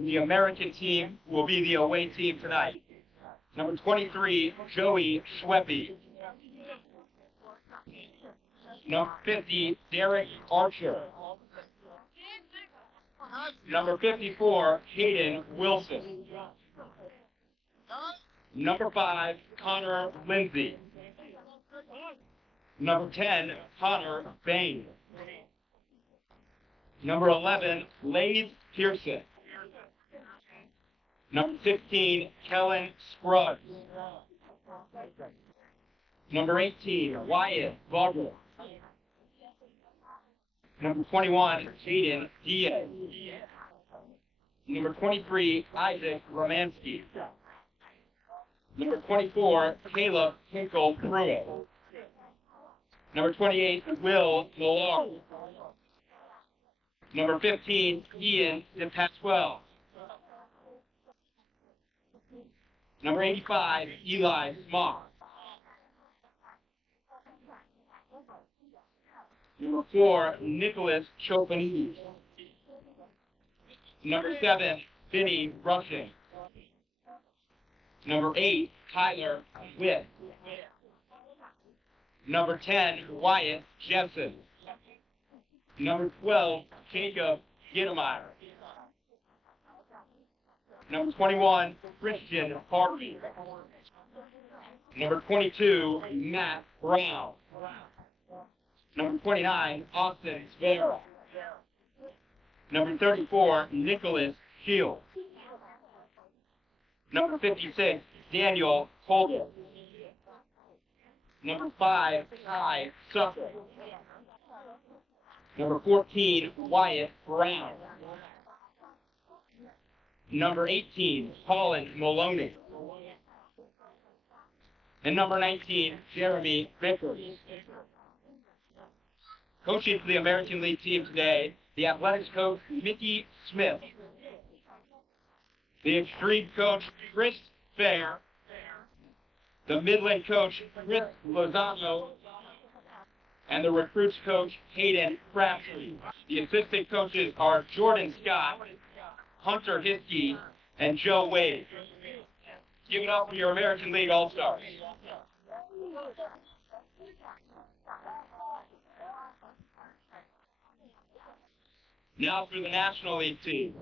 The American team will be the away team tonight. Number 23, Joey Schweppe. Number 50, Derek Archer. Number 54, Hayden Wilson. Number 5, Connor Lindsay. Number 10, Connor Bain. Number 11, Laze Pearson. Number 16, Kellen Scruggs. Number 18, Wyatt Vogel. Number 21, Jaden Diaz. Number 23, Isaac Romansky. Number 24, Caleb Hinkle Pruitt. Number 28, Will Millar. Number 15, Ian DePasquale. Number 85, Eli Smock. Number 4, Nicholas Chopin. Number 7, Vinny Rushing. Number 8, Tyler Witt. Number 10, Wyatt Jepson. Number 12, Jacob Gittemeyer. Number 21, Christian Harvey. Number 22, Matt Brown. Number 29, Austin Zvera. Number 34, Nicholas Shields. Number 56, Daniel Colgan. Number 5, Ty Sucker. Number 14, Wyatt Brown. Number 18, Colin Maloney. And number 19, Jeremy Vickers. Coaching for the American League team today, the athletics coach, Mickey Smith. The extreme coach, Chris Fair. The Midland coach, Chris Lozano. And the recruits coach, Hayden Crabtree. The assistant coaches are Jordan Scott, Hunter Hiskey, and Joe Wade. Give it up for your American League All-Stars. Now for the National League team.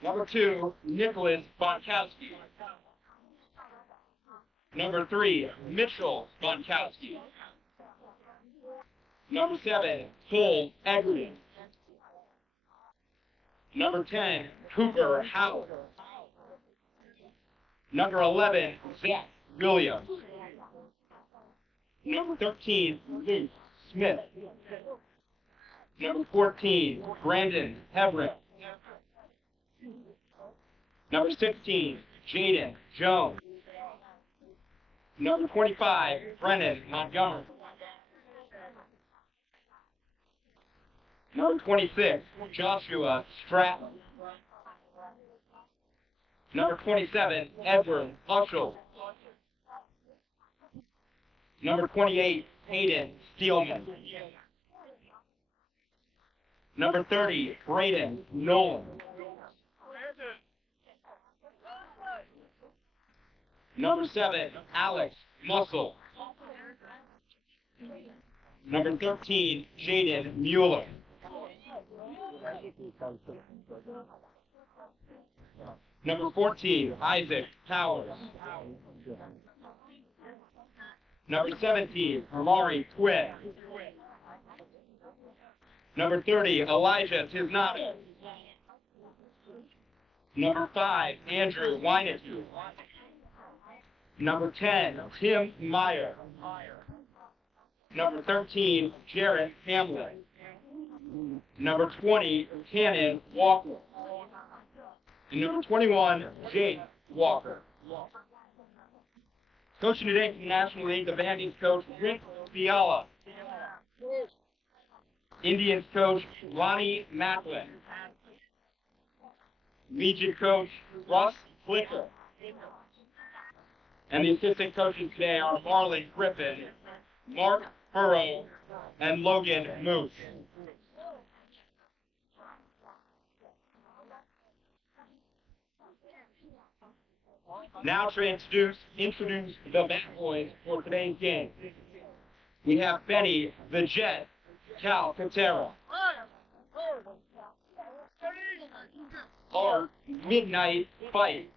Number 2, Nicholas Bonkowski. Number 3, Mitchell Bonkowski. Number 7, Cole Egerton. Number 10, Cooper Howard. Number 11, Zach Williams. Number 13, Luke Smith. Number 14, Brandon Everett. Number 16, Jaden Jones. Number 25, Brennan Montgomery. Number 26, Joshua Stratton. Number 27, Edward Ushel. Number 28, Hayden Steelman. Number 30, Braden Nolan. Number 7, Alex Muscle. Number 13, Jaden Mueller. Number 14, Isaac Towers. Number 17, Amari Quinn. Number 30, Elijah Tisnato. Number 5, Andrew Weineke. Number 10, Tim Meyer. Number 13, Jarrett Hamlin. Number 20, Cannon Walker. And number 21, Jake Walker. Coaching today from the National League, the Bandits coach, Rick Fiala. Indians coach, Ronnie Macklin. Legion coach, Russ Flicker. And the assistant coaches today are Marlon Griffin, Mark Furrow, and Logan Moose. Now to introduce the bad boys for today's game. We have Benny the Jet Calcaterra, our Midnight Fight.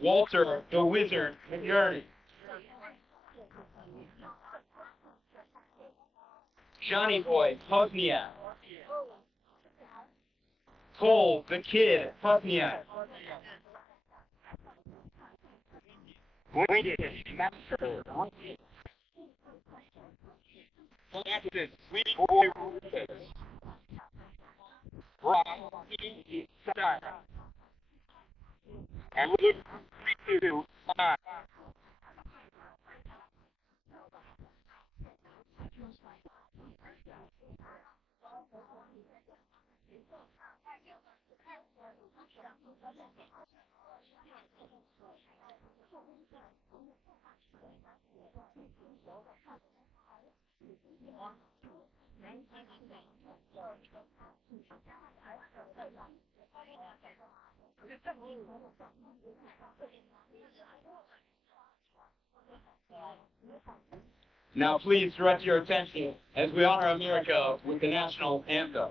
Walter the Wizard McNerney, Johnny Boy Husniak, Cole the Kid Husniak, Windy Master, Francis Sweet Boy Rufus, Rocky Star, and Luke 32 Now please direct your attention as we honor America with the national anthem.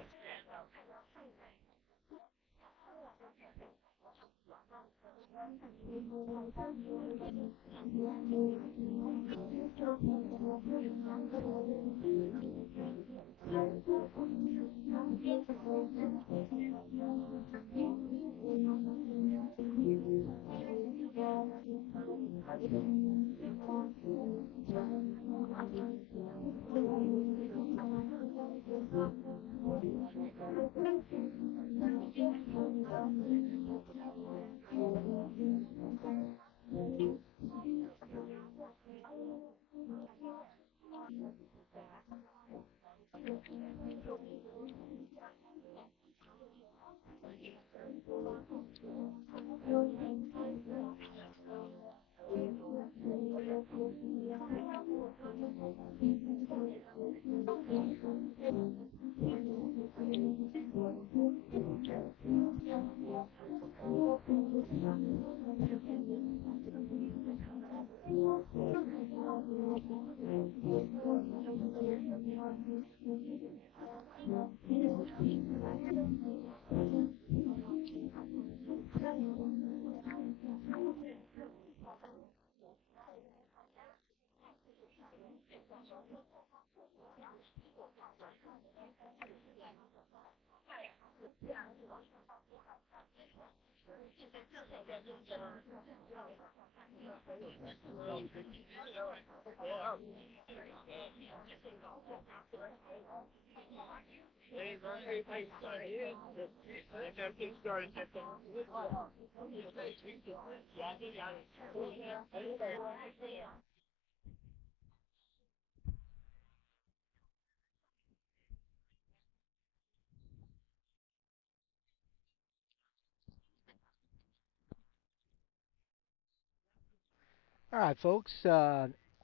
All right, folks.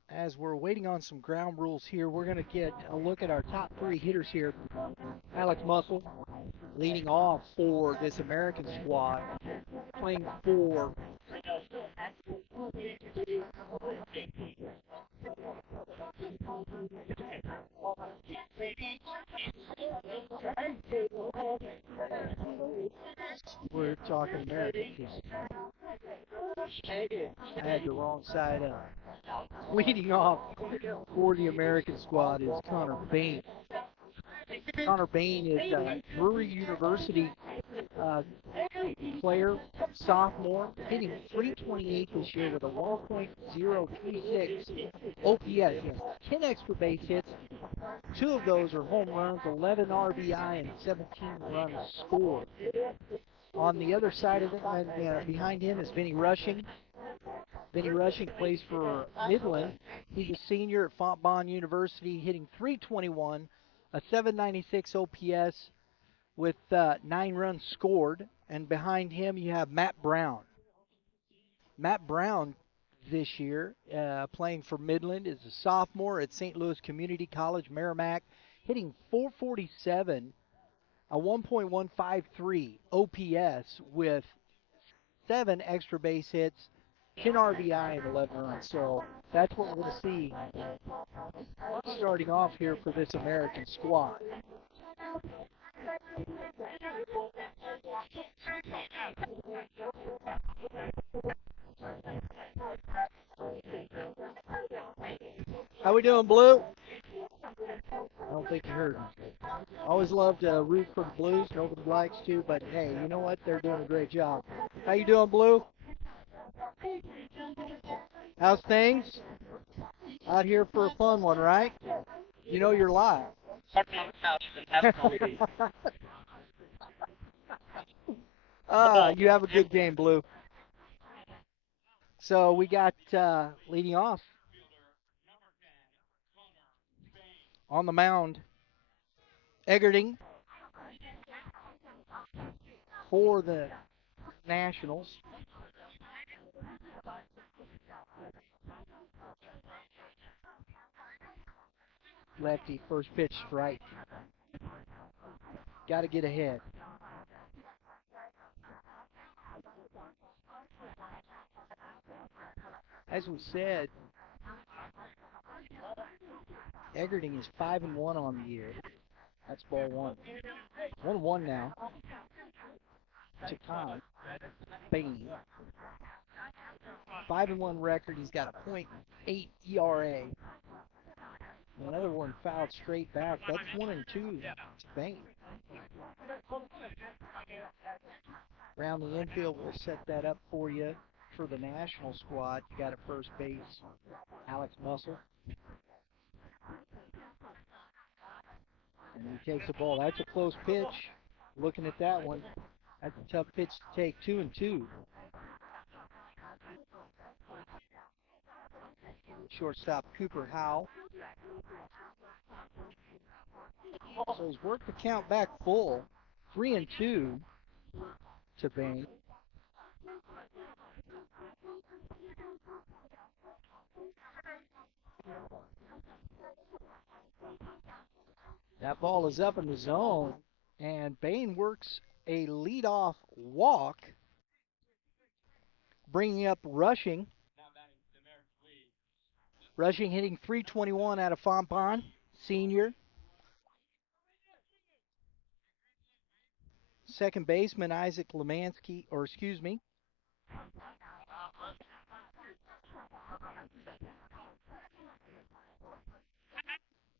As we're waiting on some ground rules here, we're going to get a look at our top three hitters here. Alex Muscle leading off for this American squad, playing for we're talking American. 'Cause I had the wrong side up. Leading off for the American squad is Connor Bain. Connor Bain is a Drury University uh, player, sophomore, hitting 328 this year with a 1.036 OPS. He has 10 extra base hits. Two of those are home runs, 11 RBI, and 17 runs scored. On the other side of it, behind him is Vinny Rushing. Vinny Rushing plays for Midland. He's a senior at Fontbonne University, hitting 321, a 796 OPS with 9 runs scored. And behind him, you have Matt Brown. Matt Brown this year, playing for Midland, is a sophomore at St. Louis Community College, Merrimack, hitting 447 a 1.153 OPS with 7 extra base hits, 10 RBI, and 11 runs. So that's what we're going to see starting off here for this American squad. How we doing, Blue? I don't think you heard me. I always love to root for the Blues. Nobody likes to, but hey, you know what? They're doing a great job. How you doing, Blue? How's things? Out here for a fun one, right? You know you're live. You have a good game, Blue. So we got leading off on the mound, Eggerding for the Nationals. Lefty, first pitch strike. Got to get ahead. As we said, Eggerding is 5-1 on the year. That's ball one. 1-1 now to Tom Bain. 5-1 record. He's got a .8 ERA. Another one fouled straight back. That's 1-2 to Bain. Around the infield, we'll set that up for you for the national squad. You got at first base, Alex Muscle. And he takes the ball. That's a close pitch. Looking at that one, that's a tough pitch to take. 2-2. Shortstop Cooper Howell. So he's worked the count back full. 3-2 to Bain. That ball is up in the zone, and Bain works a leadoff walk, bringing up Rushing. Rushing hitting .321 out of Fompon, senior. Second baseman Isaac Lemansky,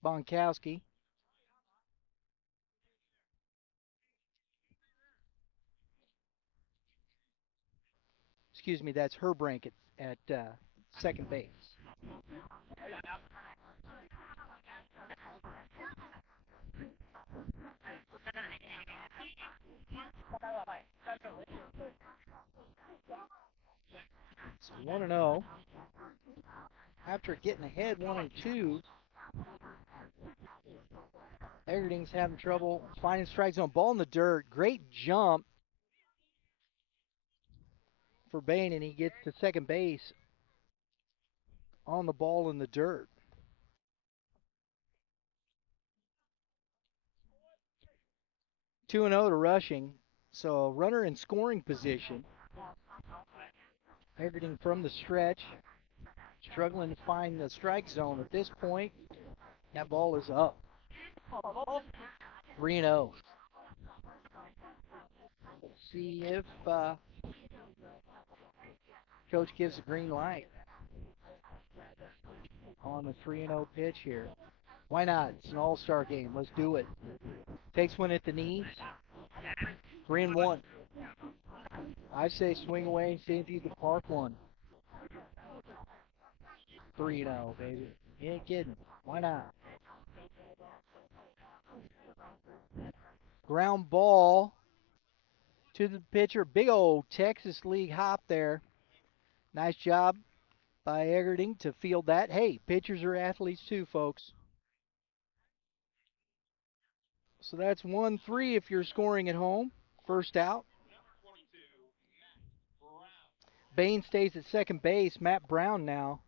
Bonkowski. That's Herbrink at second base. So 1-0. After getting ahead 1-2, Eggerding's having trouble finding strike zone. Ball in the dirt. Great jump for Bain, and he gets to second base on the ball in the dirt. 2-0 to Rushing. So runner in scoring position. Eggerding from the stretch. Struggling to find the strike zone at this point. That ball is up. 3-0. Let's see if Coach gives a green light on the 3-0 pitch here. Why not? It's an all-star game. Let's do it. Takes one at the knees. 3-1. I say swing away and see if you can park one. 3-0, baby. You ain't kidding. Why not? Ground ball to the pitcher. Big old Texas League hop there. Nice job by Eggerding to field that. Hey, pitchers are athletes too, folks. So that's 1-3 if you're scoring at home. First out. Bain stays at second base. Matt Brown now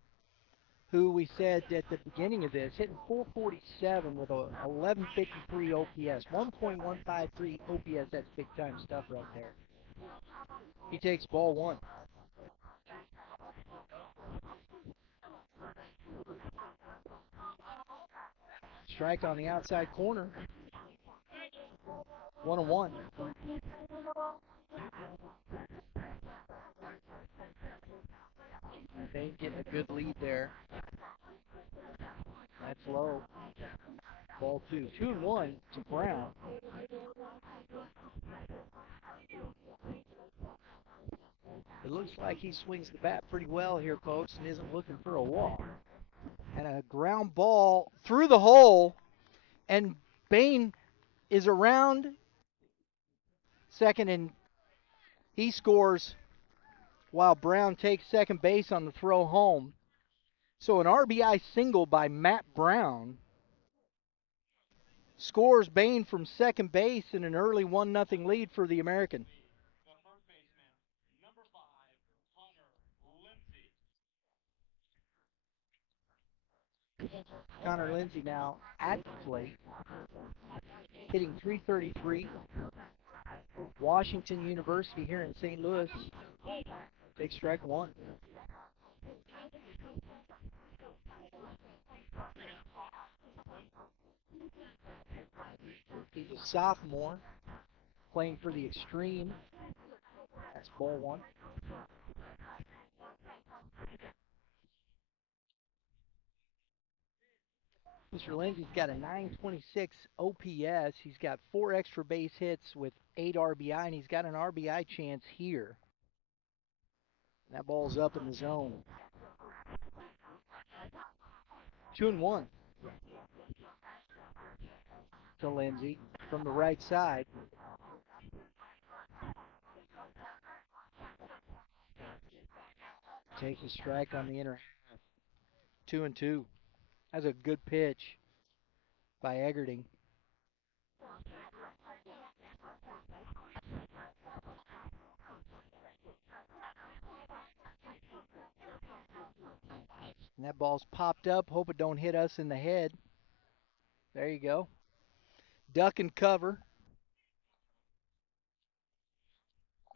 who we said at the beginning of this, hitting 447 with a 1153 OPS, 1.153 OPS. That's big time stuff right there. He takes ball one. Strike on the outside corner. 1-1. They getting a good lead there. That's low. Ball two. 2-1 to Brown. It looks like he swings the bat pretty well here, folks, and isn't looking for a walk. And a ground ball through the hole, and Bain is around second, and he scores while Brown takes second base on the throw home. So an RBI single by Matt Brown scores Bain from second base in an early 1-0 lead for the American. Connor Lindsay now at the plate, hitting .333. Washington University here in St. Louis. Take strike one. He's a sophomore playing for the Extreme. That's ball one. Mr. Lindsay's got a 926 OPS. He's got 4 extra base hits with 8 RBI, and he's got an RBI chance here. That ball's up in the zone. 2-1 to Lindsay from the right side. Takes a strike on the inner half. 2-2. That's a good pitch by Eggerding. And that ball's popped up. Hope it don't hit us in the head. There you go. Duck and cover.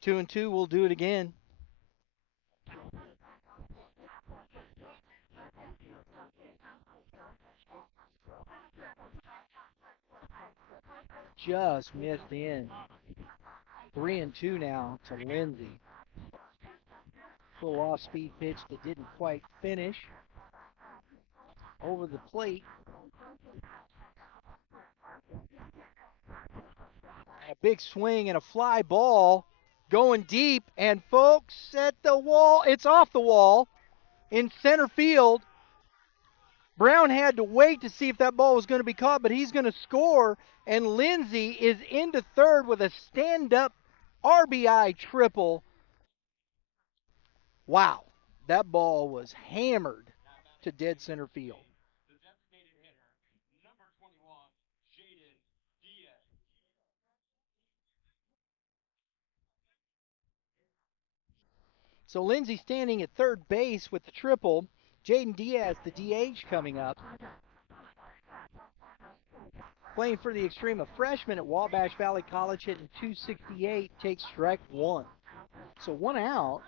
2-2. We'll do it again. Just missed in. 3-2 now to Lindsay. Little off-speed pitch that didn't quite finish. Over the plate. A big swing and a fly ball going deep. And folks, at the wall, it's off the wall in center field. Brown had to wait to see if that ball was going to be caught, but he's going to score. And Lindsay is into third with a stand-up RBI triple. Wow, that ball was hammered to dead center field. So Lindsay standing at third base with the triple. Jaden Diaz, the DH, coming up. Playing for the Extreme, a freshman at Wabash Valley College, hitting .268, takes strike one. So 1 out,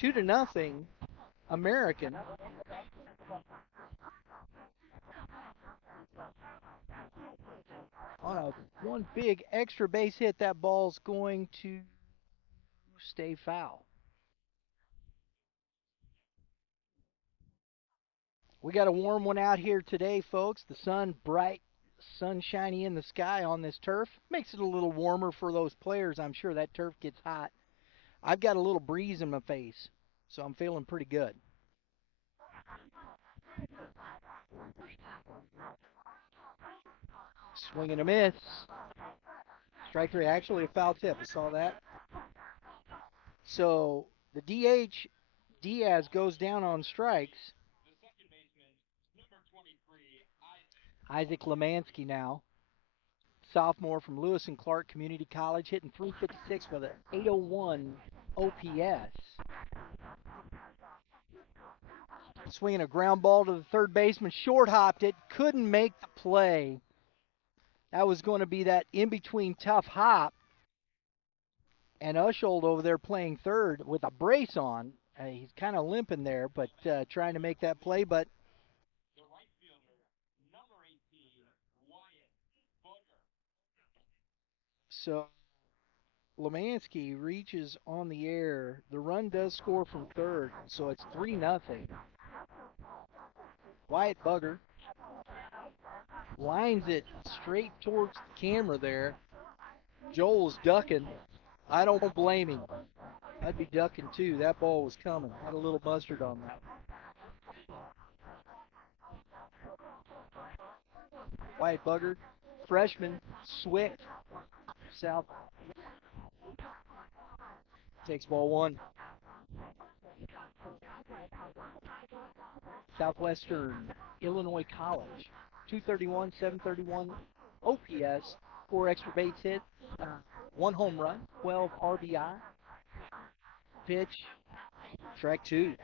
2-0, American. On a one big extra base hit, that ball's going to stay foul. We got a warm one out here today, folks. The sun bright, sunshiny in the sky on this turf. Makes it a little warmer for those players. I'm sure that turf gets hot. I've got a little breeze in my face, so I'm feeling pretty good. Swing and a miss. Strike three, actually a foul tip. I saw that. So the DH, Diaz, goes down on strikes. Isaac Lemansky now. Sophomore from Lewis and Clark Community College, hitting .356 with an 801 OPS. Swinging a ground ball to the third baseman, short hopped it, couldn't make the play. That was going to be that in-between tough hop. And Ushold over there playing third with a brace on. He's kind of limping there, but trying to make that play. But so Lemansky reaches on the air. The run does score from third, so it's 3-0. Wyatt Bugger lines it straight towards the camera there. Joel's ducking. I don't blame him. I'd be ducking too. That ball was coming. Had a little mustard on that. Wyatt Bugger, freshman, Swick, South. Takes ball one. Southwestern Illinois College. 231, 731 OPS, 4 extra base hits, 1 home run, 12 RBI. Pitch, strike 2.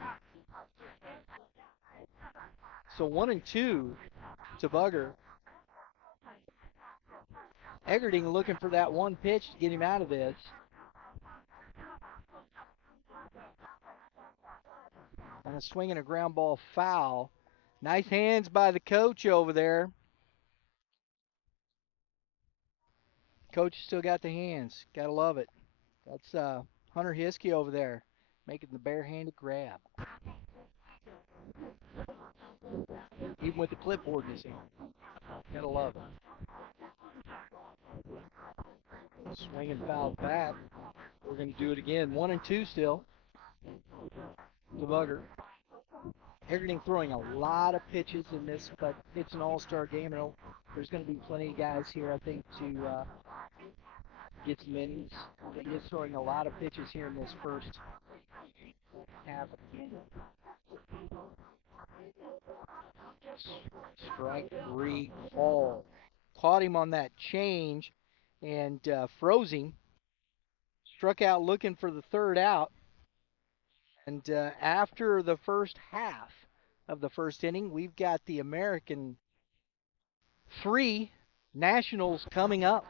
So 1-2 to Bugger. Eggerding looking for that one pitch to get him out of this. And a swing and a ground ball foul. Nice hands by the coach over there. Coach still got the hands. Gotta love it. That's Hunter Hiskey over there making the barehanded grab. Even with the clipboard in his hand. Gotta love it. Swing and foul back. We're going to do it again. 1-2 still. The Bugger. Eggerding throwing a lot of pitches in this, but it's an all-star game. And there's going to be plenty of guys here, I think, to get some innings. But he is throwing a lot of pitches here in this first half of the game. Strike 3, ball. Caught him on that change and froze him. Struck out looking for the third out. And after the first half of the first inning, we've got the American 3 Nationals coming up.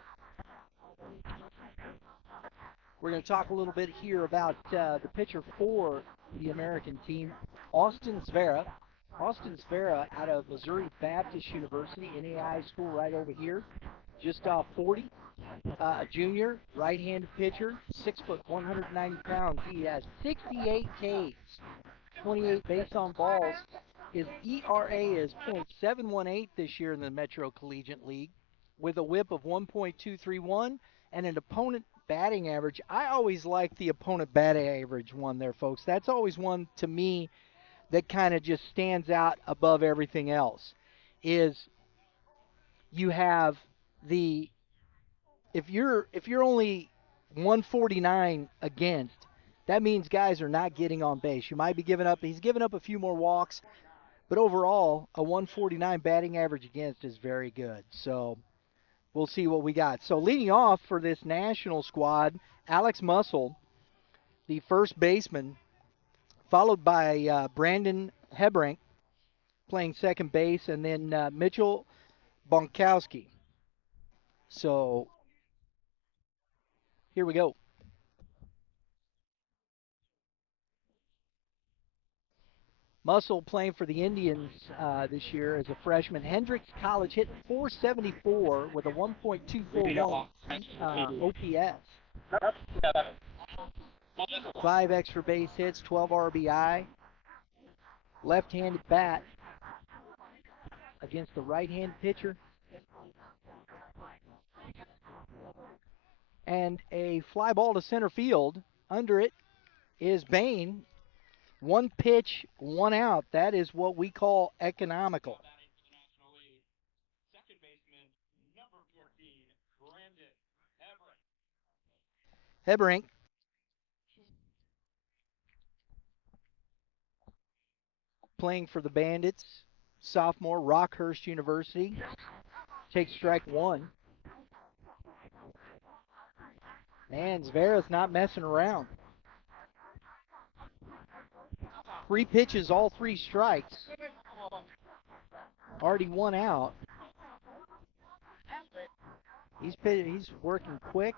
We're going to talk a little bit here about the pitcher for the American team, Austin Zvera. Austin Zvera out of Missouri Baptist University, NAI school right over here, just off 40. A junior, right-handed pitcher, 6 foot, 190 pounds. He has 68 Ks, 28 base on balls. His ERA is .718 this year in the Metro Collegiate League, with a WHIP of 1.231 and an opponent batting average. I always like the opponent batting average one there, folks. That's always one to me that kind of just stands out above everything else. Is you have the if you're only 149 against, that means guys are not getting on base. You might be giving up. He's given up a few more walks, but overall, a 149 batting average against is very good. So we'll see what we got. So leading off for this national squad, Alex Muscle, the first baseman, followed by Brandon Hebrink playing second base, and then Mitchell Bonkowski. So here we go. Muscle playing for the Indians this year as a freshman. Hendricks College hit .474 with a 1.241 OPS. 5 extra base hits, 12 RBI. Left-handed bat against the right-hand pitcher. And a fly ball to center field. Under it is Bain. 1 pitch, 1 out. That is what we call economical. Hebrink playing for the Bandits, sophomore, Rockhurst University. Takes strike 1. Man, Zvera's not messing around. 3 pitches, all 3 strikes. Already 1 out. He's working quick.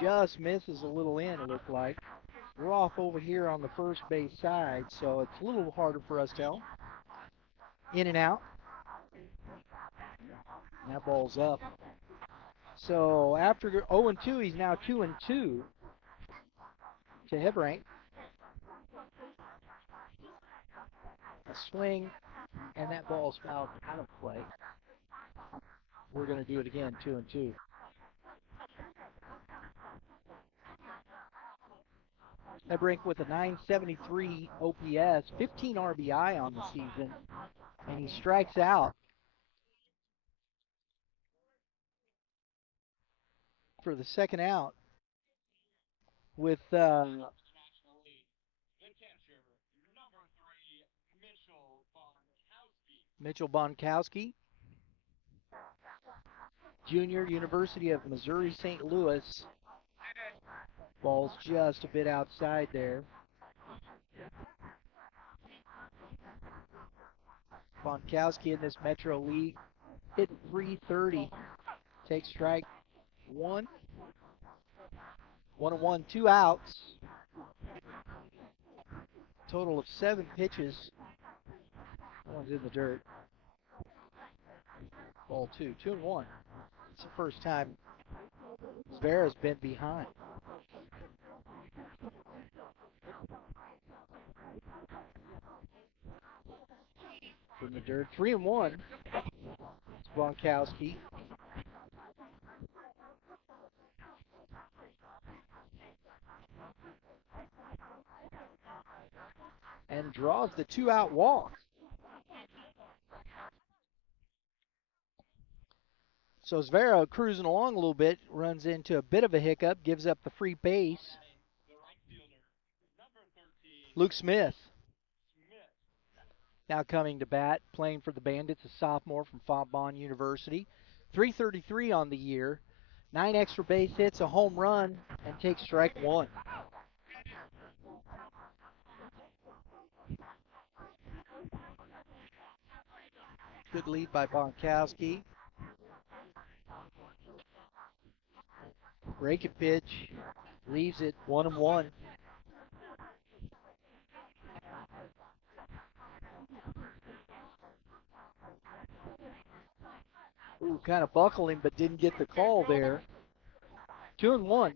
Just misses a little in, it looked like. We're off over here on the first base side, so it's a little harder for us to tell. In and out. That ball's up. So after 0-2, he's now 2-2 to Hebrank. A swing, and that ball's fouled out of play. We're going to do it again, 2-2. Hebrank with a 973 OPS, 15 RBI on the season, and he strikes out for the second out with Mitchell Bonkowski, junior, University of Missouri St. Louis. Ball's just a bit outside there. Bonkowski in this Metro League hit .330. Takes strike 1. 1-1, 2 outs. Total of 7 pitches. One's in the dirt. Ball 2, 2-1. It's the first time Zvera's been behind. From the dirt, 3-1. It's Bonkowski. And draws the 2-out walk. So Zvera cruising along a little bit, runs into a bit of a hiccup, gives up the free base. Luke Smith now coming to bat, playing for the Bandits, a sophomore from Fontbonne University. .333 on the year, 9 extra base hits, a home run, and takes strike 1. Good lead by Bonkowski. Break it pitch, leaves it 1-1. Ooh, kind of buckling, but didn't get the call there. 2-1.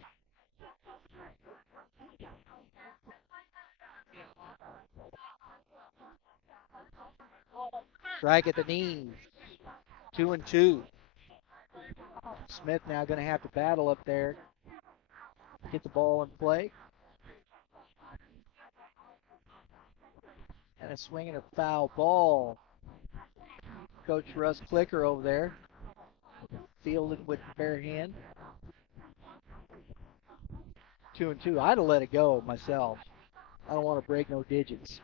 Strike at the knees. 2-2. Smith now going to have to battle up there. Get the ball in play. And a swing and a foul ball. Coach Russ Clicker over there. Fielded with the bare hand. 2-2. I'd have let it go myself. I don't want to break no digits.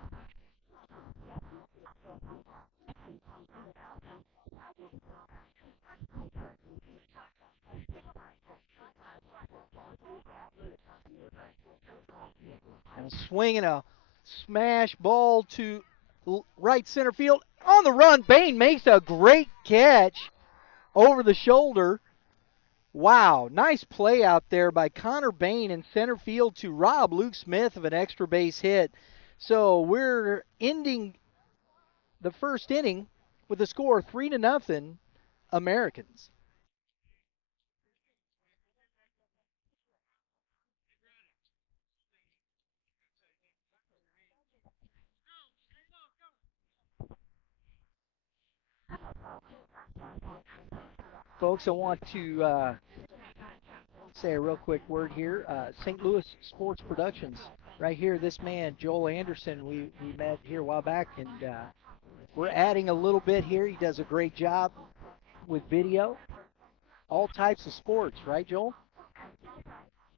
And a swing and a smash ball to right center field. On the run, Bain makes a great catch over the shoulder. Wow, nice play out there by Connor Bain in center field to rob Luke Smith of an extra base hit. So we're ending the first inning with a score 3-0 Americans. Folks, I want to say a real quick word here. St. Louis Sports Productions, right here, this man, Joel Anderson, we met here a while back, and we're adding a little bit here. He does a great job with video. All types of sports, right, Joel?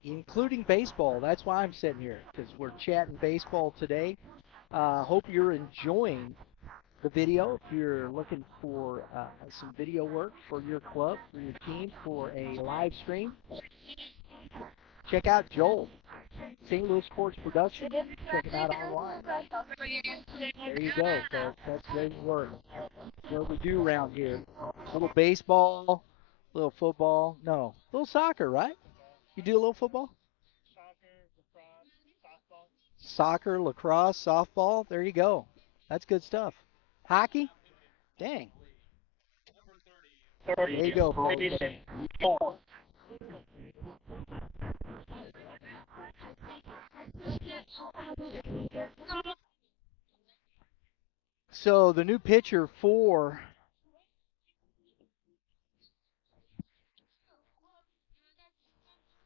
Including baseball. That's why I'm sitting here, because we're chatting baseball today. Hope you're enjoying the video. If you're looking for some video work for your club, for your team, for a live stream, check out Joel. St. Louis Sports Production. Check it out online. There you go, folks. That's great work. What we do around here. A little baseball, a little football. No, a little soccer, right? You do a little football? Soccer, lacrosse, softball. There you go. That's good stuff. Hockey? Dang. There you go, folks. So the new pitcher for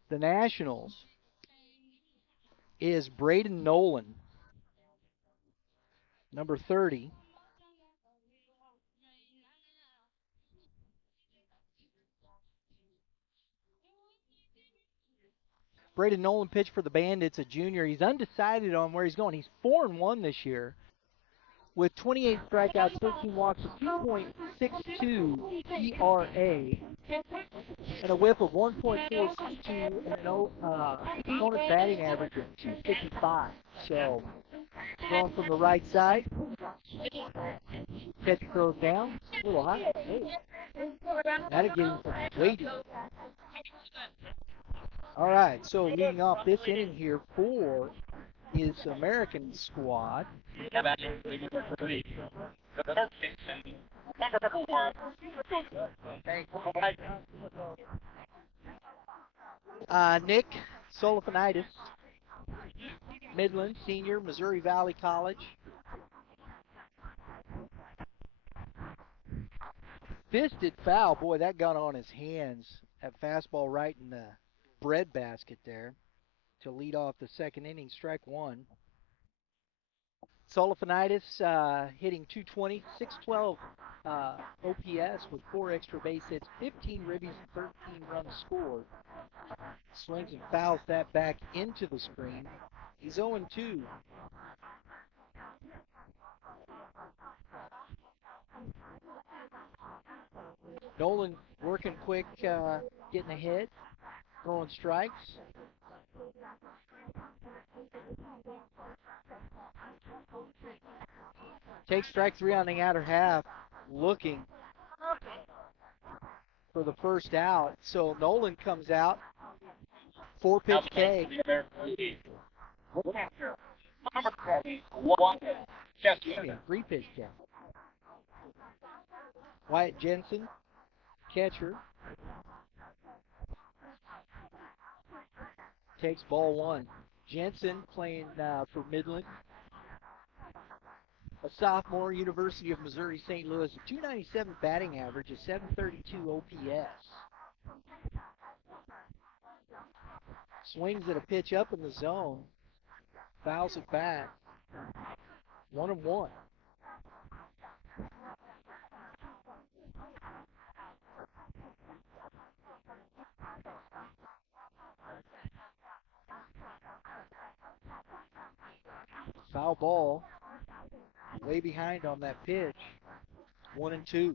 the Nationals is Braden Nolan, number 30. Braden Nolan pitched for the Bandits, a junior. He's undecided on where he's going. He's 4-1 this year with 28 strikeouts, 13 walks, a 2.62 ERA, and a whip of 1.462, and an opponent batting average of 255. So, throwing from the right side. Catch throws down. A little high. Hey. That'll get him some weight. All right, so leading off this inning here for his American squad. Nick Solifanitis, Midland senior, Missouri Valley College. Fisted foul. Boy, that got on his hands. That fastball right in the breadbasket there to lead off the second inning, strike one. Solifanitis hitting 220, 612 OPS with 4 extra base hits, 15 ribbies, and 13 runs scored. Swings and fouls that back into the screen. He's 0-2. Nolan working quick, getting ahead, throwing strikes. Takes strike three on the outer half, looking for the first out. So Nolan comes out, 4-pitch K. Excuse me, 3-pitch K. Wyatt Jensen, catcher, takes ball one. Jensen playing for Midland. A sophomore, University of Missouri St. Louis, a 297 batting average, a 732 OPS. Swings at a pitch up in the zone, fouls it back. 1-1. Foul ball. Way behind on that pitch. 1-2.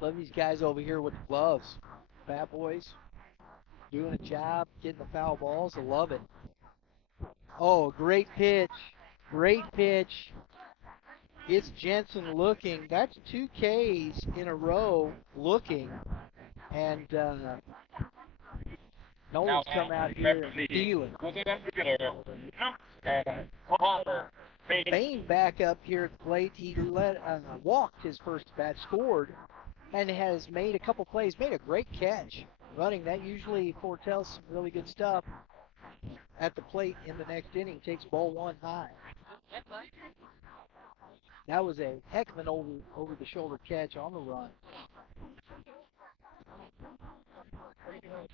Love these guys over here with the gloves. Bad boys. Doing a job, getting the foul balls. I love it. Oh, great pitch. Great pitch. It's Jensen looking. That's 2 Ks in a row looking. And Nolan's come out here and dealing. Bain back up here at the plate. He walked his first bat, scored, and has made a couple plays. Made a great catch running. That usually foretells some really good stuff at the plate in the next inning. Takes ball one high. That was a heck of an over-the-shoulder catch on the run.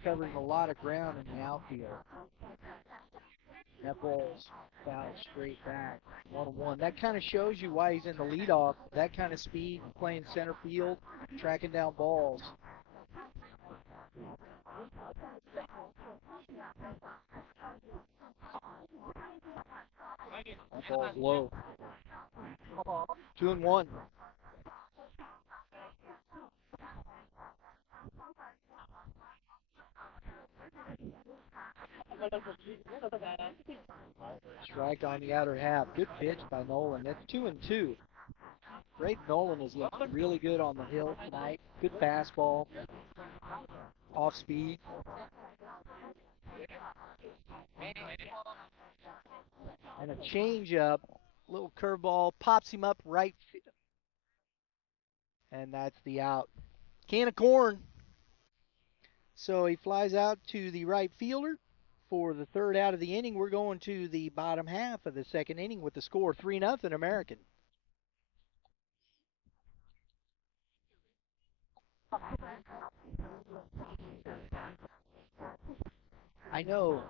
Covering a lot of ground in the outfield. That ball's fouled straight back. 1-1. That kind of shows you why he's in the leadoff. That kind of speed, playing center field, tracking down balls. That ball's low. 2-1. Strike on the outer half. Good pitch by Nolan. That's 2-2. Braden Nolan has looked really good on the hill tonight. Good fastball. Off speed. And a changeup. Little curveball. Pops him up right. And that's the out. Can of corn. So he flies out to the right fielder for the third out of the inning. We're going to the bottom half of the second inning with the score 3-0 American. I know.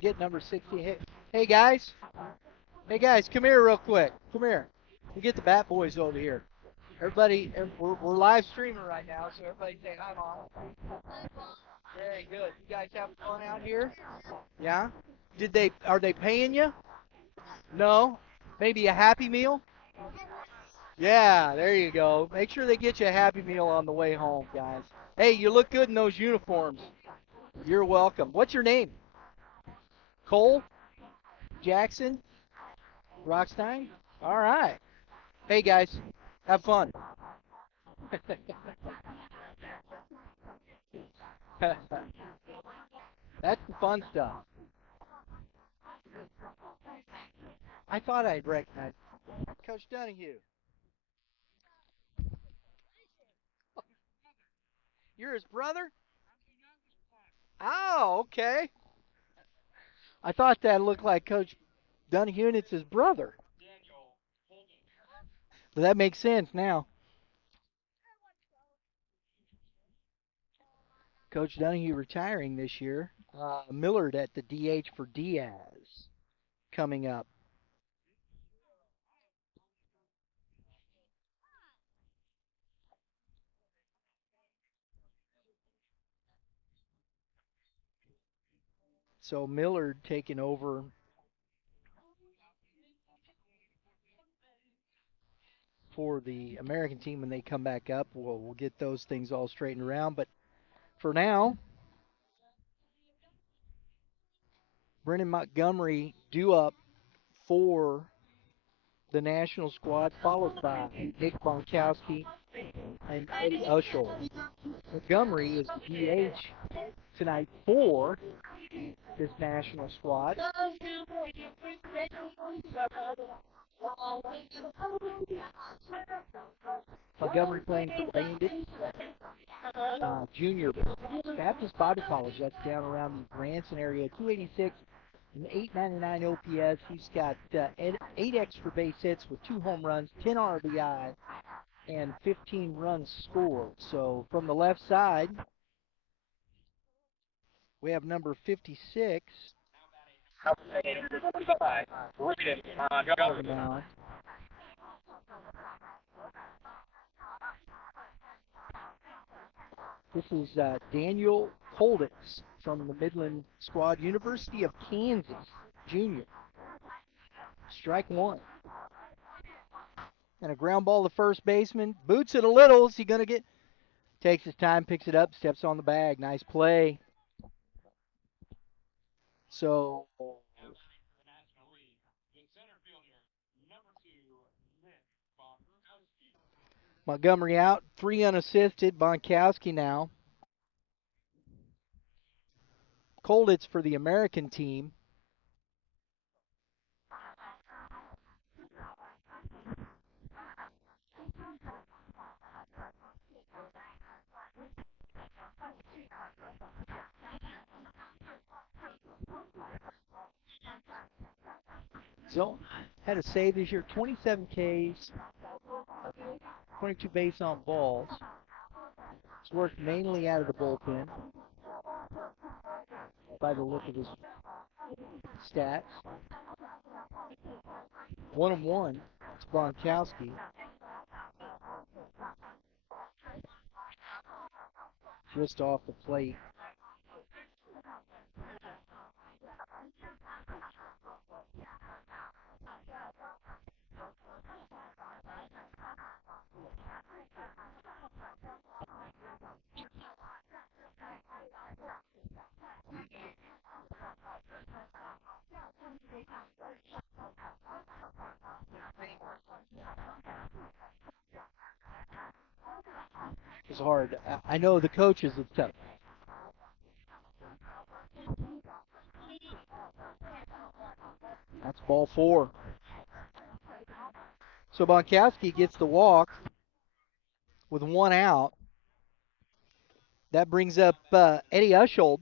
Get number 60. Hey guys. Hey guys, come here real quick. Come here. We get the Bat Boys over here. Everybody, we're live streaming right now, so everybody say hi, Mom. Very good. You guys having fun out here? Yeah? Are they paying you? No? Maybe a Happy Meal? Yeah, there you go. Make sure they get you a Happy Meal on the way home, guys. Hey, you look good in those uniforms. You're welcome. What's your name? Cole? Jackson? Rockstein? All right. Hey, guys, have fun. That's the fun stuff. I thought I'd recognize Coach Donahue. You're his brother? Oh, okay. I thought that looked like Coach Donahue and it's his brother. But that makes sense now. Coach Donahue retiring this year. Millard at the DH for Diaz coming up. So Millard taking over for the American team when they come back up. We'll get those things all straightened around. But for now, Brennan Montgomery due up for the national squad, followed by Nick Bonkowski and Eddie Ushel. Montgomery is the DH tonight for this national squad. Montgomery playing for Bandits. Junior Baptist Bible College, that's down around the Branson area, 286 and 899 OPS. He's got 8 extra base hits with 2 home runs, 10 RBI, and 15 runs scored. So from the left side, we have number 56. This is Daniel Colditz from the Midland squad, University of Kansas, junior. Strike one. And a ground ball to first baseman. Boots it a little. Is he going to get? Takes his time, picks it up, steps on the bag. Nice play. So Montgomery out, 3 unassisted. Bonkowski now. Colditz for the American team. So, had a save this year, 27 Ks, 22 base on balls. It's worked mainly out of the bullpen by the look of his stats. 1-1 to Bonkowski. Just off the plate. was hard. I know the coaches it's tough. That's ball 4. So Bonkowski gets the walk with 1 out. That brings up Eddie Ushold.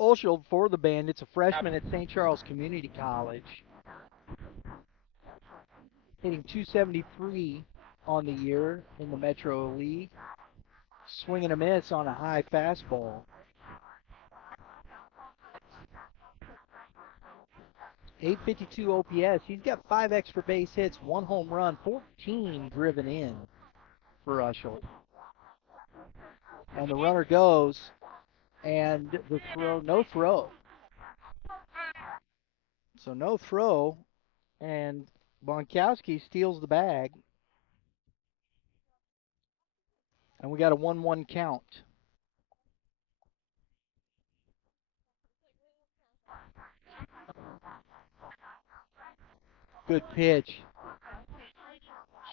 Ushold for the Bandits, a freshman at St. Charles Community College, hitting .273 on the year in the Metro League. Swing and a miss on a high fastball. 852 OPS. He's got 5 extra base hits, 1 home run, 14 driven in for Ushold. And the runner goes, and the throw, no throw. So no throw, and Bonkowski steals the bag. And we got a 1-1 count. Good pitch.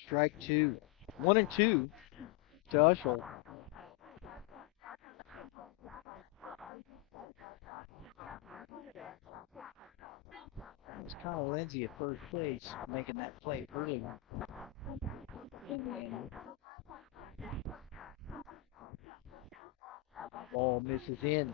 Strike 2. 1-2 to Ushold. It's kind of Lindsay at first place making that play early. Ball misses in.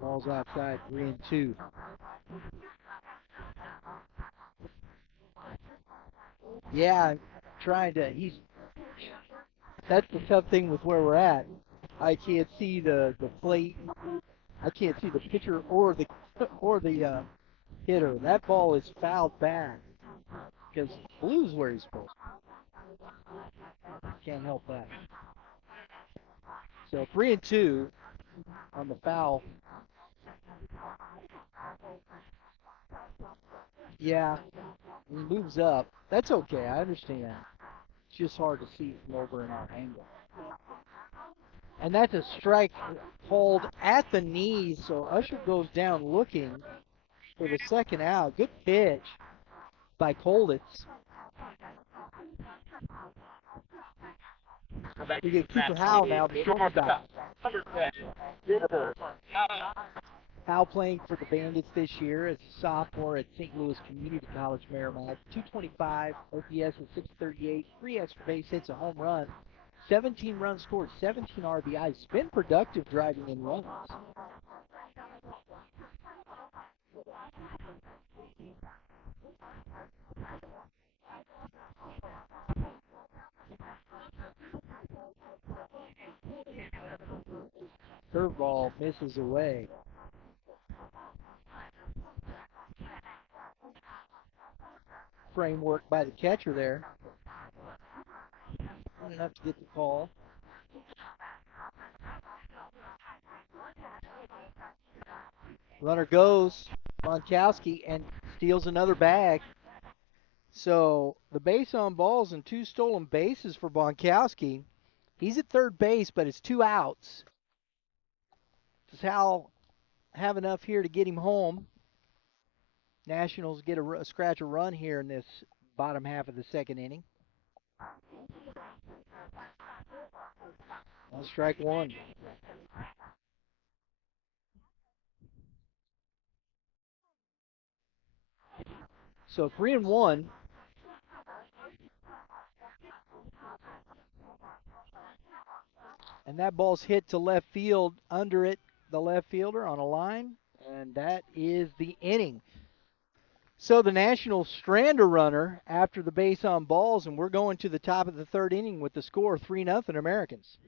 Ball's outside, 3-2. Yeah, that's the tough thing with where we're at. I can't see the plate. I can't see the pitcher or the hitter. That ball is fouled back because Blue's where he's supposed to. Can't help that. So 3-2 on the foul. Yeah, he moves up. That's okay. I understand. It's just hard to see from over in our angle. And that's a strike called at the knees. So Usher goes down looking for the second out. Good pitch by Kolditz. We get Cooper Howell now, the shortstop. Howell playing for the Bandits this year as a sophomore at St. Louis Community College, Merrimack. 225, OPS at 638, 3 extra base hits, a home run, 17 runs scored, 17 RBIs. Been productive driving in runs. Curveball misses away. Framework by the catcher there. Not enough to get the call. Runner goes, Bonkowski, and steals another bag. So the base on balls and 2 stolen bases for Bonkowski. He's at third base, but it's 2 outs. Does Hal have enough here to get him home? Nationals get a scratch a run here in this bottom half of the second inning. On strike 1. So 3-1. And that ball's hit to left field, under it, the left fielder on a line, and that is the inning. So the Nationals strand a runner after the base on balls, and we're going to the top of the third inning with the score 3-0 Americans.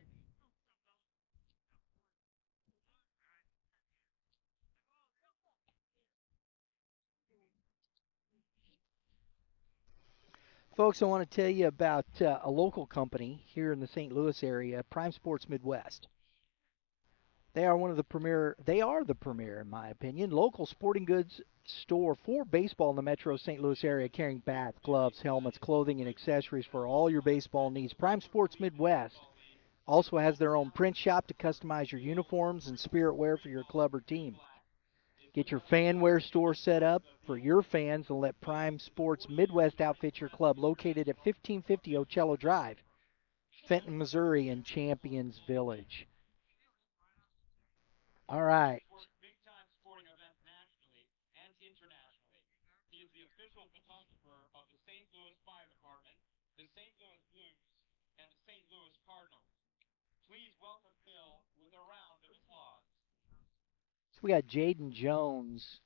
Folks, I want to tell you about a local company here in the St. Louis area, Prime Sports Midwest. They are one of the premier, they are the premier, in my opinion, local sporting goods store for baseball in the metro St. Louis area, carrying bats, gloves, helmets, clothing, and accessories for all your baseball needs. Prime Sports Midwest also has their own print shop to customize your uniforms and spirit wear for your club or team. Get your fan wear store set up for your fans and let Prime Sports Midwest outfit your club, located at 1550 Ocello Drive, Fenton, Missouri, in Champions Village. All right. Big-time sporting events nationally and internationally. He is the official photographer of the St. Louis Fire Department, the St. Louis Blues, and the St. Louis Cardinals. Please welcome Bill with a round of applause. So we got Jaden Jones.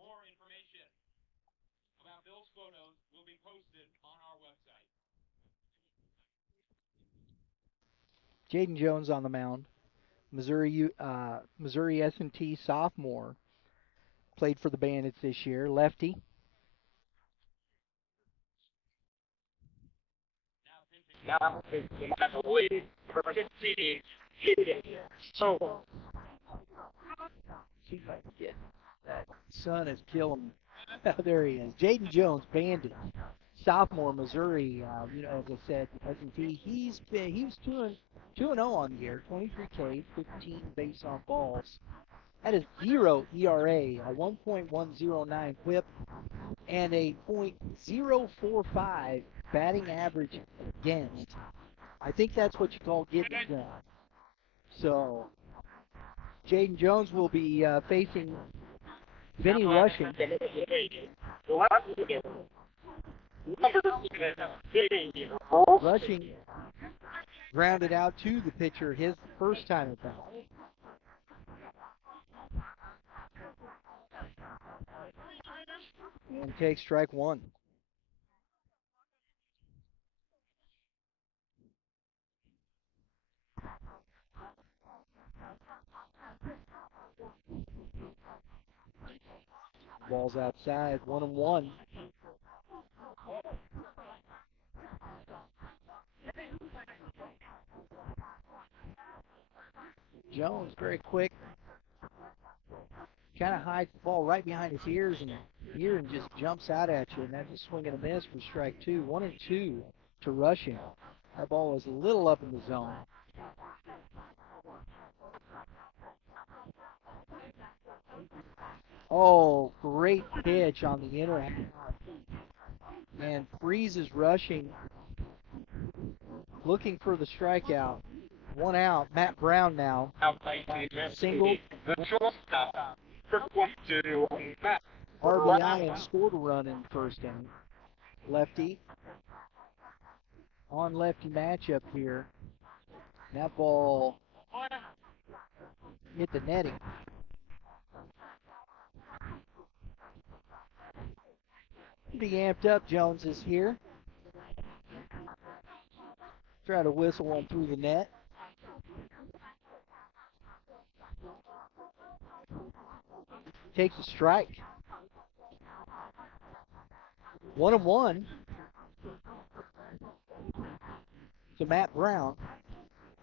More information about Bill's photos will be posted on our website. Jaden Jones on the mound. Missouri S&T sophomore. Played for the Bandits this year. Lefty. Now, I believe, for 15, so. See if I can get that. Sun is killing me. There he is. Jaden Jones, Bandit. Sophomore, Missouri. As I said, S&T. He was 2-0 on the year. 23 Ks, 15 base on balls. That is 0 ERA, a 1.109 whip, and a .045 batting average against. I think that's what you call getting it done. So, Jaden Jones will be facing Vinny Rushing. Rushing grounded out to the pitcher his first time at bat. And takes strike one. Ball's outside, 1-1. Jones, very quick, kind of hides the ball right behind his ears and just jumps out at you, and that's a swing and a miss for strike two. 1-2 to Rushing. That ball was a little up in the zone. Oh, great pitch on the inner half. And freezes Rushing, looking for the strikeout. One out. Matt Brown now. Single. RBI and scored a run in the first inning. Lefty. On lefty matchup here. That ball hit the netting. Pretty amped up, Jones is here. Try to whistle one through the net. Takes a strike. 1-1 to Matt Brown.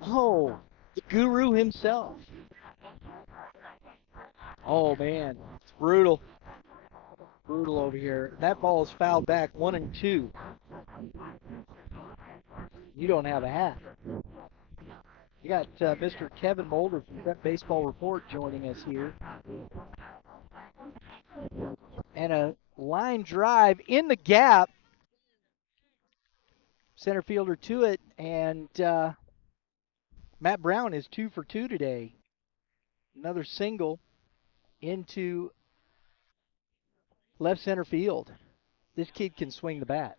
Oh, the guru himself. Oh, man, it's brutal. Brutal over here. That ball is fouled back, 1-2. You don't have a hat. You got Mr. Kevin Mulder from Prep Baseball Report joining us here. And a line drive in the gap. Center fielder to it, and Matt Brown is 2 for 2 today. Another single into left center field. This kid can swing the bat.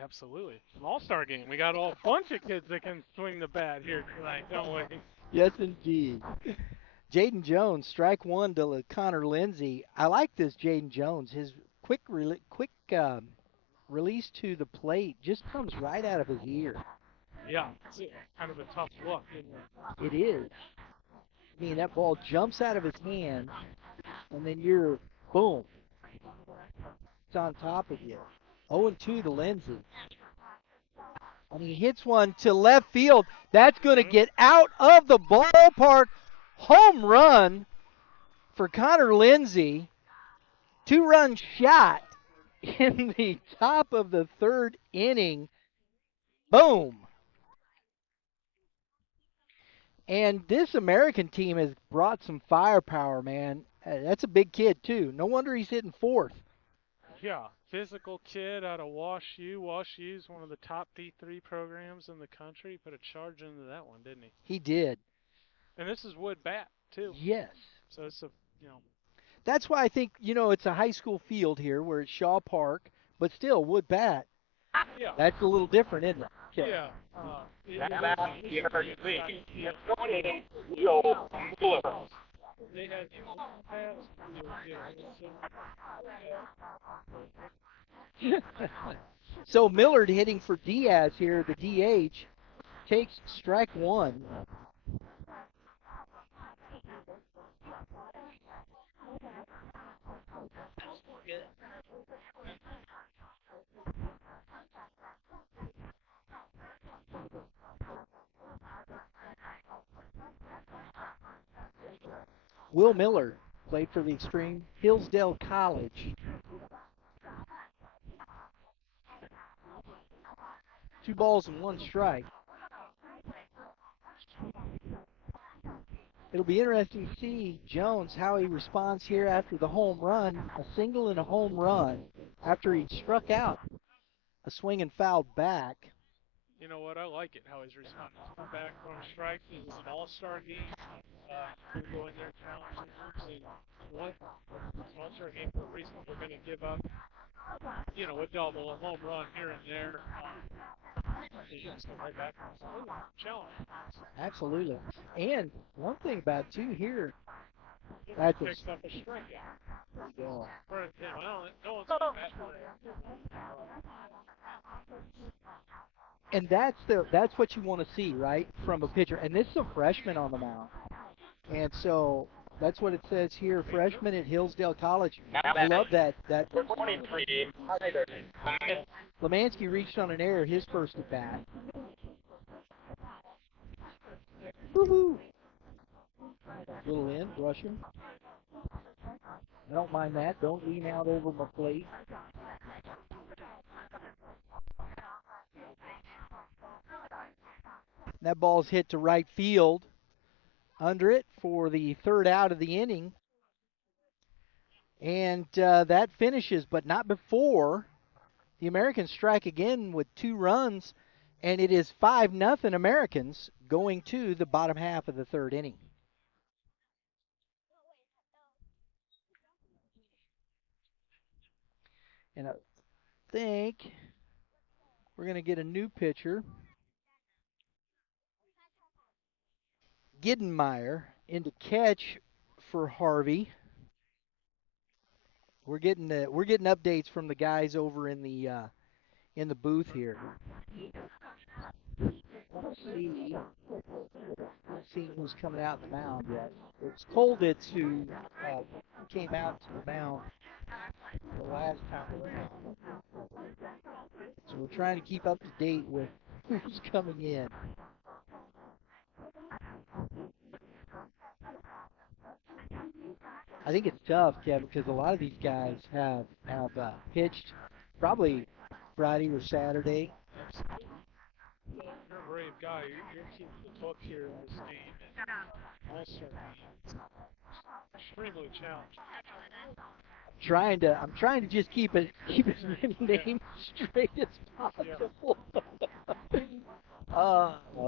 Absolutely. It's an all-star game. We got a bunch of kids that can swing the bat here tonight, don't we? Yes, indeed. Jaden Jones, strike one to Connor Lindsay. I like this Jaden Jones. His quick release to the plate just comes right out of his ear. Yeah, it's kind of a tough look, isn't it? It is. I mean, that ball jumps out of his hand, and then you're, boom, it's on top of you. 0-2 to Lindsay. And he hits one to left field. That's going to Mhm. get out of the ballpark. Home run for Connor Lindsay. 2-run shot in the top of the third inning. Boom. And this American team has brought some firepower, man. That's a big kid, too. No wonder he's hitting fourth. Yeah, physical kid out of WashU. WashU's one of the top D3 programs in the country. Put a charge into that one, didn't he? He did. And this is wood bat too. Yes. So it's a, you know, That's why I think, it's a high school field here where it's Shaw Park, but still, wood bat. yeah, That's a little different, isn't it? Okay. yeah. They had pads. So Millard hitting for Diaz here, the DH, takes strike one. Will Miller played for the Extreme Hillsdale College. 2 balls and 1 strike. It'll be interesting to see Jones how he responds here after the home run, a single and a home run after he struck out a swing and fouled back. You know what? I like it how he's responding. Back from strike. This is an all-star game. Going to go in there challenging and what? It's an all-star game for a reason. We're going to give up, a double, a home run here and there. He's just come right back. Challenge. Absolutely. And one thing about too here, That's that's a, picks up a strikeout. yeah. For him. Well, no one's going And that's what you want to see, right, from a pitcher. And this is a freshman on the mound. And so that's what it says here, freshman at Hillsdale College. I love that. Lemansky reached on an error his first at bat. Woohoo! Little in, brush him. I don't mind that. Don't lean out over my plate. That ball's hit to right field. Under it for the third out of the inning. And that finishes, but not before the Americans strike again with 2 runs, and it is 5-0 Americans going to the bottom half of the third inning. And I think we're going to get a new pitcher. Giddenmeyer into catch for Harvey. We're getting updates from the guys over in the booth here. Let's see who's coming out the mound yet. It's Colditz who came out to the mound the last time around. So we're trying to keep up to date with who's coming in. I think it's tough, Kevin, because a lot of these guys have pitched probably Friday or Saturday. You're a brave guy. You're keeping the book here in this game. And all-star game. Extremely challenging. I'm trying to just keep as many names straight as possible.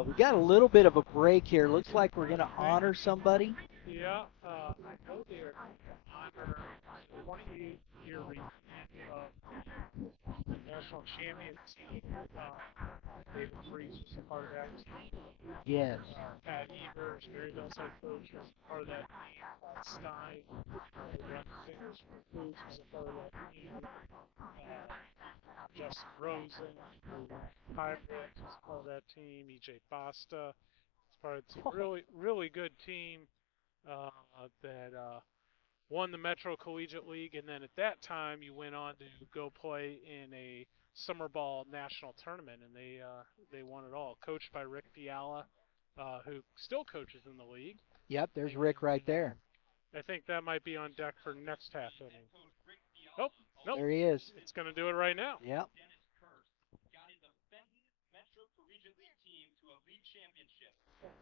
We got a little bit of a break here. Looks like we're going to honor somebody. Yeah, I know they're honor 28-year reunion of the national champion team. David Freeze was a part of that team. Yes. Pat Evers, Mary Bellside coach, was a part of that team. Stein, Run Singers from Foods was a part of that team. Justin Rosen, Hybrid was a part of that team. EJ Basta was part of the team. Really, really good team that won the Metro Collegiate League, and then at that time you went on to go play in a summer ball national tournament, and they won it all. Coached by Rick Fiala, who still coaches in the league. Yep, there's Rick right there. I think that might be on deck for next half inning. Oh, nope. There he is. It's going to do it right now. Yep.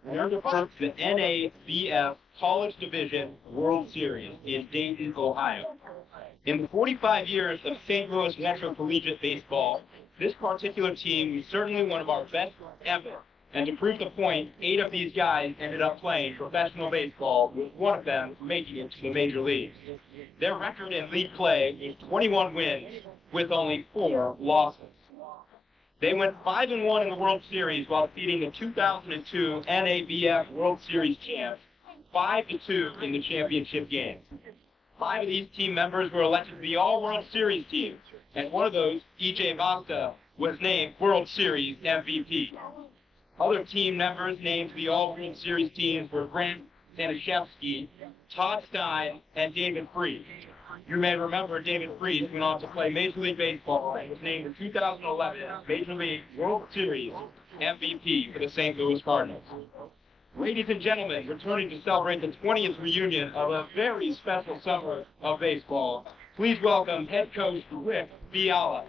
They're the first the NABF College Division World Series in Dayton, Ohio. In the 45 years of St. Louis Metro Collegiate baseball, this particular team was certainly one of our best ever. And to prove the point, 8 of these guys ended up playing professional baseball, with one of them making it to the major leagues. Their record in league play is 21 wins, with only 4 losses. They went 5-1 in the World Series while defeating the 2002 NABF World Series champs 5-2 in the championship game. 5 of these team members were elected to the All-World Series team, and one of those, E.J. Vasta, was named World Series MVP. Other team members named to the All-World Series teams were Grant Stanishevsky, Todd Stein, and David Freese. You may remember David Freese went on to play Major League Baseball and was named the 2011 Major League World Series MVP for the St. Louis Cardinals. Ladies and gentlemen, returning to celebrate the 20th reunion of a very special summer of baseball, please welcome head coach Rick Fiala.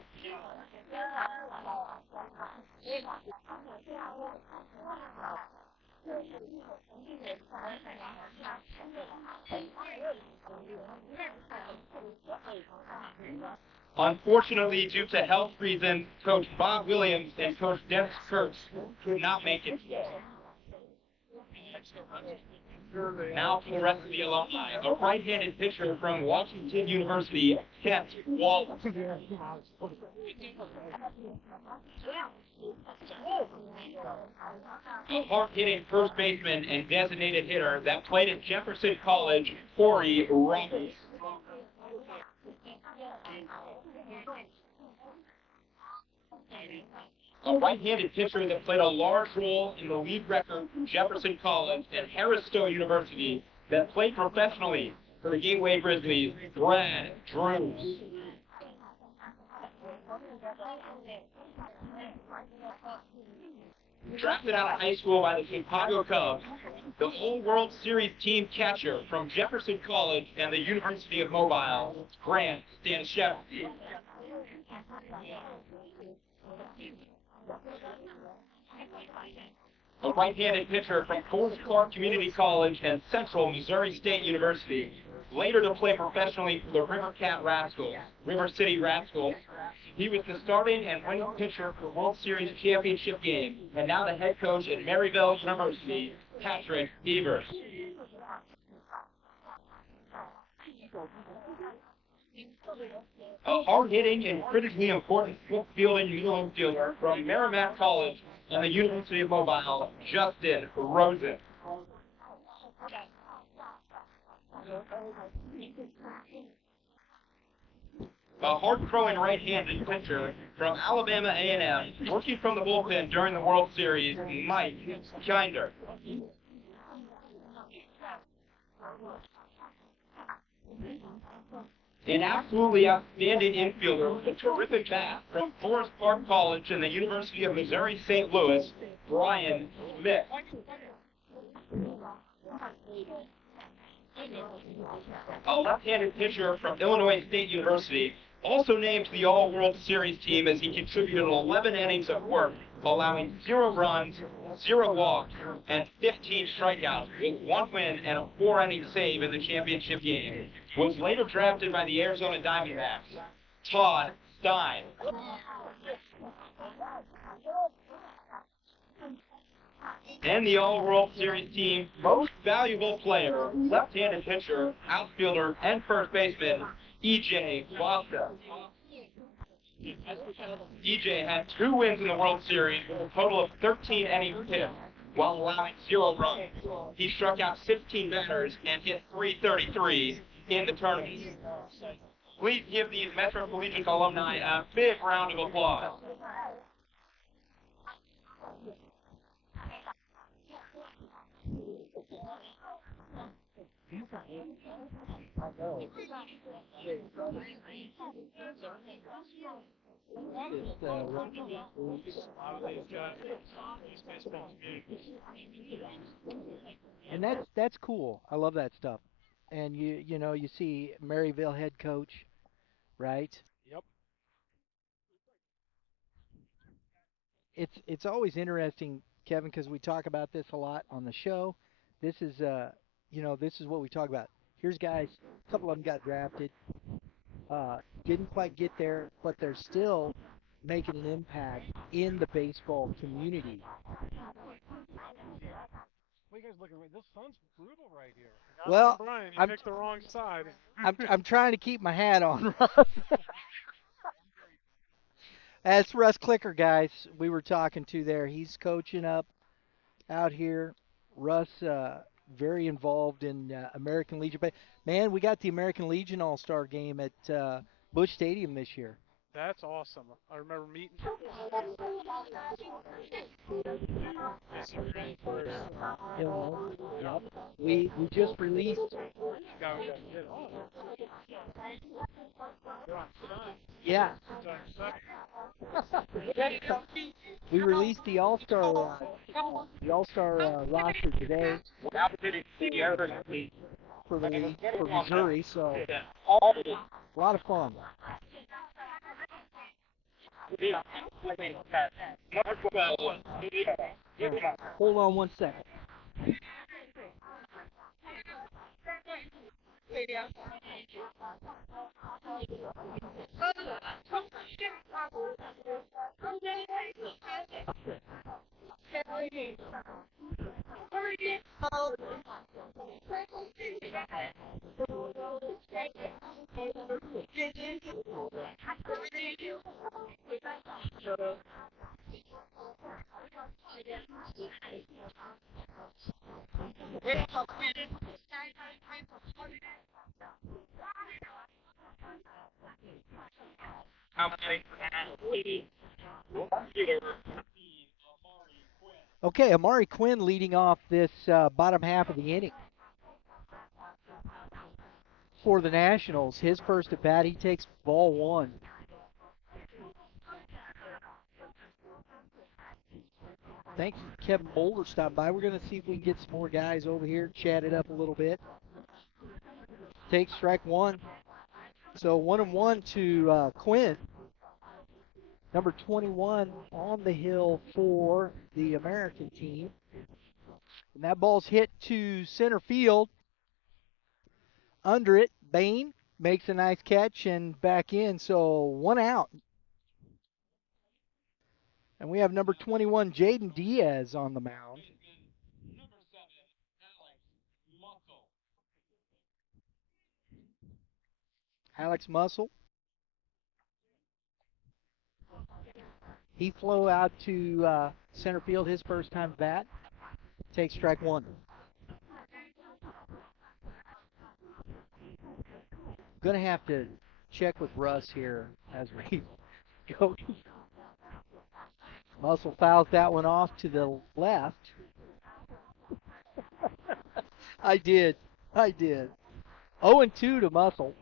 Unfortunately, due to health reasons, Coach Bob Williams and Coach Dennis Kurtz could not make it. Now for the rest of the alumni, a right-handed pitcher from Washington University, Kent Wallace. A hard-hitting first baseman and designated hitter that played at Jefferson College, Corey Roberts. A right-handed pitcher that played a large role in the league record from Jefferson College and Harris-Stowe University that played professionally for the Gateway Grizzlies, Brad Drews. Drafted out of high school by the Chicago Cubs, the whole World Series team catcher from Jefferson College and the University of Mobile, Grant Stanishevsky. A right-handed pitcher from Forest Park Community College and Central Missouri State University, later to play professionally for the River City Rascals. He was the starting and winning pitcher for World Series championship game, and now the head coach at Maryville University, Patrick Evers. A hard-hitting and critically important fielding middle infielder from Merrimack College and the University of Mobile, Justin Rosen. A hard-throwing right-handed pitcher from Alabama A&M, working from the bullpen during the World Series, Mike Kinder. An absolutely outstanding infielder with a terrific bat from Forest Park College and the University of Missouri St. Louis, Brian Smith. A left-handed pitcher from Illinois State University, also named to the All-World Series team as he contributed 11 innings of work, allowing 0 runs, 0 walks, and 15 strikeouts, with 1 win and a 4-inning save in the championship game. Was later drafted by the Arizona Diamondbacks, Todd Stein. And the All-World Series team most valuable player, left-handed pitcher, outfielder, and first baseman, E.J. Vasta. E.J. had 2 wins in the World Series with a total of 13 innings pitched, while allowing 0 runs. He struck out 16 batters and hit .333 in the tournament. Please give these Metro Collegiate alumni a big round of applause. Just A lot of these guys, these baseball communities. and that's cool. I love that stuff. And you see Maryville head coach, right? Yep. It's always interesting, Kevin, because we talk about this a lot on the show. This is this is what we talk about. Here's guys, a couple of them got drafted, didn't quite get there, but they're still making an impact in the baseball community. What are you guys looking at? This sun's brutal right here. Well, Brian, you I'm picked the wrong side. I'm trying to keep my hat on, Russ. That's Russ Clicker, guys. We were talking to there. He's coaching up out here. Russ, very involved in American Legion. But man, we got the American Legion All Star game at Busch Stadium this year. That's awesome. I remember meeting. Missing Green first. Yep. We just released. Got to get on. You're on time. Yeah. It's on second. We released the All Star roster today for the league for Missouri. So a lot of fun. Hold on one second. Okay, Amari Quinn leading off this bottom half of the inning for the Nationals. His first at bat, he takes ball one. Thanks, Kevin Boulder stopped by. We're going to see if we can get some more guys over here, chat it up a little bit. Take strike one. So 1-1 to Quinn. Number 21 on the hill for the American team. And that ball's hit to center field. Under it, Bain makes a nice catch and back in. So one out. And we have number 21, Jaden Diaz, on the mound. Alex Muscle. He flew out to center field his first time bat. Takes strike one. Gonna have to check with Russ here as we go. Muscle fouls that one off to the left. I did. 0-2 to Muscle.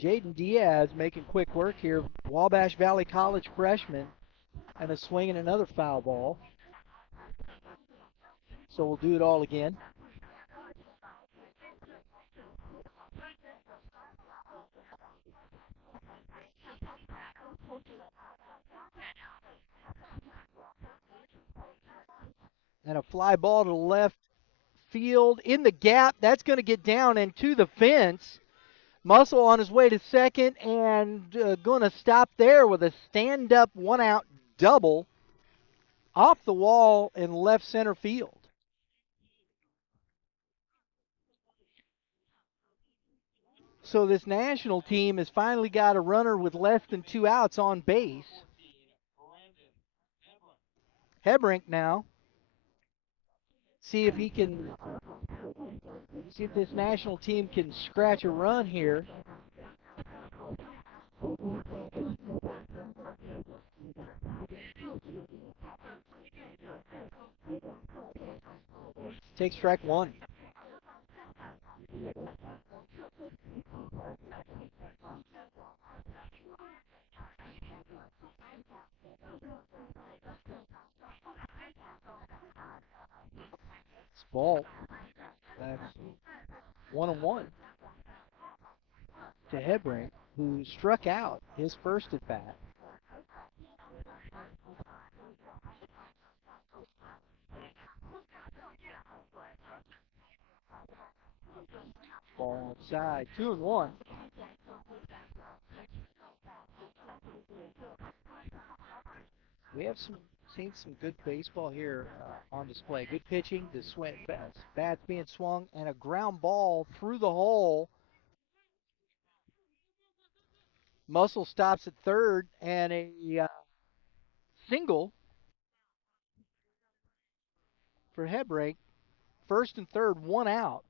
Jaden Diaz making quick work here. Wabash Valley College freshman. And a swing and another foul ball. So we'll do it all again. And a fly ball to left field in the gap. That's going to get down and to the fence. Muscle on his way to second and going to stop there with a stand-up one-out double off the wall in left center field. So this national team has finally got a runner with less than 2 outs on base. Hebrink now. See if this national team can scratch a run here. Take strike one. ball. That's 1-1 to Hebring, who struck out his first at bat. Ball outside, 2-1. We have seen some good baseball here on display. Good pitching, the bats being swung, and a ground ball through the hole. Muscle stops at third, and a single for Hebring. First and third, one out.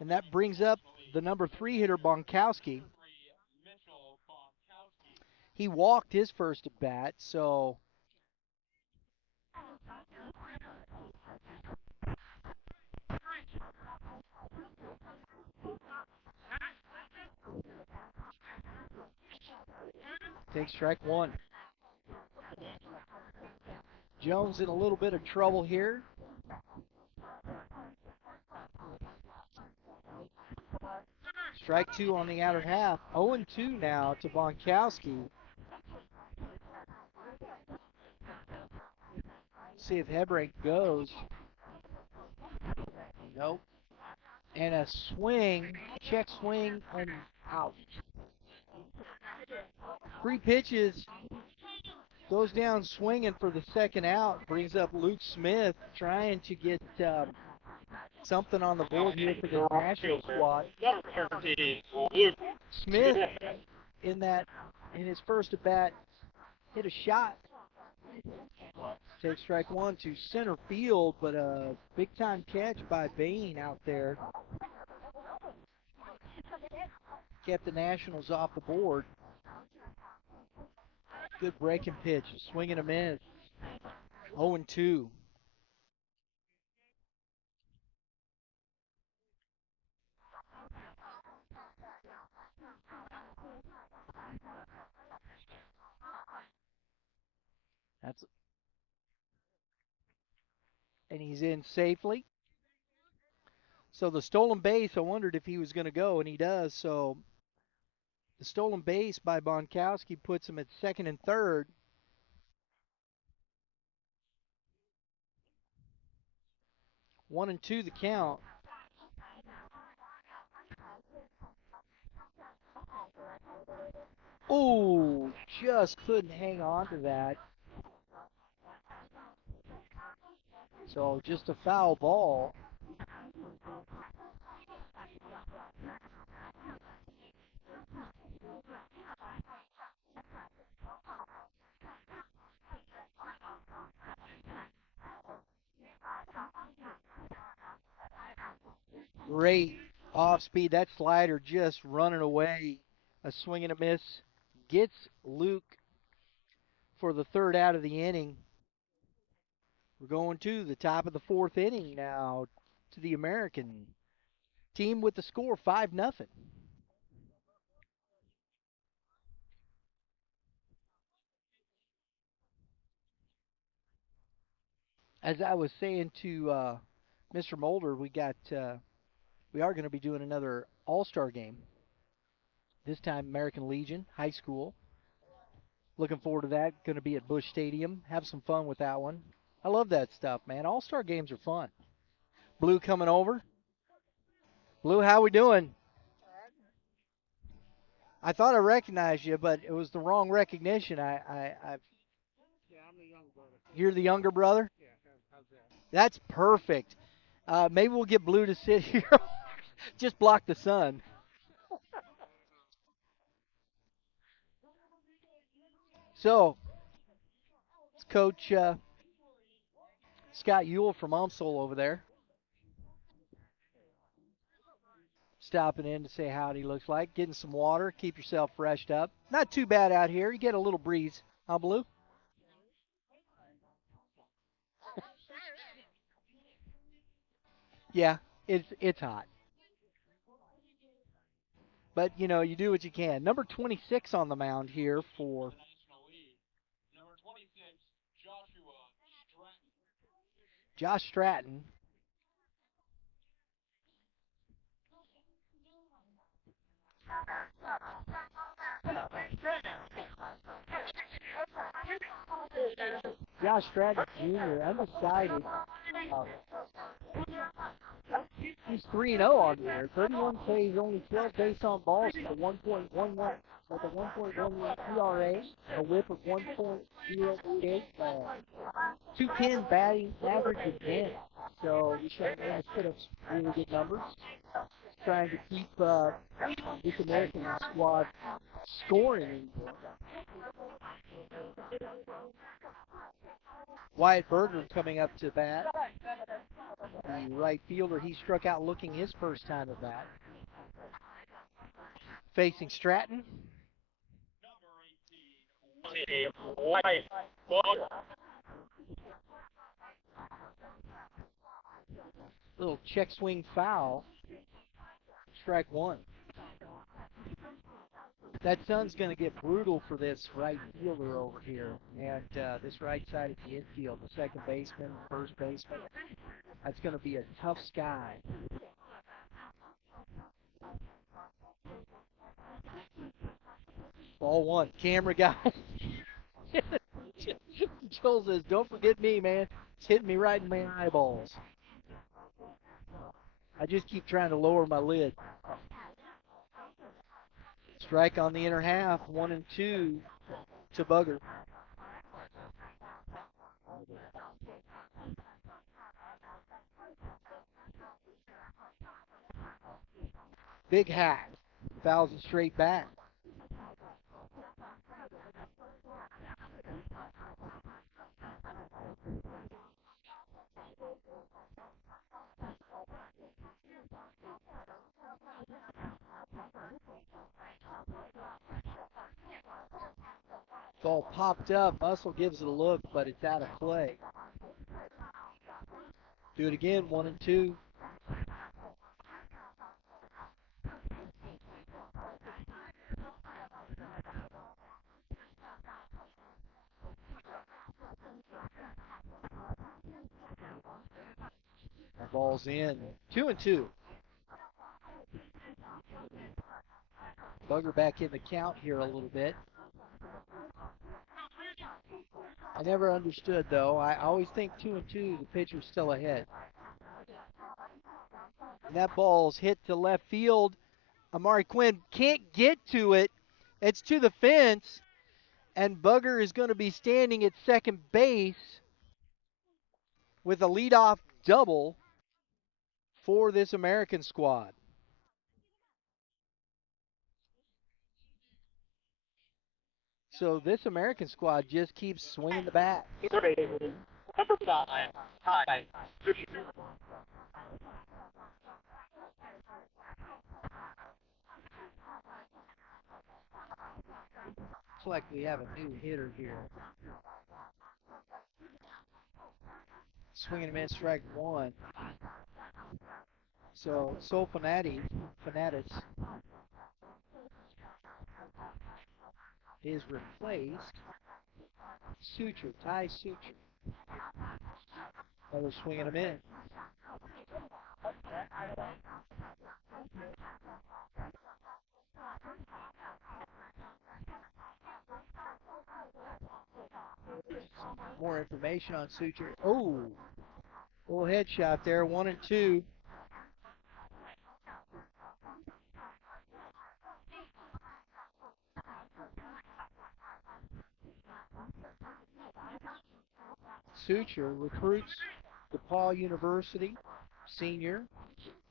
And that brings up the number 3 hitter, Bonkowski. He walked his first at bat, so take strike one. Jones in a little bit of trouble here. Strike two on the outer half. 0-2 now to Bonkowski. See if Hebring goes. Nope. And a swing, check swing, and out. 3 pitches. Goes down swinging for the second out. Brings up Luke Smith, trying to get something on the board here for the National squad. Smith in his first at bat hit a shot. Take strike one to center field, but a big time catch by Bain out there kept the Nationals off the board. Good breaking pitch, swing and a miss. 0-2. And he's in safely. So the stolen base, I wondered if he was going to go, and he does. So the stolen base by Bonkowski puts him at second and third. 1-2 the count. Oh, just couldn't hang on to that. So just a foul ball. Great off speed. That slider just running away. A swing and a miss. Gets Luke for the third out of the inning. We're going to the top of the fourth inning now to the American team with the score 5-0. As I was saying to Mr. Mulder, we are going to be doing another All-Star game. This time American Legion High School. Looking forward to that. Going to be at Busch Stadium. Have some fun with that one. I love that stuff, man. All-Star games are fun. Blue coming over. Blue, how we doing? I thought I recognized you, but it was the wrong recognition. Yeah, I'm the young brother. You're the younger brother? Yeah, how's that? That's perfect. Maybe we'll get Blue to sit here. Just block the sun. So, it's Coach Scott Ewell from UMSL over there. Stopping in to say howdy, looks like. Getting some water, keep yourself freshed up. Not too bad out here. You get a little breeze. Huh, Blue? Yeah, it's hot. But, you do what you can. Number 26 on the mound here for Josh Stratton. Josh Stratton Jr., undecided. Uh, he's 3-0 on the year. 31 Ks, only 12 base on balls with a 1.11 with a 1.11 ERA, a whip of 1.088, 210 batting average again. So this young man has put up some really good numbers. Trying to keep this American squad scoring. Wyatt Berger coming up to bat. The right fielder, he struck out looking his first time at bat. Facing Stratton. Little check swing foul. Strike one. That sun's going to get brutal for this right fielder over here. And this right side of the infield, the second baseman, first baseman. That's going to be a tough sky. Ball one. Camera guy. Joel says, don't forget me, man. It's hitting me right in my eyeballs. I just keep trying to lower my lid. Strike on the inner half, 1-2 to Bugger. Big hack. Fouls it straight back. Ball popped up. Muscle gives it a look, but it's out of play. Do it again, 1-2. Ball's in. 2-2. Bugger back in the count here a little bit. I never understood, though. I always think 2-2, the pitcher's still ahead. And that ball's hit to left field. Amari Quinn can't get to it. It's to the fence. And Bugger is going to be standing at second base with a leadoff double for this American squad. So this American squad just keeps swinging the bat. Looks like we have a new hitter here. Swinging a miss, strike one. So Fanatis is replaced. Suture, Ty Suture. Another swing and a miss. More information on Suture. Oh, little headshot there, 1-2. Suture recruits DePaul University, senior.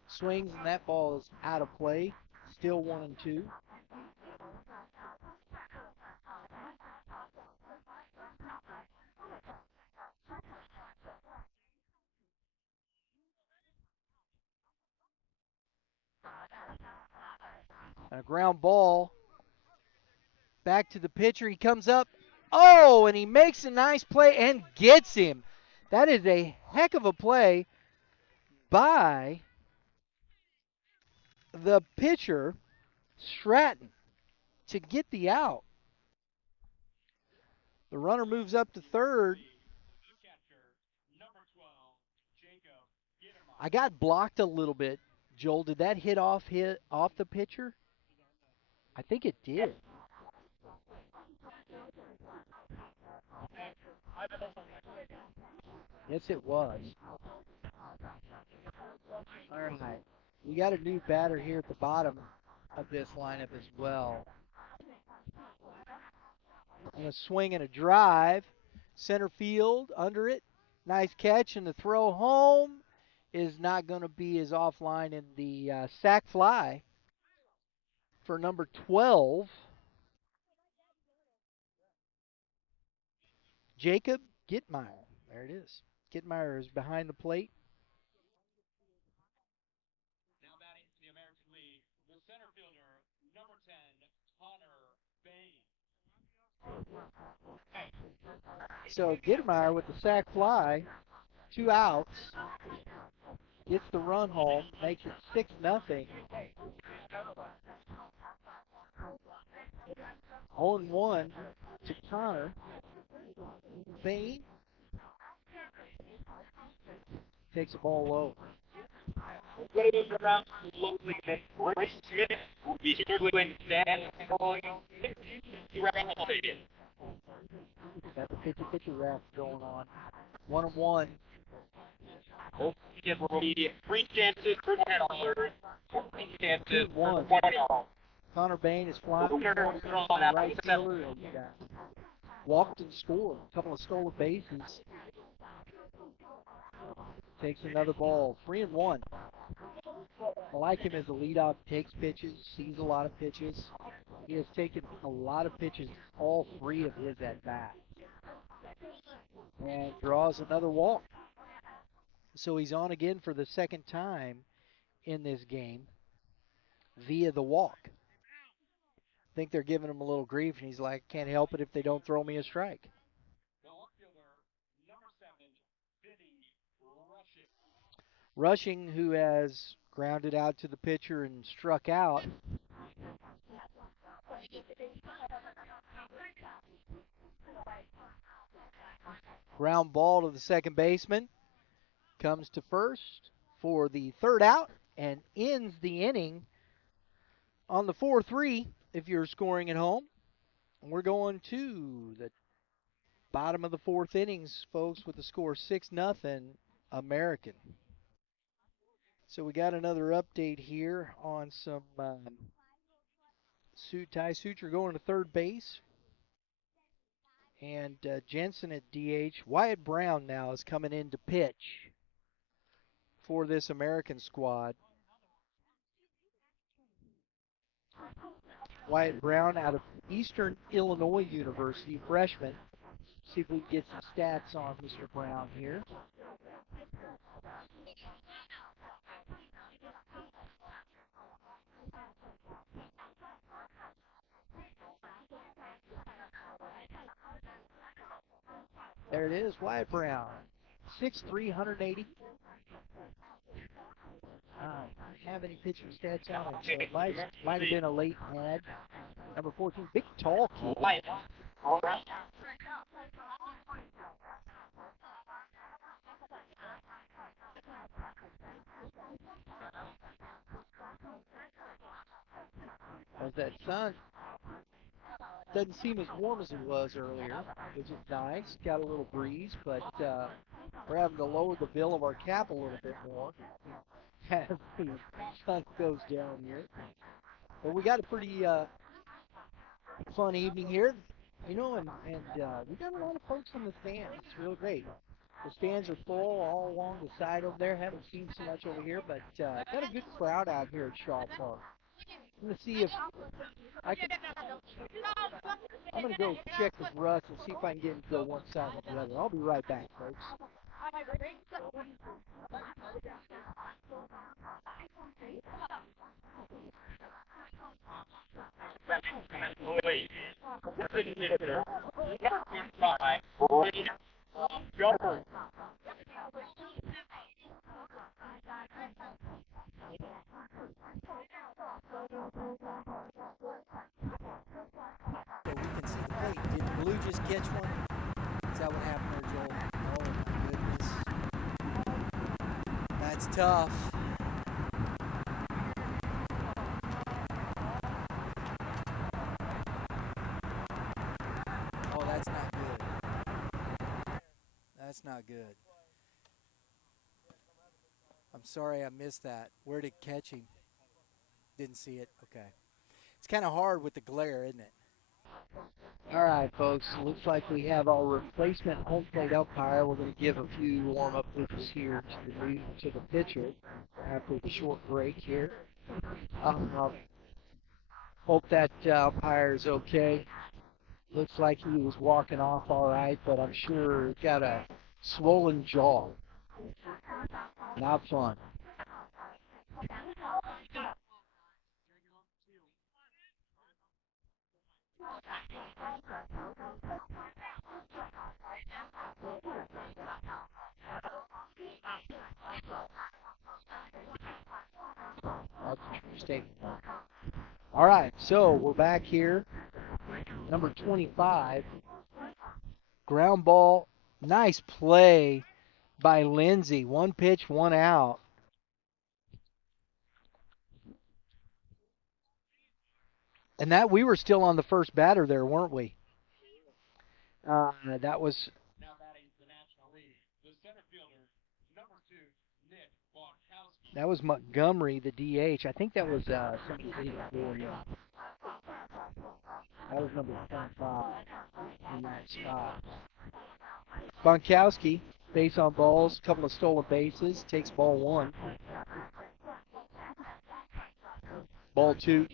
Swings and that ball is out of play. Still 1-2. A ground ball back to the pitcher. He comes up. Oh, and he makes a nice play and gets him. That is a heck of a play by the pitcher, Stratton, to get the out. The runner moves up to third. I got blocked a little bit. Joel, did that hit off the pitcher? I think it did. Yes, it was. All right. We got a new batter here at the bottom of this lineup as well. And a swing and a drive. Center field under it. Nice catch, and the throw home is not going to be as offline in the sac fly for number 12, Jacob Gittmeyer. There it is. Gittmeyer is behind the plate. Now batting in the American League, the center fielder, number 10, Connor Bain. So Gittmeyer with the sac fly, 2 outs, gets the run home, makes it 6-0. 0-1 to Connor. Bain takes the ball low. Ladies around locally, Rich Smith will be here doing stand following Got the pitcher rap going on. 1-1. It will be 3 chances for 10 holders, 14 chances for 2-1. 20 holders. Connor Bain is flying Opener towards the drawn out right of 7. fielder and walked and scored. A couple of stolen bases. Takes another ball. 3-1. I like him as a leadoff. Takes pitches, sees a lot of pitches. He has taken a lot of pitches, all 3 of his at bat. And draws another walk. So he's on again for the second time in this game via the walk. I think they're giving him a little grief, and he's like, can't help it if they don't throw me a strike. Rushing, who has grounded out to the pitcher and struck out. Ground ball to the second baseman. Comes to first for the 3rd out and ends the inning on the 4-3 if you're scoring at home. We're going to the bottom of the 4th innings, folks, with the score 6-0 American. So we got another update here on some Ty Suture going to third base. And Jensen at DH. Wyatt Brown now is coming in to pitch for this American squad. Wyatt Brown out of Eastern Illinois University, freshman. See if we can get some stats on Mr. Brown here. There it is, Wyatt Brown. 6'3", 180. Have any pitching stats on it? So it might have been a late ad. Number 14, big tall kid. As that sun doesn't seem as warm as it was earlier, which is nice. Got a little breeze, but we're having to lower the bill of our cap a little bit more as the sun goes down here. But we got a pretty fun evening here, you know, and we got a lot of folks in the stands. It's real great. The stands are full all along the side over there. Haven't seen so much over here, but got a good crowd out here at Shaw Park. I'm going to see if I can. I'm going to go check with Russ and see if I can get him to go one side or the other. I'll be right back, folks. So we can see the plate. Did the Blue just catch one? Is that what happened there, Joel? Oh my goodness. That's tough. Oh, that's not good. That's not good. I'm sorry I missed that. Where did it catch him? Didn't see it. Okay. It's kind of hard with the glare, isn't it? All right, folks. Looks like we have our replacement home plate umpire. We're going to give a few warm-up loops here to the pitcher after the short break here. Hope that umpire is okay. Looks like he was walking off all right, but I'm sure he got a swollen jaw. Not fun. That's a true statement. All right, so we're back here. Number 25. Ground ball. Nice play by Lindsay. One pitch, one out. And that we were still on the first batter there, weren't we? That was Now batting the National League, the center fielder, number 2, Nick Bonkowski. that was Montgomery, the DH. I think that was somebody hitting for him. That was number 25 in that spot. Bonkowski, base on balls, couple of stolen bases, takes ball 1. Ball 2.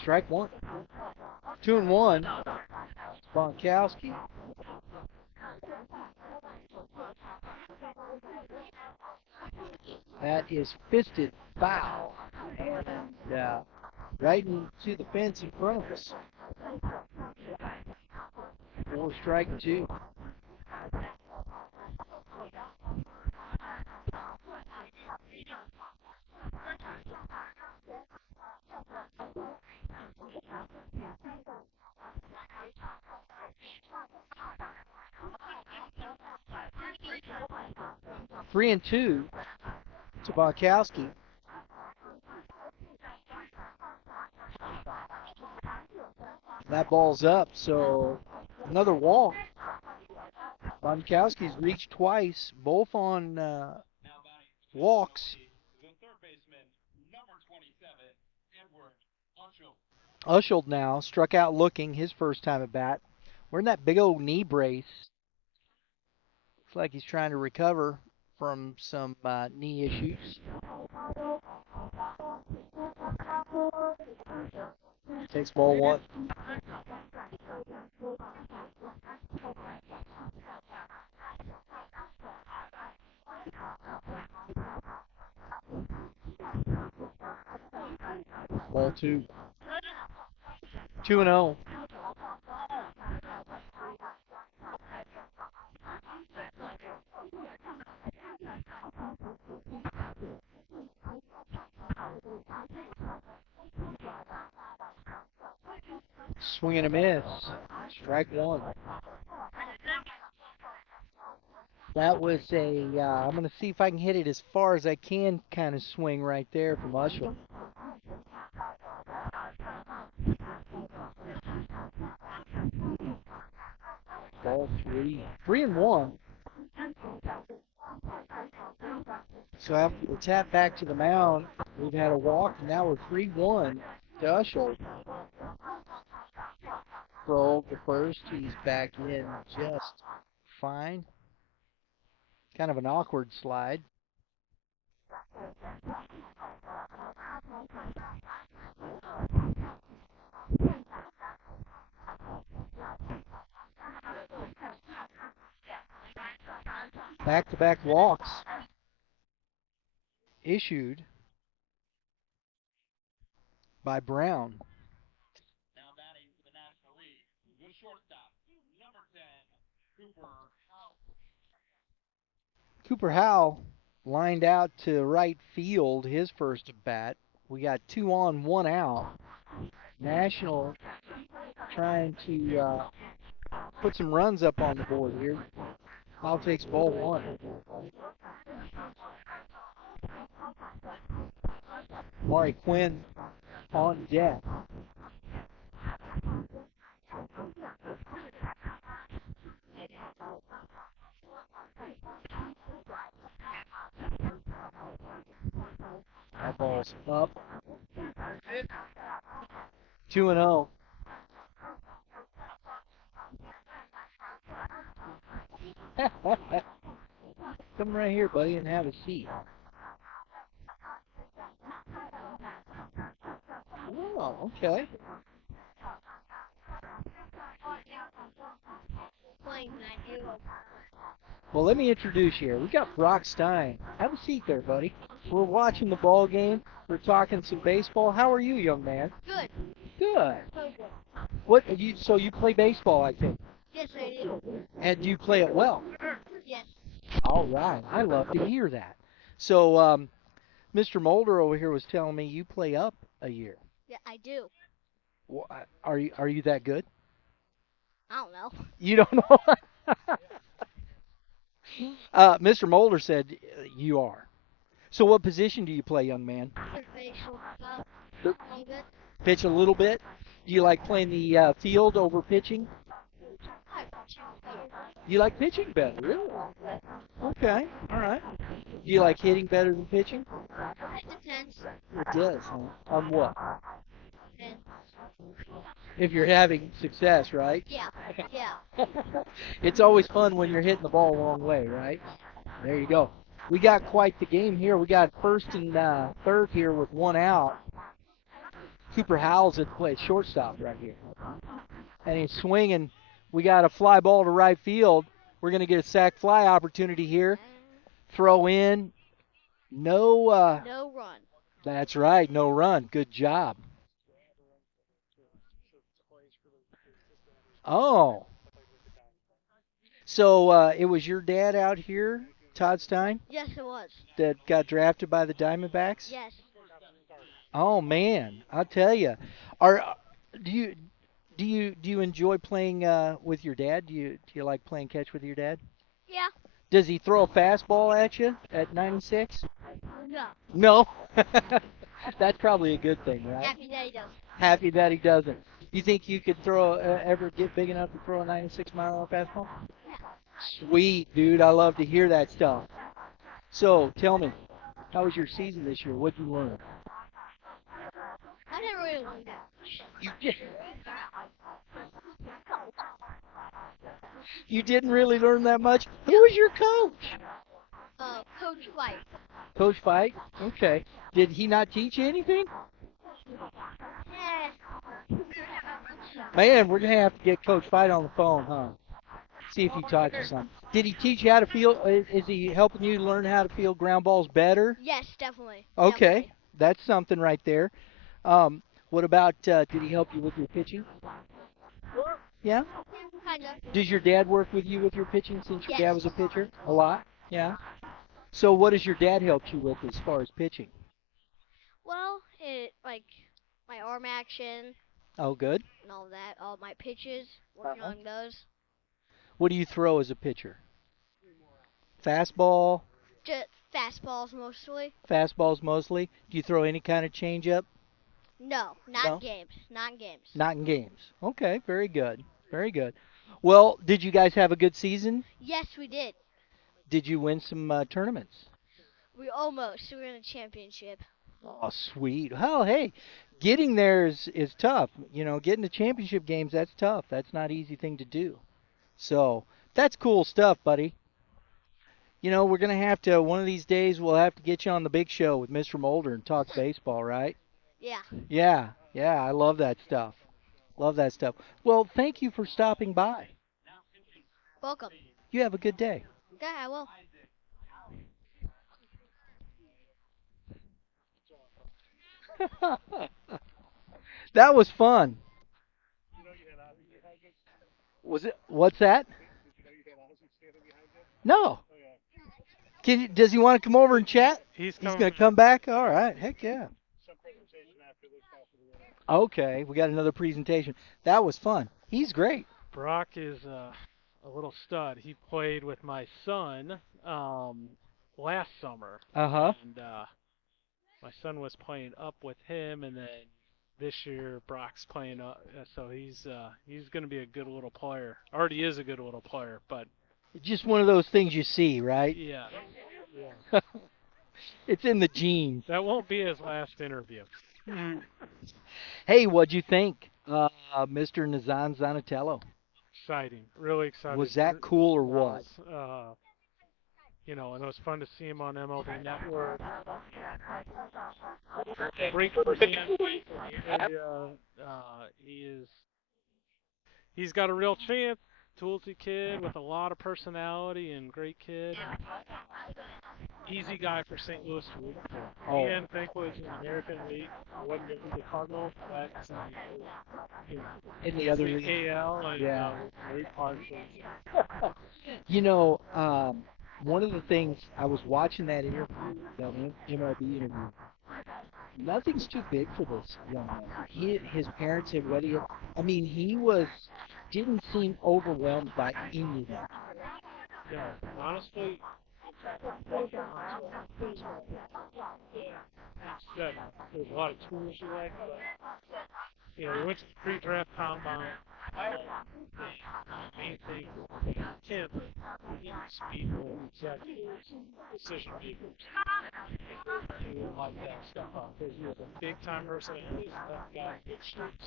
Strike 1. 2-1. Bonkowski. That is fisted foul. And right into the fence in front of us. 4 strike 2. Three and 2 to Bonkowski. That ball's up, so another walk. Bonkowski's reached twice, both on walks. The third baseman, number 27, Edward Ushel. Ushel now struck out looking his first time at bat. Wearing that big old knee brace. Looks like he's trying to recover from some knee issues. Takes ball 1. Ball 2. 2-0. Swing and a miss. Strike 1. That was I'm going to see if I can hit it as far as I can kind of swing right there from Ushel. Ball 3. 3-1. So after the tap back to the mound, we've had a walk, and now we're 3-1 to Ushel. Throw to first. He's back in just fine. Kind of an awkward slide. Back-to-back walks issued by Brown. Now batting for the National League, the shortstop, number 10, Cooper Howell. Cooper Howell lined out to right field his first at bat. We got 2 on, 1 out. National trying to put some runs up on the board here. Howell takes ball 1. Maury Quinn on deck. That ball's up. 2-0. Come right here, buddy, and have a seat. Oh, okay. Well, let me introduce you here. We got Brock Stein. Have a seat there, buddy. We're watching the ball game. We're talking some baseball. How are you, young man? Good. Good. What? So you play baseball, I think. Yes, I do. And do you play it well? Yes. All right. I love to hear that. So, Mr. Mulder over here was telling me you play up a year. Yeah, I do. Are you that good? I don't know. You don't know? Mr. Mulder said you are. So what position do you play, young man? Facial stuff. Good. Pitch a little bit? Do you like playing the field over pitching? You like pitching better, really? Okay, all right. Do you like hitting better than pitching? It depends. It does, huh? On what? And If you're having success, right? yeah, yeah. It's always fun when you're hitting the ball a long way, right? There you go. We got quite the game here. We got first and third here with one out. Cooper Howells at play shortstop right here. And he's swinging. We got a fly ball to right field. We're going to get a sac fly opportunity here. Throw in. No. No run. That's right. No run. Good job. Oh. So it was your dad out here, Todd Stein, Yes, it was. that got drafted by the Diamondbacks? Yes. Oh man, I tell you, are do you do you enjoy playing with your dad? Do you like playing catch with your dad? Yeah. Does he throw a fastball at you at 96? No. No. That's probably a good thing, right? Happy that he does. Happy that he doesn't. You think you could throw ever get big enough to throw a 96-mile-an-hour fastball? Sweet, dude. I love to hear that stuff. So, tell me, how was your season this year? What'd you learn? I didn't really learn that. You did. You didn't really learn that much. Who was your coach? Coach White. Coach Fight. Okay. Did he not teach you anything? Yeah. Man, we're gonna have to get Coach Fight on the phone, huh? See if he taught you something. Did he teach you how to feel? Is he helping you learn how to feel ground balls better? Yes, definitely. Okay, Definitely. that's something right there. What about? Did he help you with your pitching? Yeah. Kinda. Does your dad work with you with your pitching since your Yes. dad was a pitcher? A lot. Yeah. So what does your dad help you with as far as pitching? Well, it like my arm action Oh, good. and all that, all my pitches, working Uh-huh. on those. What do you throw as a pitcher? Fastball, Just fastballs mostly. fastballs mostly. Do you throw any kind of changeup? No, not No? games. Not games. Not in games. Okay, very good. Very good. Well, did you guys have a good season? Yes, we did. Did you win some tournaments? We almost. We were in a championship. Oh, sweet. Well, hey, getting there is tough. You know, getting to championship games, that's tough. That's not an easy thing to do. So, that's cool stuff, buddy. You know, we're going to have to, one of these days, we'll have to get you on the big show with Mr. Mulder and talk baseball, right? Yeah. Yeah, yeah, I love that stuff. Love that stuff. Well, thank you for stopping by. Welcome. You have a good day. Yeah, I will. That was fun. Was it? What's that? No. Does he want to come over and chat? He's He's coming. going to come back? All right. Heck yeah. Okay. We got another presentation. That was fun. He's great. Brock is a little stud. He played with my son last summer, Uh huh. and my son was playing up with him, and then this year Brock's playing up, so he's going to be a good little player. Already is a good little player, but Just one of those things you see, right? yeah, yeah, It's in the genes. that won't be his last interview. Hey, what'd you think, Mr. Nazan Zanatello? Exciting, really excited. Was that cool or That what? was, and it was fun to see him on MLB Network. Great for him. He is. He's got a real chance. Toolsy kid with a lot of personality and great kid. Easy guy for St. Louis to root for. Oh. And thankfully it's in the American League. Wasn't it the Cardinals? That's In the other the league. AL and Yeah. very partial. You know, one of the things I was watching that interview, that MLB interview. Nothing's too big for this young man. His parents had ready. I mean, didn't seem overwhelmed by any of that. Yeah, honestly, that there's a lot of tools you like, but we went to the pre-draft combine. The main thing, Tim, speed, executives, decision makers, he would like that stuff up. Because he was a big-time personality, that guy, big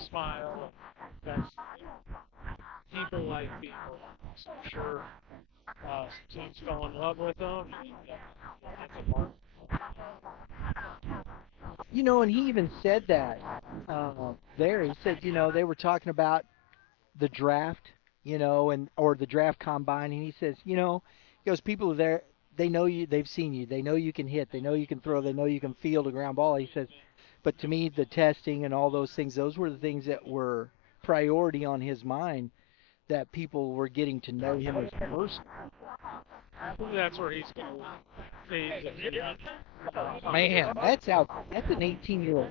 smile, and that's people like people. So I'm sure some teams fell in love with him. And, that's a mark. You know, and he even said that there. He said, they were talking about the draft, and or the draft combine, and he says, he goes, people are there. They know you. They've seen you. They know you can hit. They know you can throw. They know you can field a ground ball. He says, but to me, the testing and all those things, those were the things that were priority on his mind. That people were getting to know him as a person. That's where he's going to Man, that's an 18-year-old.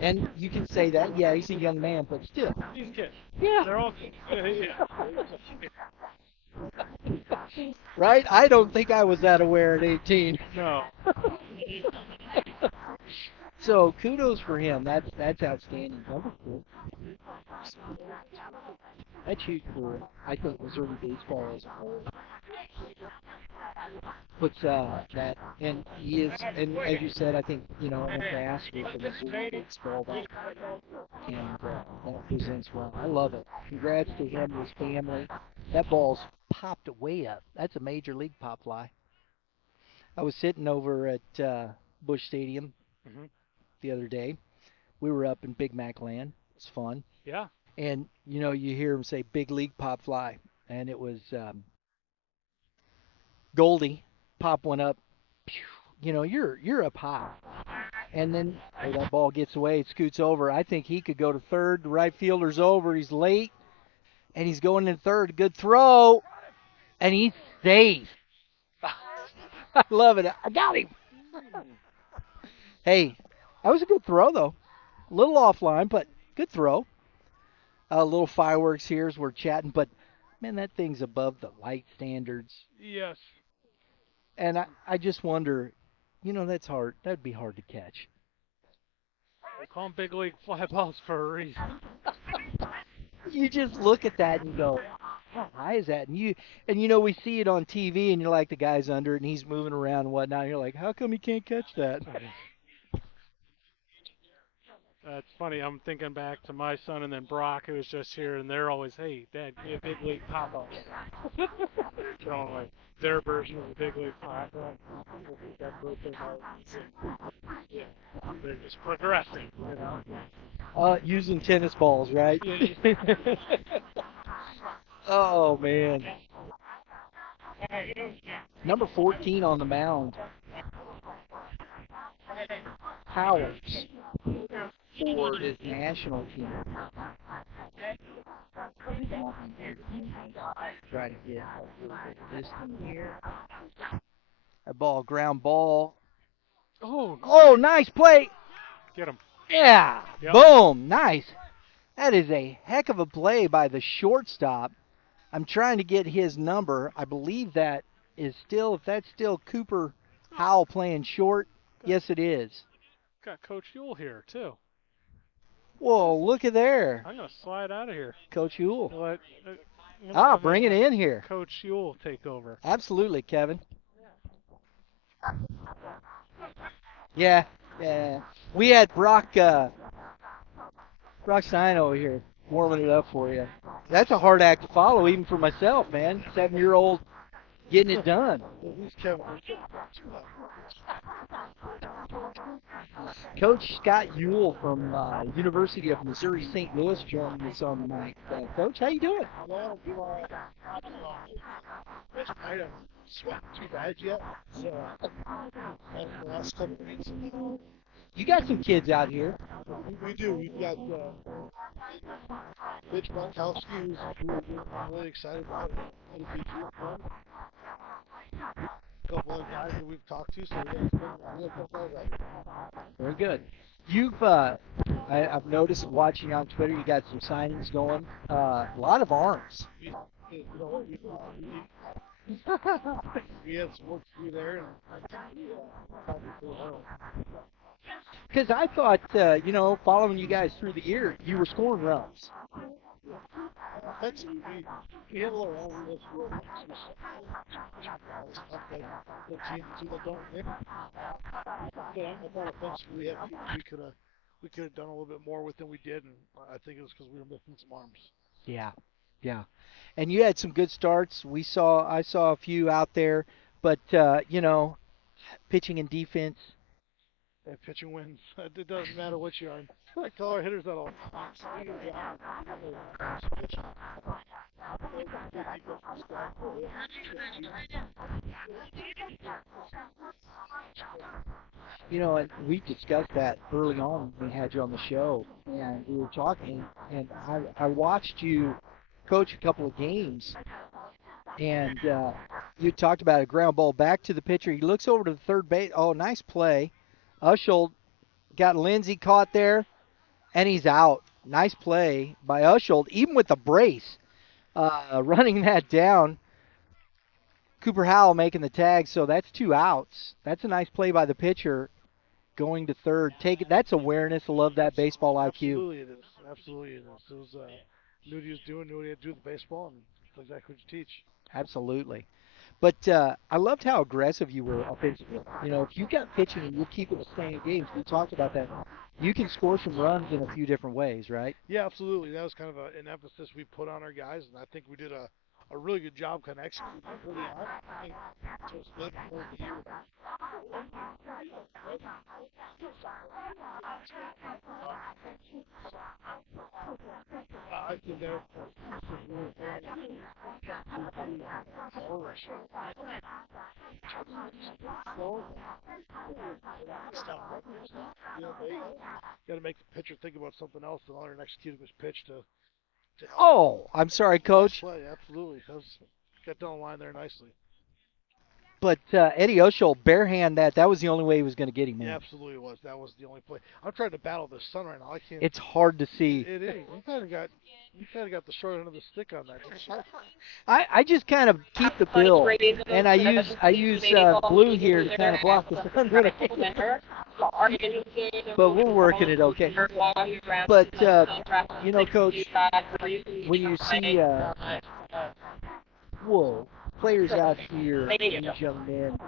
And you can say that, yeah, he's a young man, but still. He's kids. Yeah. They're all kids. Right? I don't think I was that aware at 18. No. So kudos for him. That's outstanding. Number 4. That's huge for, I think, Missouri baseball as a whole. Puts that, and he is, and as you said, I think, an ambassador for Missouri baseball, and that presents well. I love it. Congrats to him and his family. That ball's popped way up. That's a major league pop fly. I was sitting over at Busch Stadium the other day. We were up in Big Mac land. It was fun. Yeah. And you hear him say big league pop fly, and it was Goldie pop one up. You're up high, and then that ball gets away. It scoots over. I think he could go to third. The right fielder's over. He's late, and he's going in third. Good throw, and he's safe. I love it. I got him. Hey, that was a good throw though. A little offline, but good throw. A little fireworks here as we're chatting, but man, that thing's above the light standards. Yes. And I just wonder, that's hard. That'd be hard to catch. They call them big league fly balls for a reason. You just look at that and you go, how high is that? And we see it on TV, and you're like, the guy's under it, and he's moving around and whatnot. And you're like, how come he can't catch that? It's funny. I'm thinking back to my son and then Brock, who was just here, and they're always, "Hey, Dad, give me a big league pop up." Like their version of the big league pop up. Yeah, they're just progressing. Using tennis balls, right? Oh man. Number 14 on the mound. Powers for his national team. Try to get this one here. A ground ball. Oh, nice play. Get him. Yeah. Yep. Boom. Nice. That is a heck of a play by the shortstop. I'm trying to get his number. I believe that is still, if that's still Cooper Howell playing short. Yes, it is. Got Coach Yule here too. Whoa, look at there. I'm gonna slide out of here. Coach Yule. Let I'm gonna Bring it in here. Coach Yule take over. Absolutely, Kevin. Yeah, yeah. We had Brock Stein over here warming it up for you. That's a hard act to follow, even for myself, man. 7-year-old getting it done. Who's Kevin? Coach Scott Ewell from University of Missouri St. Louis joining us on the mic. Coach, how you doing? Well, I haven't sweat too bad yet, so the last couple of weeks. You got some kids out here. We do. We've got Mitch Bunkowski, who's really excited about it. It'll be fun. A couple of guys that we've talked to, so we have a couple guys out here. Very good. You've, I've noticed watching on Twitter, you got some signings going. A lot of arms. We had some work to do there. Because I thought, following you guys through the year, you were scoring runs. We have a little wrong with stuff like the teams that don't win. But I thought offensively we could have done a little bit more with than we did, and I think it was because we were missing some arms. Yeah, yeah. And you had some good starts. I saw a few out there, but pitching and defense. And pitching wins. It doesn't matter what you are. I tell our hitters that all. And we discussed that early on when we had you on the show, and we were talking, and I watched you coach a couple of games, and you talked about a ground ball back to the pitcher. He looks over to the third base. Oh, nice play. Ushel got Lindsey caught there, and he's out. Nice play by Ushel, even with the brace, running that down. Cooper Howell making the tag, so that's 2 outs. That's a nice play by the pitcher going to third. That's awareness. I love that baseball IQ. Absolutely it is. Absolutely it is. It was, knew what he was doing, knew what he had to do with the baseball, and that's exactly what you teach. Absolutely. But I loved how aggressive you were offensively. If you got pitching and you're keeping it staying in games, we talked about that, you can score some runs in a few different ways, right? Yeah, absolutely. That was kind of an emphasis we put on our guys, and I think we did a really good job kind of executing early on. I think towards the middle of the year. I think there. Got to make the pitcher think about something else than our executing his pitch to. Oh, I'm sorry, Coach. Play, absolutely. Got down the line there nicely. But Eddie Ushel barehand that. That was the only way he was going to get him, man. Yeah, absolutely was. That was the only play. I'm trying to battle the sun right now. I can't. It's hard to see. It is. You kind of got the short end of the stick on that. I just kind of keep the bill, and I use blue here to kind of block the sun. But we're working it okay. But Coach, when you see players out here, these young men,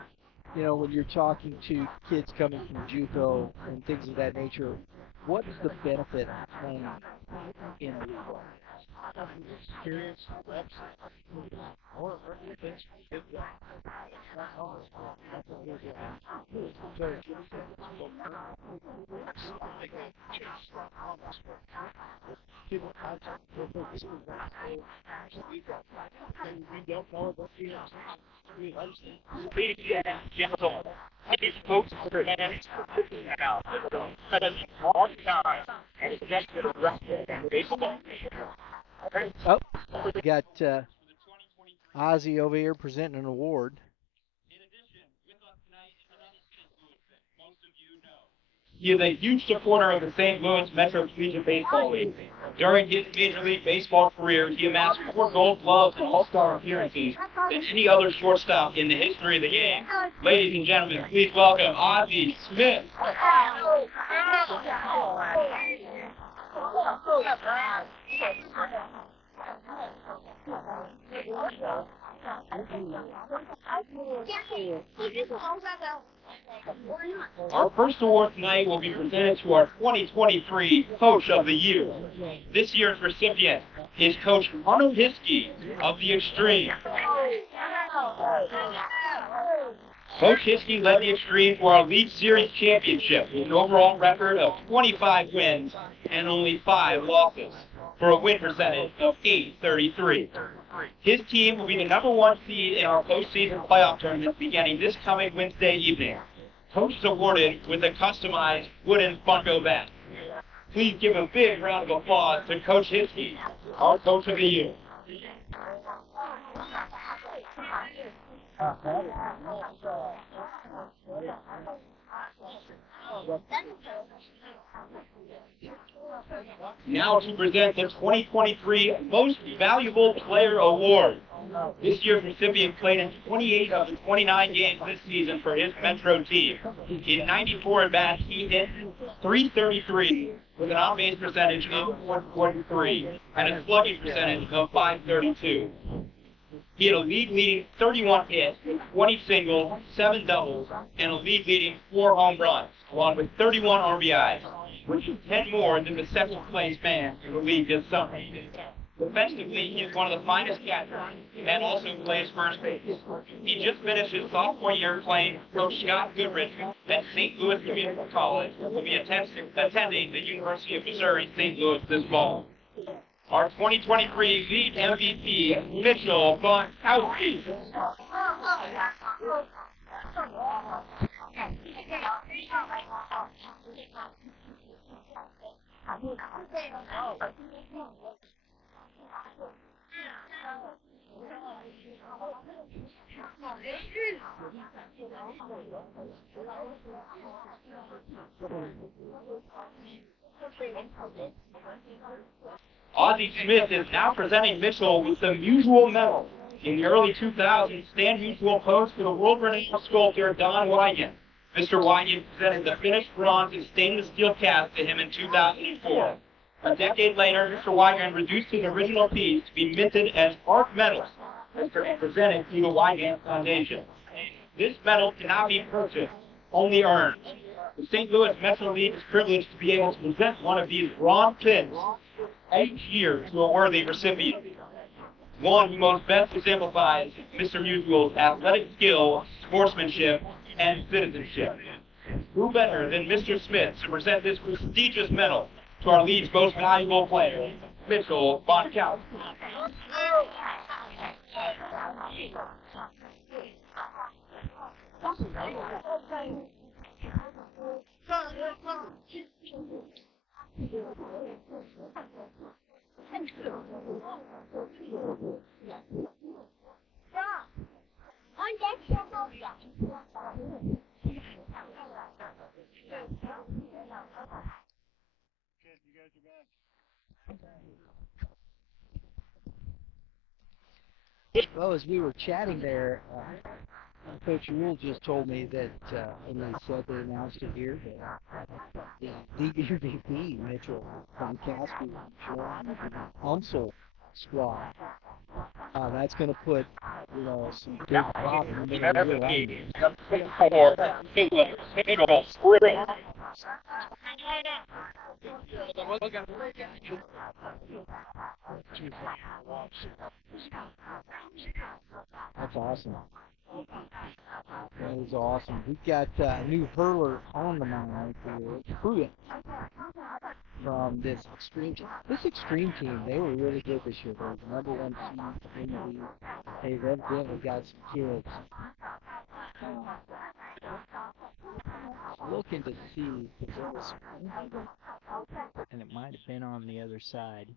when you're talking to kids coming from JUCO and things of that nature, what is the benefit of playing in a league? Experience, reps, or things. Ladies and gentlemen, these folks are all time and baseball. Oh, we got Ozzy over here presenting an award. He is a huge supporter of the St. Louis Metro Collegiate Baseball League. During his Major League Baseball career, he amassed 4 Gold Gloves and All-Star appearances than any other shortstop in the history of the game. Ladies and gentlemen, please welcome Ozzie Smith. Our first award tonight will be presented to our 2023 Coach of the Year. This year's recipient is Coach Hunter Hiskey of the Extreme. Coach Hiskey led the Extreme to our League Series championship with an overall record of 25 wins and only 5 losses, for a win percentage of .833. His team will be the #1 seed in our postseason playoff tournament beginning this coming Wednesday evening. Coach is awarded with a customized wooden Funko bat. Please give a big round of applause to Coach Hiskey, our Coach of the Year. Now to present the 2023 Most Valuable Player Award. This year's recipient played in 28 of the 29 games this season for his Metro team. In 94 at-bats, he hit .333 with an on-base percentage of .143 and a slugging percentage of .532. He had a league-leading 31 hits, 20 singles, 7 doubles, and a league-leading 4 home runs, along with 31 RBIs, which is 10 more than the second-place man in the league this summer. Defensively, he is one of the finest catchers and also plays first base. He just finished his sophomore year playing Coach Scott Goodrich at St. Louis Community College and will be attending the University of Missouri St. Louis this fall. Our 2023 league MVP, Mitchell Bonkowski. Ozzie Smith is now presenting Mitchell with the Musial Medal. In the early 2000s, Stan Musial posed for the world-renowned sculptor Don Wygan. Mr. Wygan presented the finished bronze and stainless steel cast to him in 2004. A decade later, Mr. Wygan reduced his original piece to be minted as art medals and presented through the Wygan Foundation. This medal cannot be purchased, only earned. The St. Louis Metro League is privileged to be able to present one of these bronze pins each year to a worthy recipient. One who most best exemplifies Mr. Musial's athletic skill, sportsmanship, and citizenship. Who better than Mr. Smith to present this prestigious medal to our league's most valuable player, Mitchell Bonkowski. Well, as we were chatting there, Coach Rule just told me that, and they said they announced it here, that the league MVP, Mitchell Bonkowski, joined the UMSL squad. That's going to put, some big pop in the middle of the year. That's awesome. That is awesome. We've got a new hurler on the mound for Pruitt from this extreme team. This extreme team, they were really good this year. They were the #1 seed in the league. They've evidently got some kids. Looking to see if there was, and it might have been on the other side.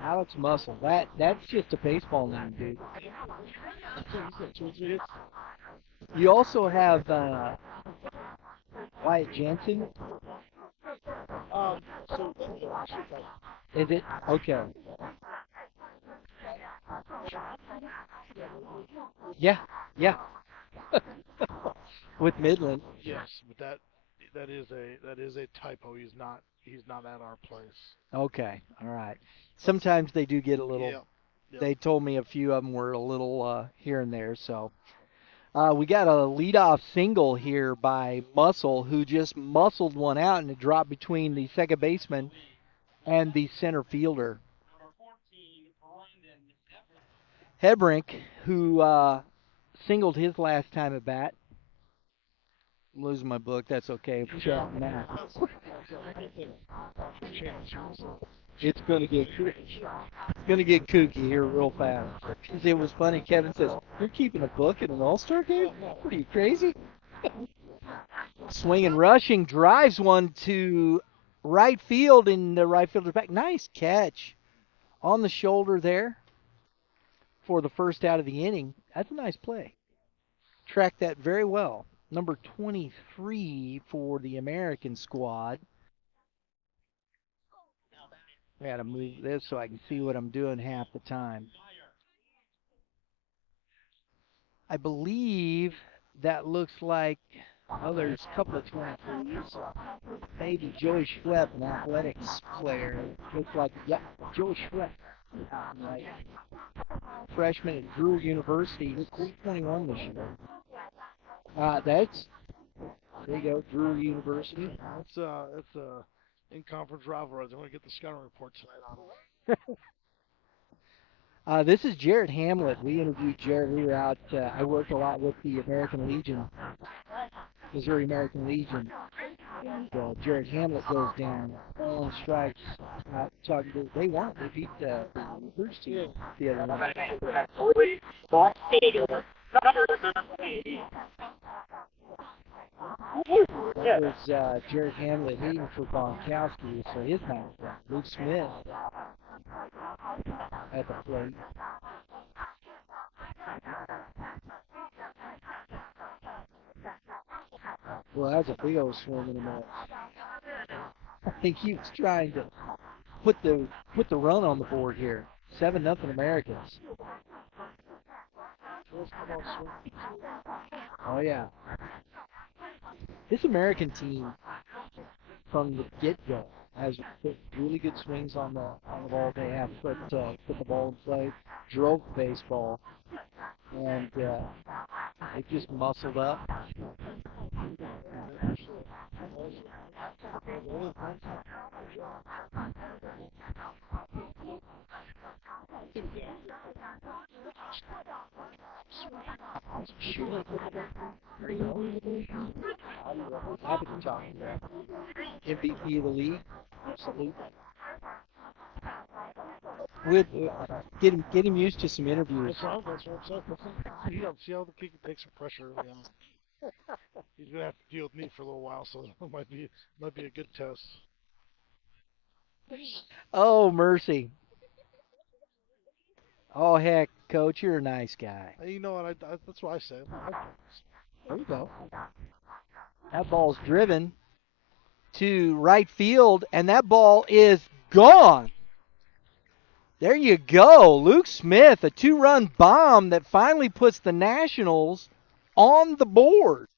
Alex Muscle. That's just a baseball name, dude. You also have Wyatt Jensen. Is it? Okay. Yeah, yeah. With Midland. Yes, but that is a typo. He's not at our place. Okay, all right. Let's. Sometimes they do get a little. Yep. Yep. They told me a few of them were a little here and there. So we got a leadoff single here by Muscle, who just muscled one out and it dropped between the second baseman and the center fielder. Hebrink, who singled his last time at bat. I'm losing my book. That's okay. I'm chatting now. It's gonna get kooky here real fast. It was funny. Kevin says, "You're keeping a book in an All-Star game? What are you crazy?" Swinging, rushing, drives one to right field, and the right fielder's back. Nice catch on the shoulder there for the first out of the inning. That's a nice play. Tracked that very well. Number 23 for the American squad. I gotta move this so I can see what I'm doing half the time. I believe that looks like, oh, there's a couple of 23s. Maybe Joey Schwepp, an athletics player. Looks like, yep, Joey Schwepp. Right. Freshman at Drew University. He's 21 this year. That's, there you go, Drew University. It's a in-conference rivalry. They're going to get the scouting report tonight on it. This is Jarrett Hamlet. We interviewed Jarrett. We were out. I worked a lot with the American Legion, Missouri American Legion. And Jarrett Hamlet goes down on strikes. Talking to, they won. They beat the first team the other night. That was Jarrett Hamlet hitting for Bonkowski for his match. Luke Smith at the plate. Well, that was a big old swing and a miss. I think he was trying to put the run on the board here. 7-0 Americans. Oh yeah. This American team from the get-go has put really good swings on the ball. They have put the ball in play, drove the baseball, and they just muscled up. Sure. There you go. Happy to talk to that. MVP of the league. Absolutely. With get him used to some interviews. That's what I'm saying. See how the kid can take some pressure early on. He's gonna have to deal with me for a little while, so it might be a good test. Oh mercy. Oh heck, Coach, you're a nice guy. Hey, you know what? That's what I said. There you go. That ball's driven to right field, and that ball is gone. There you go. Luke Smith, a 2-run bomb that finally puts the Nationals on the board.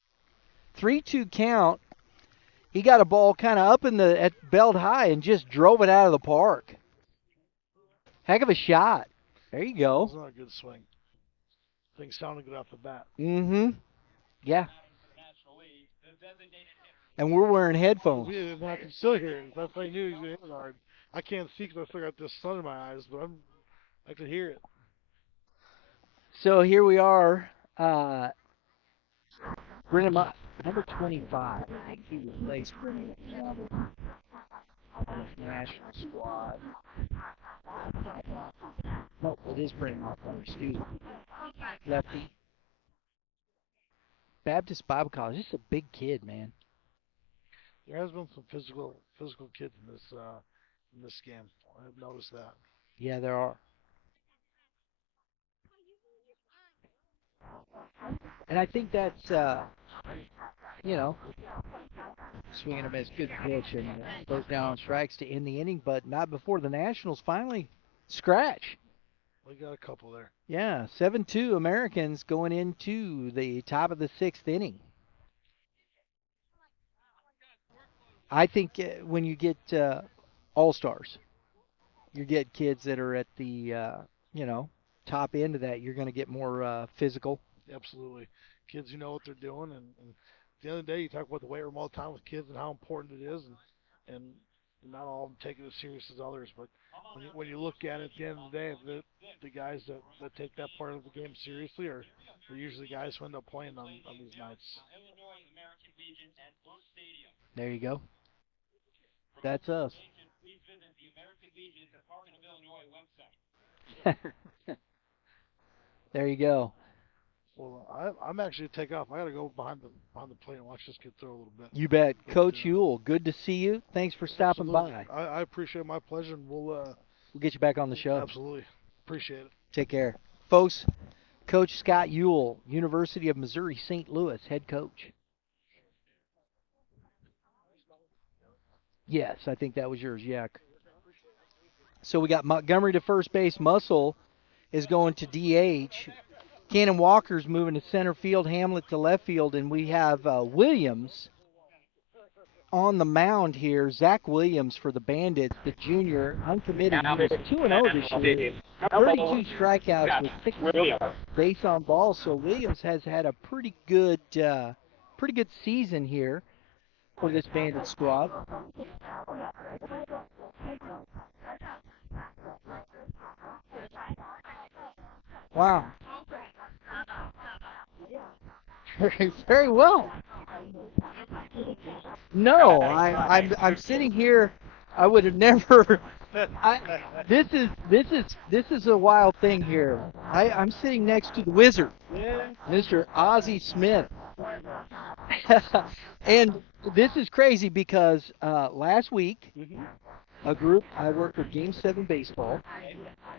3-2 count. He got a ball kind of up at belt high and just drove it out of the park. Heck of a shot. There you go. That's not a good swing. Thing sounded good off the bat. Mm-hmm. Yeah. And we're wearing headphones. I can still hear it. That's how I knew he was going to hit it hard. I can't see because I still got this sun in my eyes, but I can hear it. So here we are. Brennan Mott, number 25. I think he replaced Brennan National squad. No, it is Brennan Mott, excuse me. Lefty. Baptist Bible College. This is a big kid, man. There has been some physical kids in this game. I've noticed that. Yeah, there are. And I think that's, swinging a miss, good pitch, and goes down on strikes to end the inning, but not before the Nationals finally scratch. We got a couple there. Yeah, 7-2 Americans going into the top of the sixth inning. I think when you get all stars, you get kids that are at the you know top end of that. You're going to get more physical. Absolutely. Kids who know what they're doing, and at the end of the day, you talk about the weight room all the time with kids and how important it is, and not all of them take it as serious as others. But when you look at it at the end of the day, the guys that take that part of the game seriously are usually guys who end up playing on these nights. There you go. That's us. There you go. Well, I'm actually to take off. I got to go behind the plate and watch this kid throw a little bit. You bet. But Coach Ewell, good to see you. Thanks for stopping absolutely, by. I appreciate my pleasure, and We'll get you back on the show. absolutely appreciate it. Take care. Folks, Coach Scott Ewell, University of Missouri St. Louis head coach. Yes, I think that was yours. Yeah. So we got Montgomery to first base. Muscle is going to DH. Cannon Walker's moving to center field. Hamlet to left field. And we have Williams on the mound here. Zach Williams for the Bandits, the junior, uncommitted. He was 2-0 this year. 32 strikeouts with 6 base on balls. So Williams has had a pretty good season here for this Bandit squad. Wow. Very well. No, I'm sitting here. I would have never. I this is a wild thing here. I'm sitting next to the wizard, Mr. Ozzie Smith, and this is crazy because last week a group I work with Game 7 baseball,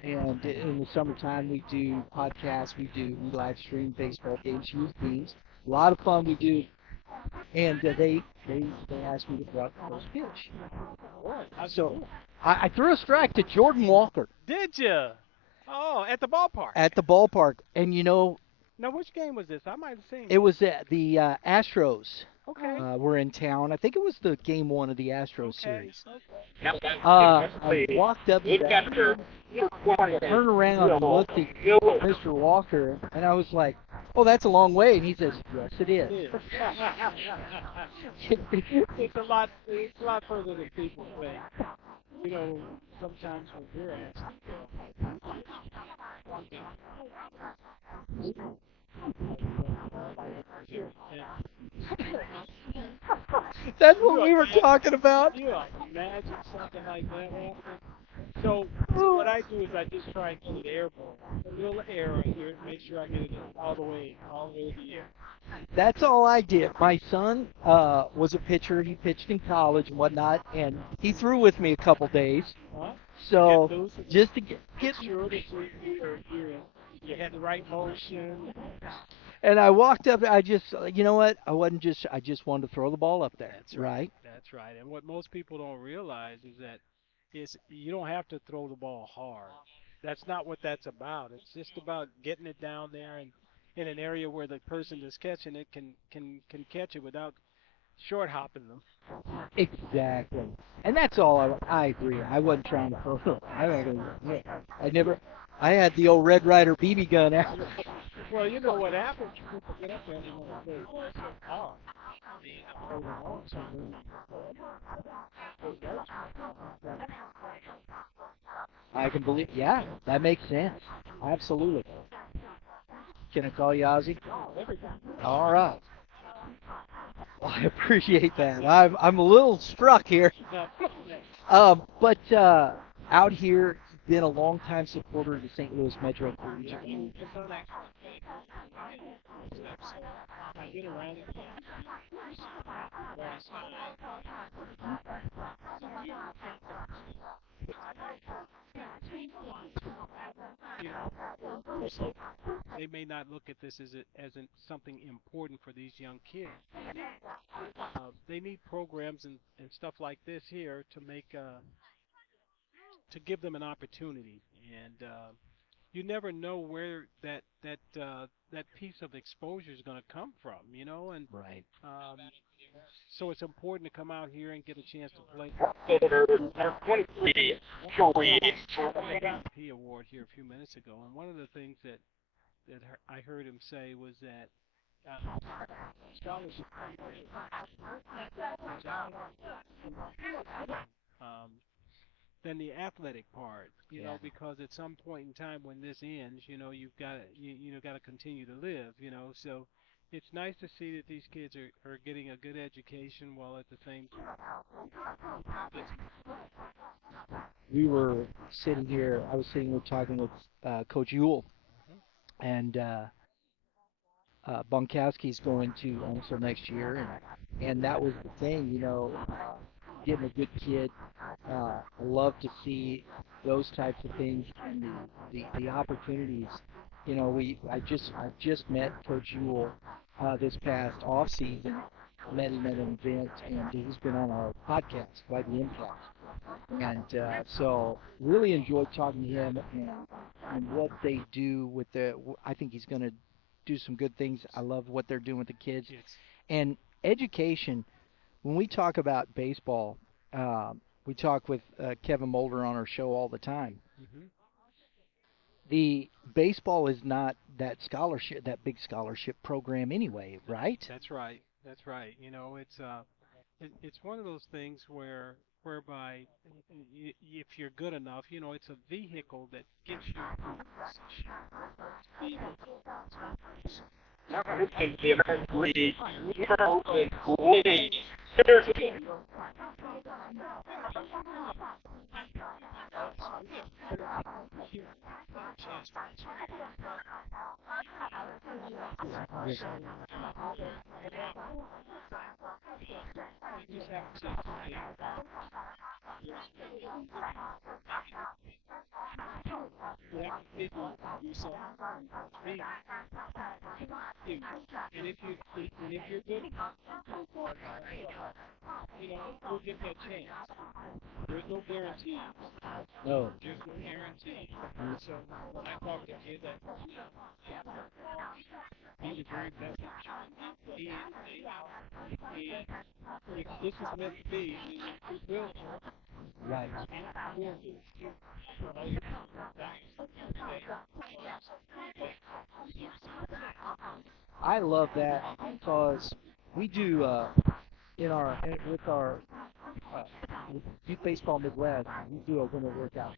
and in the summertime we do podcasts, we live stream baseball games, youth teams. A lot of fun we do, and they asked me to throw out the first pitch. So I threw a strike to Jordan Walker Did you? Oh, at the ballpark. at the ballpark, and Now, which game was this? I might have seen it was at the Astros. Okay. Were in town. I think it was the game one of the Astros Okay. series. I walked up to that, turned around and looked at Mr. Walker, and I was like, "Oh, that's a long way." And he says, "Yes, it is." It's a lot further than people think. You know, sometimes when we're asked, That's what we were talking about. you imagine something like that happening. So what I do is I just try and keep it airborne. A little air right here to make sure I get it all the way to the air. That's all I did. My son was a pitcher. He pitched in college and whatnot, and he threw with me a couple days. Huh? So just to get Sure that you had the right motion. and I walked up. I just, you know what? I just wanted to throw the ball up there. That's right. That's right. And what most people don't realize is that you don't have to throw the ball hard. That's not what that's about. It's just about getting it down there and in an area where the person that's catching it can catch it without short hopping them. Exactly. And that's all. I agree. I wasn't trying to throw. I never. I had the old Red Ryder BB gun out. Well, you know what happens. People get up there and they want to play so hard. I can believe. Yeah, that makes sense. Absolutely. Can I call you Ozzy? All right. Well, I appreciate that. I'm a little struck here. But out here, been a longtime supporter of the St. Louis Metro Collegiate. I get around it. They may not look at this as something important for these young kids. They need programs and stuff like this here to make to give them an opportunity. And you never know where that piece of exposure is going to come from, and Right. so it's important to come out here and get a chance to play. MVP award here a few minutes ago, and one of the things that I heard him say was that scholarship um, than the athletic part, Yeah. because at some point in time when this ends, you've got got to continue to live, so it's nice to see that these kids are getting a good education while at the same We were sitting here. I was sitting here talking with Coach Yule, time. and Bunkowski's going to UNSO next year, and that was the thing, getting a good kid. I love to see those types of things and the opportunities. I just met Coach Yule this past off season, met him at an event, and he's been on our podcast, Quite the Impact. And so really enjoyed talking to him and what they do with I think he's going to do some good things. I love what they're doing with the kids. Yes. And education, when we talk about baseball, we talk with Kevin Mulder on our show all the time. Hmm. The baseball is not that big scholarship program anyway, right? That's right. That's right. It's one of those things whereby if you're good enough, it's a vehicle that gets you a chance Yeah. to just have a chance to play. You have to figure yourself free. And if you're good, you'll get that chance. There's no guarantee. No. There's no guarantee. So when I talk to kids, I be the very best that you can be and if this is meant to be, it will Right. be. It will be. I love that because we do with our uh, with Youth Baseball Midwest, we do a winter workout.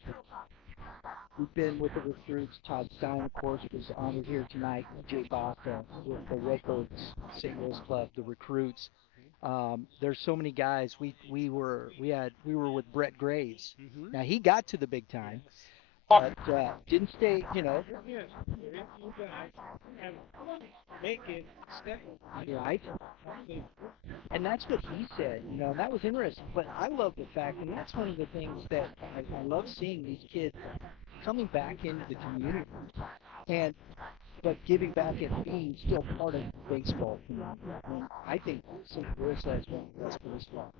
We've been with the recruits. Todd Stein, of course, was honored here tonight. Jay Baka with the Redbirds St. Louis Club, the recruits. There's so many guys. We were with Brett Graves. Mm-hmm. Now he got to the big time, Yes. but didn't stay. Yes. If you guys have make it step, Right. And that's what he said. And that was interesting. But I love the fact, and that's one of the things that I love seeing these kids coming back into the community and but giving back and being still part of the baseball community. And I think St. Louis has one of the best baseball.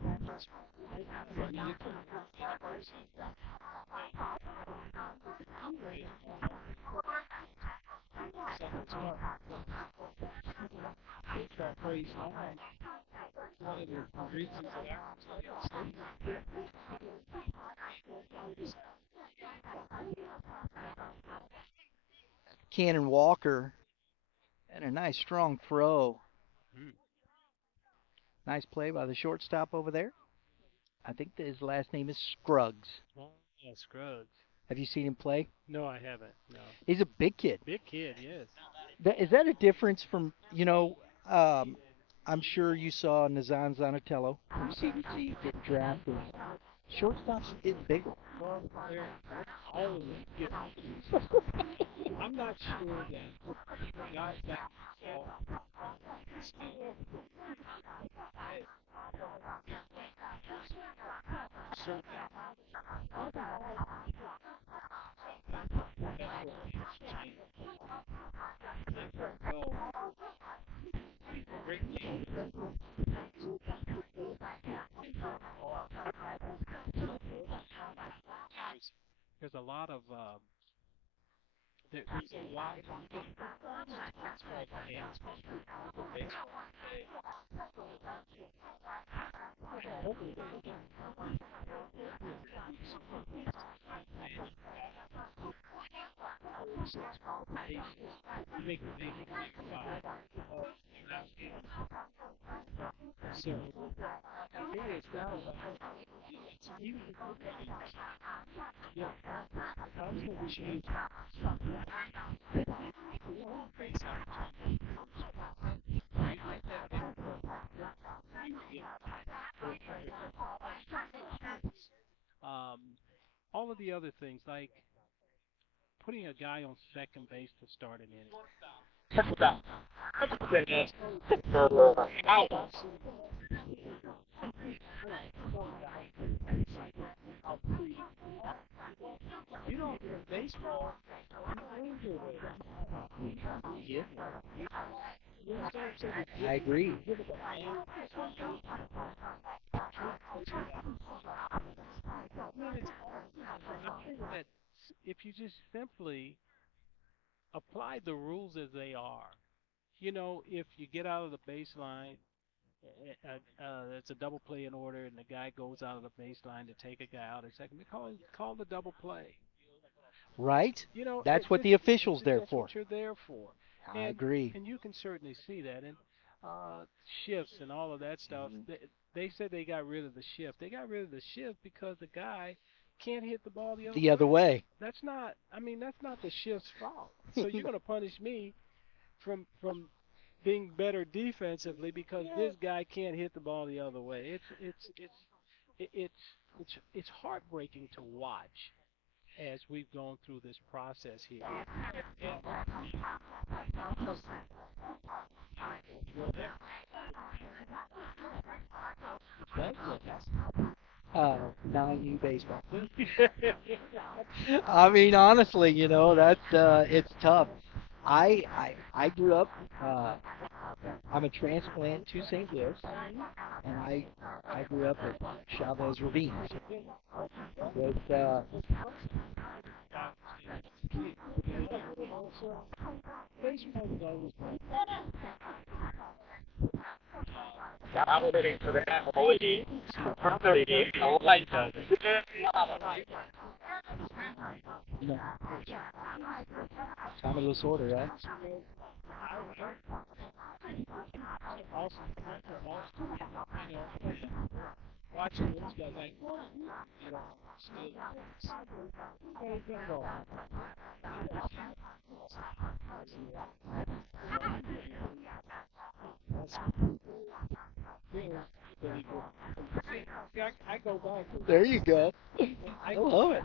praise one of the reasons that Cannon Walker and a nice strong throw. mm, Nice play by the shortstop over there. I think that his last name is Scruggs. oh, yeah, Scruggs. Have you seen him play? No, I haven't. No. He's a big kid. Big kid, yes. Is that a difference from, I'm sure you saw Nazan Zanatello from CBC get drafted. Shortstops get bigger. Well, they're all of them get. I'm not sure that guys that certain great there's a lot of there's a lot of it's called enhancement for baseball today. Hopefully, you make the big five. So it's not about it's even yeah, constantly changing. Um, all of the other things like putting a guy on second base to start an inning. You know, in baseball, yeah, I agree. I think that if you just simply apply the rules as they are, you know, if you get out of the baseline, it's a double play in order, and the guy goes out of the baseline to take a guy out at second. Call the double play. Right? You know, That's what the official's there that's for. what you're there for, I agree. and you can certainly see that. And shifts and all of that stuff. Mhm. They said they got rid of the shift. They got rid of the shift because the guy can't hit the ball the other The other way. way. That's not. I mean, that's not the shift's fault. So you're going to punish me from being better defensively because this guy can't hit the ball the other way. It's heartbreaking to watch as we've gone through this process here. And Non-U baseball. I mean, honestly, that's it's tough. I grew up. I'm a transplant to St. Louis, and I grew up at Chavez Ravine. But no, time of disorder, right? also, you know, watching those guys like, you know, still, I go back. There you go. I I love it.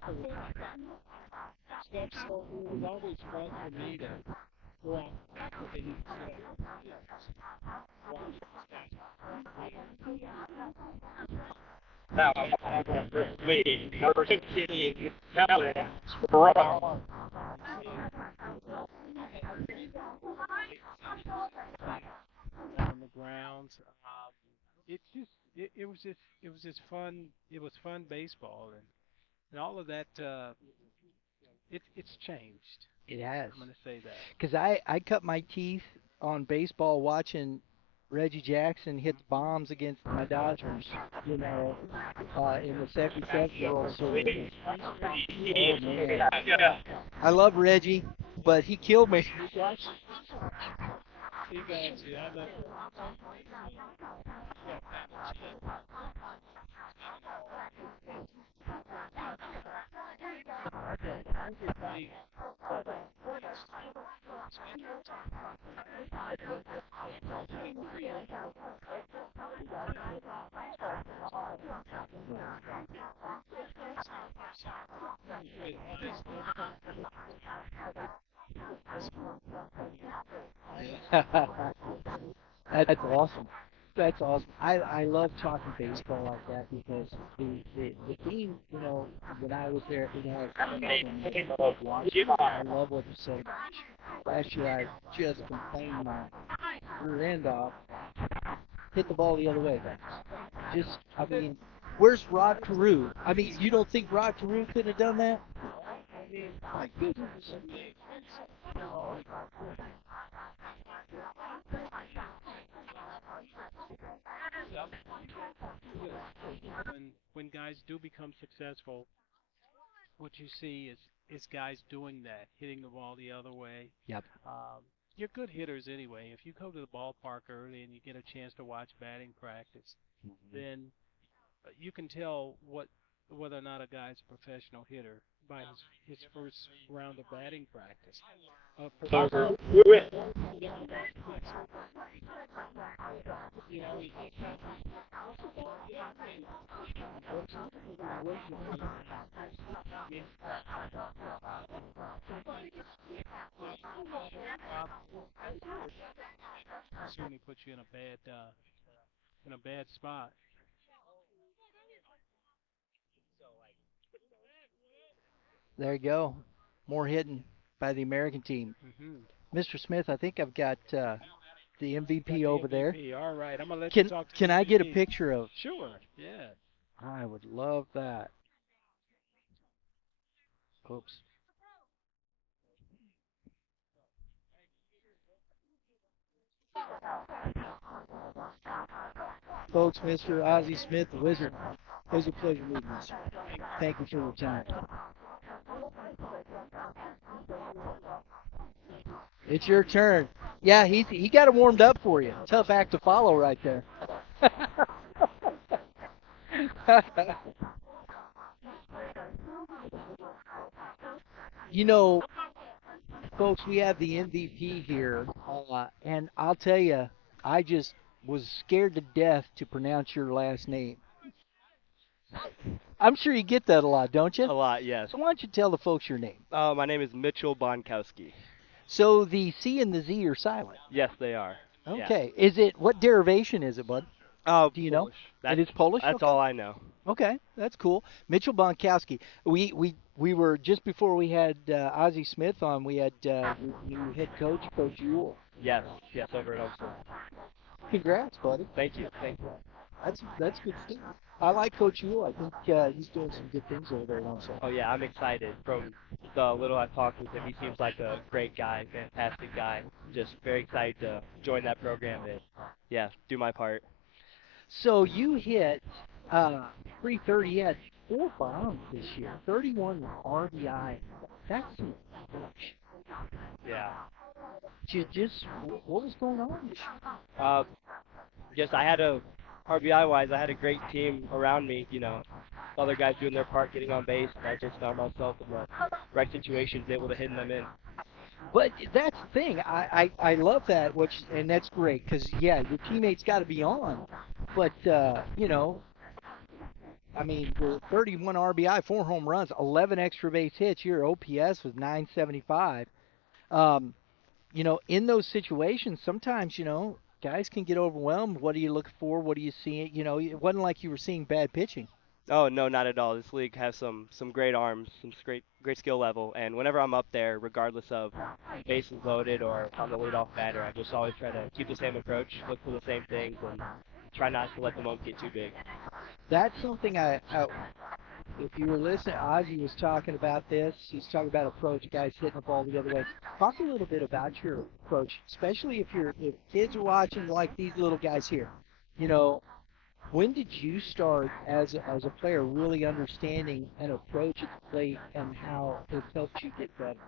steps, so it was always fun for me to go out and Now, lead number 16, Kelly, Sproul. on the grounds. It was just fun. It was fun baseball and all of that. It's changed. It has. I'm gonna say that. Because I cut my teeth on baseball watching Reggie Jackson hit the bombs against my Dodgers, in the 77 World Series. Oh, man. I love Reggie, but he killed me. He got you. I love That's awesome. That's awesome. I love talking baseball like that because the team, when I was there, it has I love what you said. Last year I just complained my rear end off, hit the ball the other way. I mean, where's Rod Carew? I mean, you don't think Rod Carew could have done that? My goodness. When guys do become successful, what you see is guys doing that, hitting the ball the other way. Yep. You're good hitters anyway. If you go to the ballpark early and you get a chance to watch batting practice, then you can tell whether or not a guy's a professional hitter by his first round of batting practice. Over. Win. Certainly puts you in a bad spot. There you go. More hitting by the American team. Hmm Mr. Smith, I think I've got the Got MVP the over there. MVP. All right, I'm gonna let you Can talk to can the I get a MVP. picture of? Sure. Yeah. I would love that. Oops. Folks, Mr. Ozzie Smith, the Wizard. It was a pleasure meeting you, sir. Thank you for your time. It's your turn. Yeah, he got it warmed up for you. Tough act to follow right there. You know, folks, we have the MVP here, and I'll tell you, I just was scared to death to pronounce your last name. I'm sure you get that a lot, don't you? A lot, yes. So why don't you tell the folks your name? My name is Mitchell Bonkowski. So the C and the Z are silent. Yes, they are. Yeah. Okay. Is it what derivation is it, bud? Do you know? Polish. That's, It is Polish. That's Okay. all I know. Okay, that's cool. Mitchell Bonkowski. We were just before we had Ozzie Smith on. We had new head coach, Coach Yule. Yes, yes, over at Oakland. Congrats, buddy. Thank you, thank you. That's good stuff. I like Coach Yule. I think he's doing some good things over there also. Oh yeah, I'm excited. From the little I've talked with him, he seems like a great guy, fantastic guy. Just very excited to join that program and yeah, do my part. So you hit 330. You had 4 bombs this year. 31 RBI. That's huge. Yeah. Just what was going on this year? Just I had a RBI wise, I had a great team around me. You know, other guys doing their part, getting on base. And I just found myself in the right situations, able to hit them in. But that's the thing. I love that, and that's great because yeah, your teammates got to be on. But you know, I mean, with 31 RBI, 4 home runs, 11 extra base hits. Your OPS was 975. Um, you know, in those situations, sometimes guys can get overwhelmed. What are you looking for? What are you seeing? You know, it wasn't like you were seeing bad pitching. Oh no, not at all. This league has some great arms, some great skill level, and whenever I'm up there, regardless of bases loaded or if I'm the leadoff batter, I just always try to keep the same approach, look for the same things, and try not to let the moment get too big. That's something if you were listening, Ozzie was talking about this. He's talking about approach, guys hitting the ball the other way. Talk a little bit about your approach, especially if kids are watching like these little guys here. You know, when did you start as a player really understanding an approach at the plate and how it helped you get better?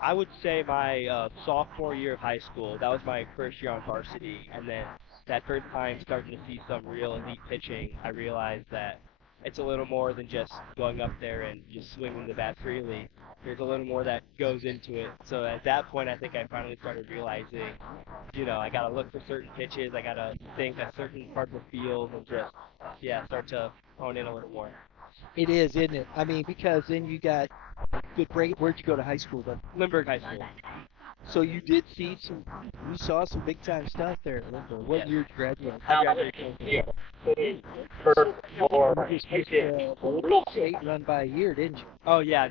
I would say my sophomore year of high school, that was my first year on varsity, and then that first time starting to see some real elite pitching, I realized that it's a little more than just going up there and just swinging the bat freely. There's a little more that goes into it. So at that point, I think I finally started realizing, I got to look for certain pitches. I got to think a certain part of the field and just, yeah, start to hone in a little more. It is, isn't it? I mean, because then you got good break. Where'd you go to high school, then? Lindbergh High School. So you saw some big time stuff there at Lindbergh. What year did you graduate? I graduated You just missed the state run by a year, didn't you? Oh yeah,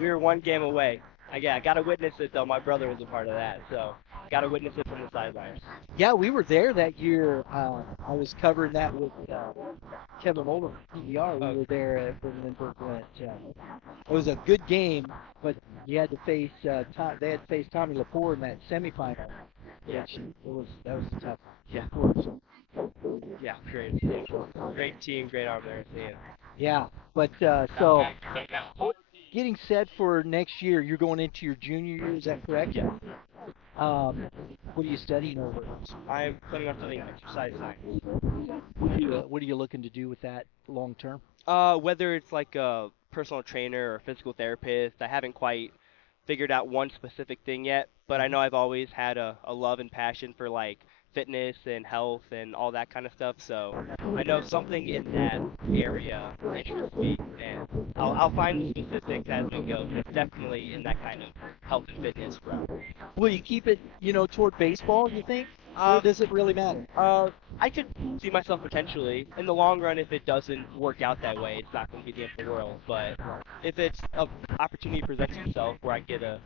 we were one game away. I got to witness it though. My brother was a part of that, so got to witness it from the sidelines. Yeah, we were there that year. I was covering that with Kevin Mulder from PBR. We were there when Lindbergh went. It was a good game. but you had to face they had to face Tommy Lepore in that semifinal, Yeah, which that was a tough, yeah, of course. yeah. Great team, great arm there, seeing. Yeah, but so getting set for next year, you're going into your junior year, is that correct? Yeah, What are you studying over? I'm planning on studying exercise science. What are you looking to do with that long term? Whether it's like a personal trainer or physical therapist, I haven't quite figured out one specific thing yet, but I know I've always had a love and passion for like fitness and health and all that kind of stuff. So I know something in that area interests me, and I'll find the specifics as we go. But it's definitely in that kind of health and fitness route. Will you keep it, toward baseball, you think? Or Uh, does it really matter? I could see myself potentially in the long run. If it doesn't work out that way, it's not going to be the end of the world. But if it's an opportunity presents itself where I get to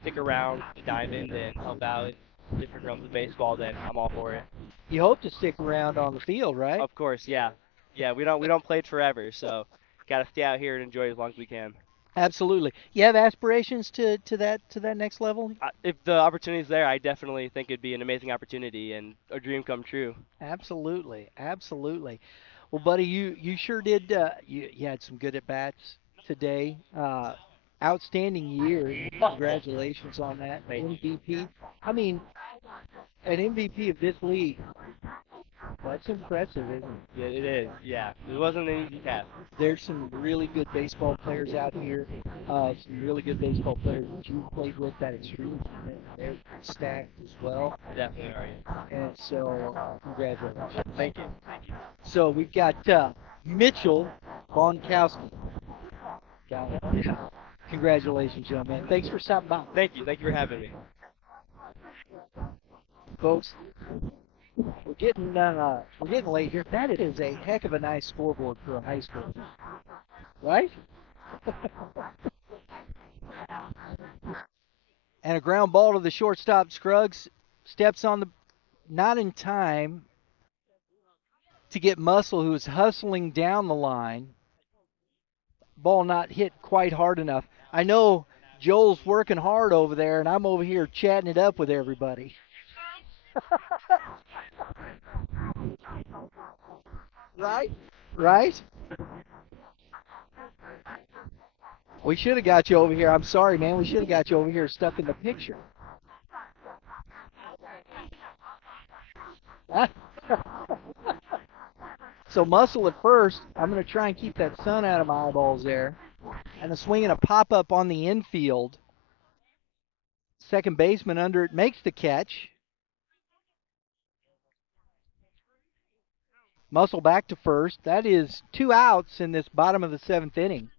stick around, dive in, and help out in different realms of baseball, then I'm all for it. You hope to stick around on the field, right? Of course, yeah, yeah. We don't play it forever, so got to stay out here and enjoy it as long as we can. Absolutely. You have aspirations to that next level? If the opportunity's there, I definitely think it'd be an amazing opportunity and a dream come true. Absolutely, absolutely. Well, buddy, you sure did. You had some good at bats today. Outstanding year. Congratulations on that Thank you. MVP. I mean, an MVP of this league. That's impressive, isn't it? Yeah, it is. Yeah, it wasn't an easy task. There's some really good baseball players out here. Some really good baseball players that you played with that extreme. They're stacked as well. Definitely are. Yeah. And so, congratulations. Thank you. So we've got Mitchell Bonkowski. Got it. Yeah. Congratulations, young man. Thanks for stopping by. Thank you. Thank you for having me. Folks, we're getting late here. That is a heck of a nice scoreboard for a high school, right? And a ground ball to the shortstop. Scruggs steps on the not in time to get Muscle, who is hustling down the line. Ball not hit quite hard enough. I know Joel's working hard over there, and I'm over here chatting it up with everybody. Right? Right? We should have got you over here. I'm sorry, man. We should have got you over here stuck in the picture. So Muscle at first. I'm going to try and keep that sun out of my eyeballs there. And a swing and a pop-up on the infield. Second baseman under it makes the catch. Muscle back to first. That is 2 outs in this bottom of the 7th inning.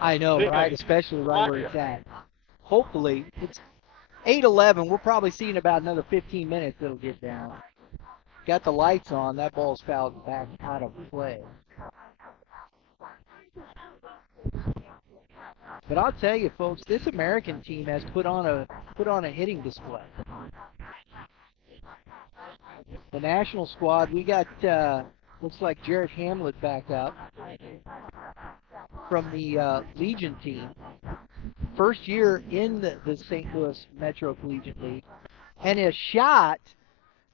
I know, right? Especially right where it's at. Hopefully, it's 8:11. We're probably seeing about another 15 minutes it'll get down. Got the lights on. That ball's fouled back out of play. But I'll tell you, folks, this American team has put on a hitting display. The national squad, we got looks like Jarrett Hamlet back up from the Legion team. First year in the St. Louis Metro Collegiate League. And a shot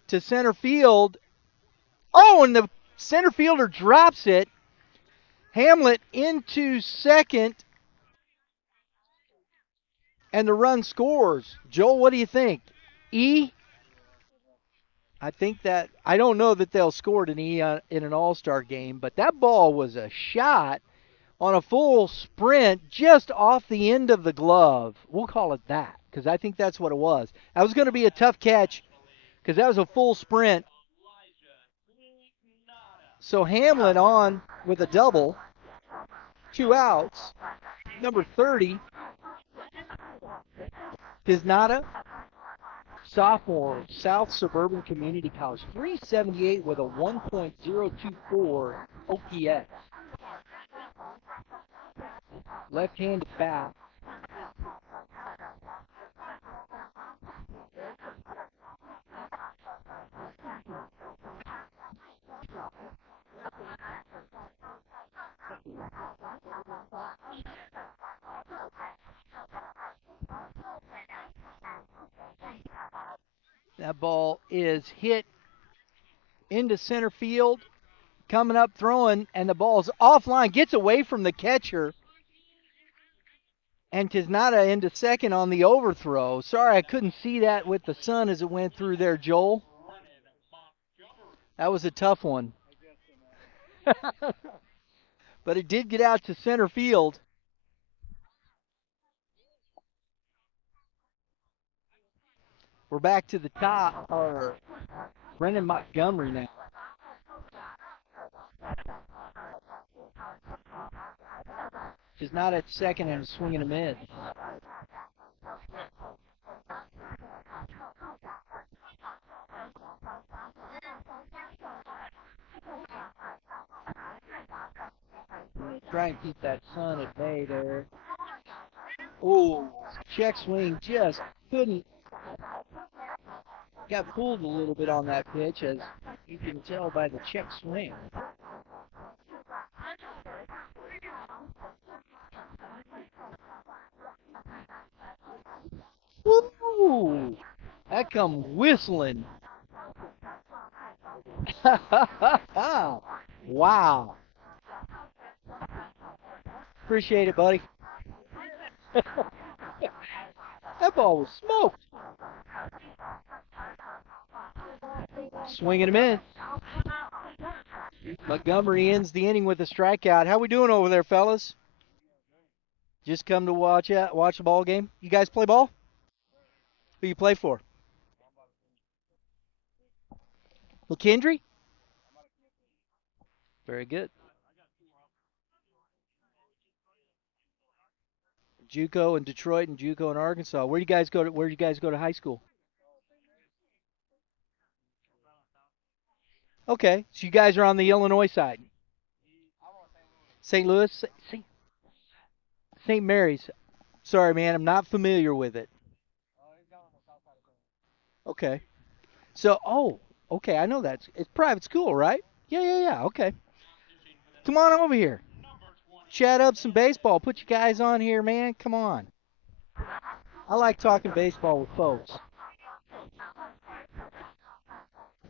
to center field. Oh, and the center fielder drops it. Hamlet into second. And the run scores. Joel, what do you think? E? I think that I don't know that they'll score an E in an All-Star game, but that ball was a shot on a full sprint just off the end of the glove. We'll call it that because I think that's what it was. That was going to be a tough catch because that was a full sprint. So Hamlin on with a double, 2 outs. Number 30, Tiznada, sophomore, South Suburban Community College, 378 with a 1.024 OPS. Left-handed bat. is hit into center field, coming up throwing, and the ball's offline, gets away from the catcher, and Tisnada into second on the overthrow. Sorry, I couldn't see that with the sun as it went through there, Joel. That was a tough one. But it did get out to center field. We're back to the top, or Brendan Montgomery now. Is not at second and swinging a miss. Try and keep that sun at bay there. Oh, check swing just couldn't. Got fooled a little bit on that pitch, as you can tell by the check swing. Woo! That come whistling. Wow. Appreciate it, buddy. That ball was smoked. Swing and a miss. Montgomery ends the inning with a strikeout. How we doing over there, fellas? Just come to watch the ball game. You guys play ball? Who you play for? McKendree? Very good. JUCO in Detroit and JUCO in Arkansas. Where do you guys go to high school? Okay, so you guys are on the Illinois side. St. Louis, St. Mary's. Sorry, man, I'm not familiar with it. Okay. So, okay, I know it's private school, right? Yeah. Okay. Come on over here. Chat up some baseball. Put you guys on here, man. Come on. I like talking baseball with folks.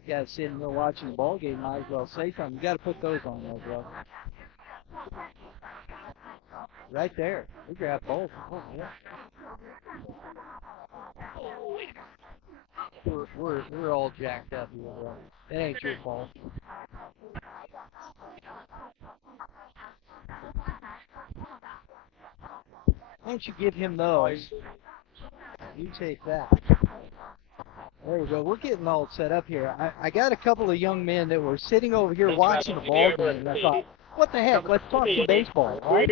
You guys sitting there watching the ball game, might as well say something. You got to put those on there, bro. Right there. We grab both. Oh, yeah. We're all jacked up here, bro. It ain't your fault. Why don't you give him those? You take that. There we go. We're getting all set up here. I got a couple of young men that were sitting over here watching the ball game, and I thought, what the heck? Let's talk some baseball, right?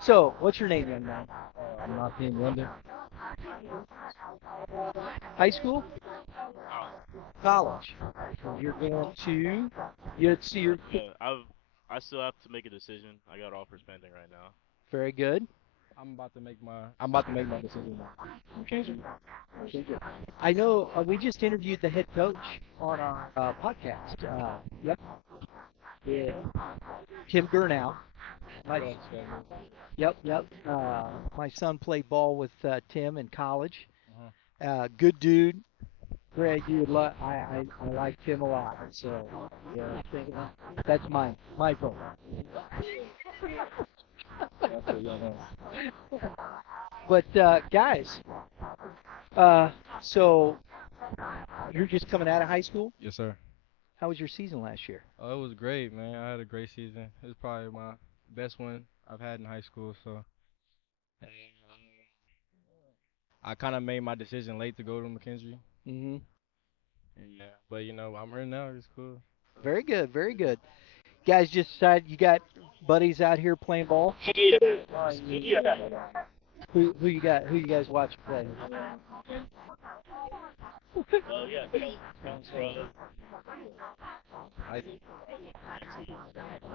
So, what's your name, young man? I'm not in London. High school? College. You're going to. You're. I still have to make a decision. I got offers pending right now. Very good. I'm about to make my decision. Okay. I know we just interviewed the head coach on our podcast. Yep. Yeah. Tim Gurnow. Yep. My son played ball with Tim in college. Good dude. Greg, you would I like Tim a lot. So yeah, that's my phone. But guys, so you're just coming out of high school? Yes, sir. How was your season last year? Oh, it was great, man. I had a great season. It was probably my best one I've had in high school. So I kind of made my decision late to go to McKendree. Mm-hmm. Yeah, but I'm here now. It's cool. Very good, very good. Guys just decided you got buddies out here playing ball? Who you got? Who you guys watch play?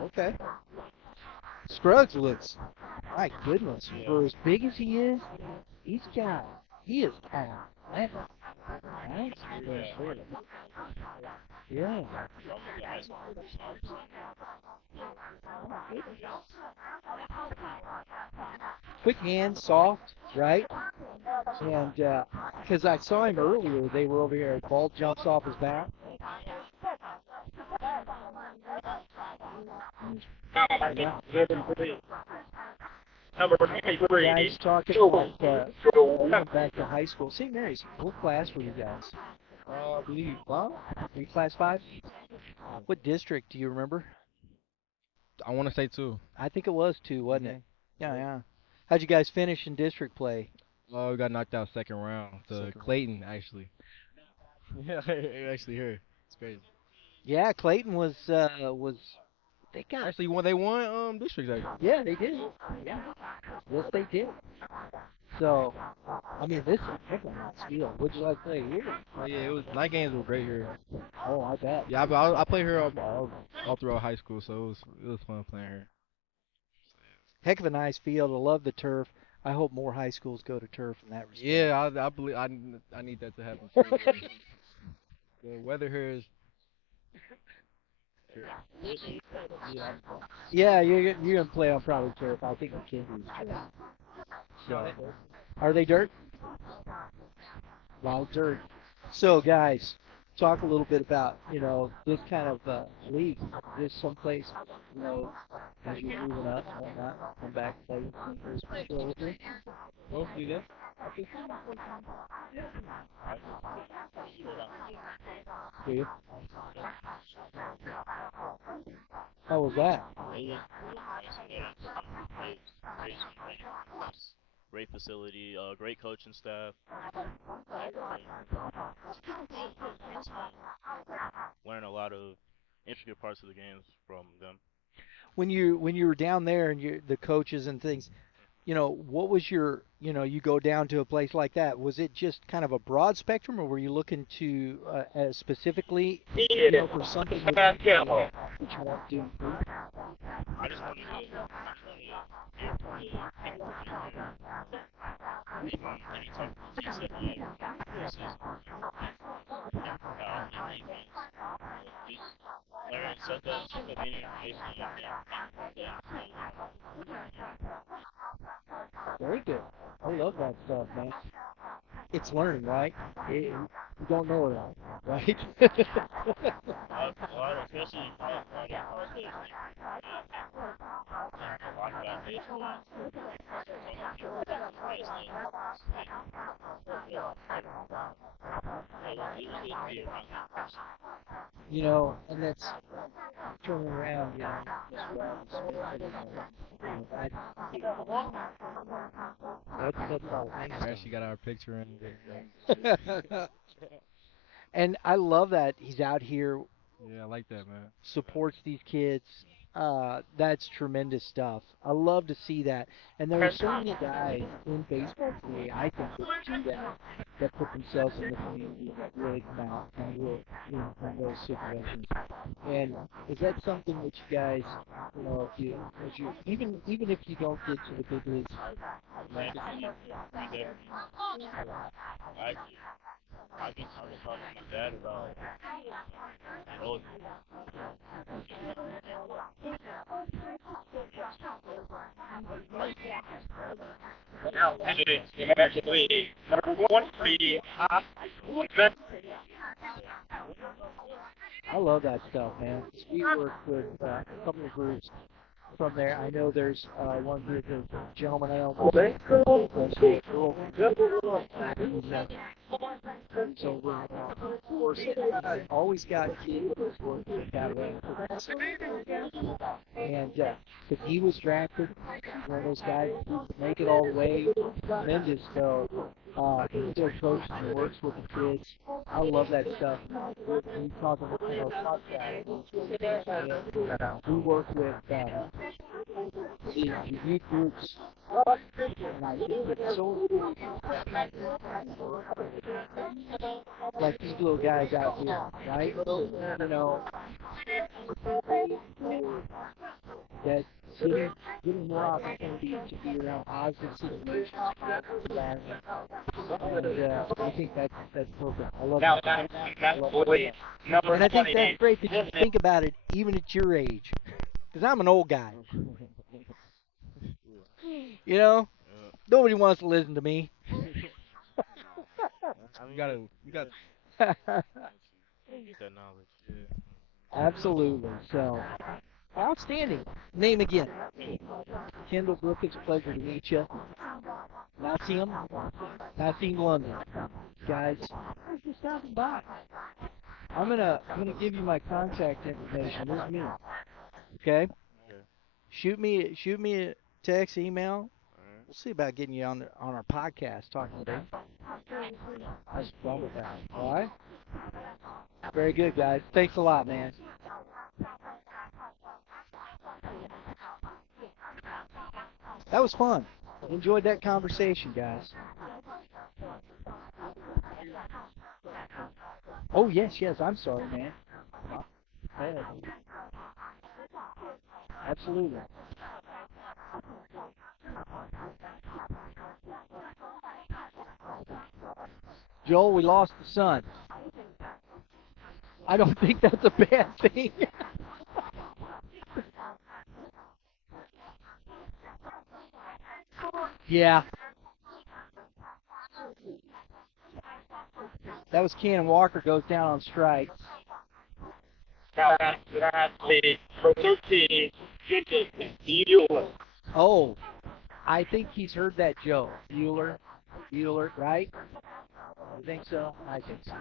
Okay. Scruggs looks, my goodness, for as big as he is, he is athletic. Right? Yeah. Quick hands, soft, right? And because I saw him earlier, they were over here. Ball jumps off his back. Yeah. Number 23. Guys talking about going back to high school. St. Mary's, what class were you guys? I believe 5. Were you class 5? What district do you remember? I want to say 2. I think it was 2, wasn't it? Mhm. Yeah, Yep. yeah. How'd you guys finish in district play? We got knocked out second round to Second round. Clayton actually. Yeah, actually here. It's crazy. Yeah, Clayton was they got Actually, when they won districts actually. yeah they did. Yeah. Yes, they did. So, I mean, this is a nice field. Would you like to play here? Oh yeah, it was night games were great here. Oh, I bet. Yeah, I played here all throughout high school, so it was fun playing here. Heck of a nice field. I love the turf. I hope more high schools go to turf in that respect. Yeah, I believe I need that to happen too. The weather here is Yeah, you're gonna play on probably turf. I think McKinley's turf. So, are they dirt? A lot of dirt. So, guys, talk a little bit about this kind of league. Is this someplace as you're moving up and whatnot, come back and play with some first still with you? hopefully that. Do you? How was that? Great facility, great coaching staff. Learn a lot of intricate parts of the games from them. When you were down there and the coaches and things, what was you go down to a place like that, was it just kind of a broad spectrum, or were you looking to specifically, for something that you want to improve? I just wanted to hear from the people who been there. Any type of reset racism, just learn set that meaning information Very good. I love that stuff, man. It's learning, right? You don't know it all, right? a lot of, especially a lot of about baseball. And that's turning around, just Robin Smith, that's all We nice actually got our picture in. stuff. And I love that he's out here, Yeah, I like that, man. supports these kids. That's tremendous stuff. I love to see that. And there are so many guys in baseball today, I think, that do that put themselves in the community, that really come out and will, from those situations. And is that something that you guys, if you, as you, even if you don't get to the big leagues, like, I've been talking to my dad about oh, Now, candidates in the American League. Number 23, I love that stuff, man. We work with a couple of groups from there. I know there's one group of gentlemen I know. So of course, I've always got kids working that way. And if he was drafted, he's one of those guys who can make it all the way, tremendous. So he still coaches and works with the kids. I love that stuff. We talk about we work with the youth groups. And I think it's so like these little guys out here, right? That getting more opportunity to be around positive situations. And I think that's perfect. I love now, that. number And I think 28. that's great that you think about it even at your age. Because I'm an old guy. yeah. Nobody wants to listen to me. I You mean, gotta, you got. get that knowledge. Yeah. Absolutely. So, outstanding. Name again. Kendall Brook, it's a pleasure to meet you. Nasim, Nasim London. Guys, thanks for stopping by. I'm gonna give you my contact information. This is me. Okay? Okay. Shoot me a text, email. All right. We'll see about getting you on our podcast talking today. Have some fun with that. All right? Very good, guys. Thanks a lot, man. That was fun. Enjoyed that conversation, guys. Oh, yes, yes. I'm sorry, man. Hey, absolutely. Joel, we lost the sun. I don't think that's a bad thing. Yeah, that was Cannon Walker goes down on strike. Lastly, for 13, Bueller. Oh, I think he's heard that joke. Bueller, right? You think so? I think so.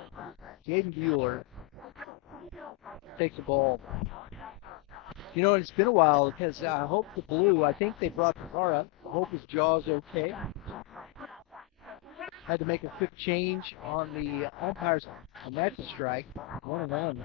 Jaden Bueller takes the ball. You know, it's been a while because I hope the Blue, I think they brought the car up. I hope his jaw's okay. Had to make a quick change on the umpires, and that's a strike. 1-1.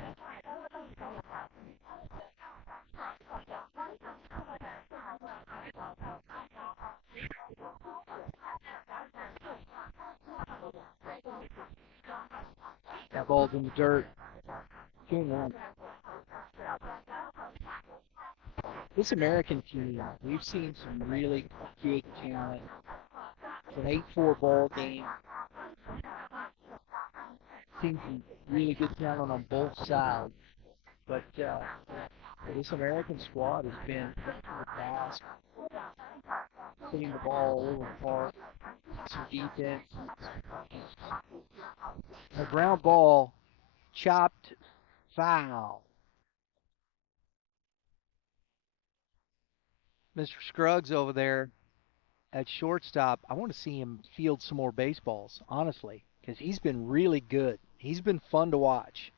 That ball's in the dirt. 2-1. This American team, we've seen some really good talent. It's an 8-4 ball game. Seen some really good talent on both sides. But this American squad has been put to the task, putting the ball all over the park, some defense. A ground ball, chopped foul. Mr. Scruggs over there at shortstop, I want to see him field some more baseballs, honestly, because he's been really good. He's been fun to watch.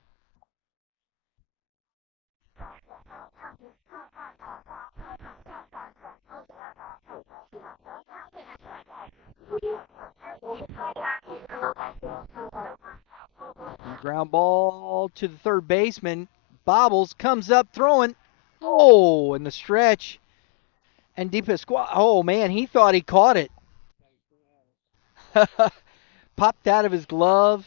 Ground ball to the third baseman. Bobbles comes up throwing. Oh, in the stretch. And deep squad. Oh, man, he thought he caught it. Popped out of his glove.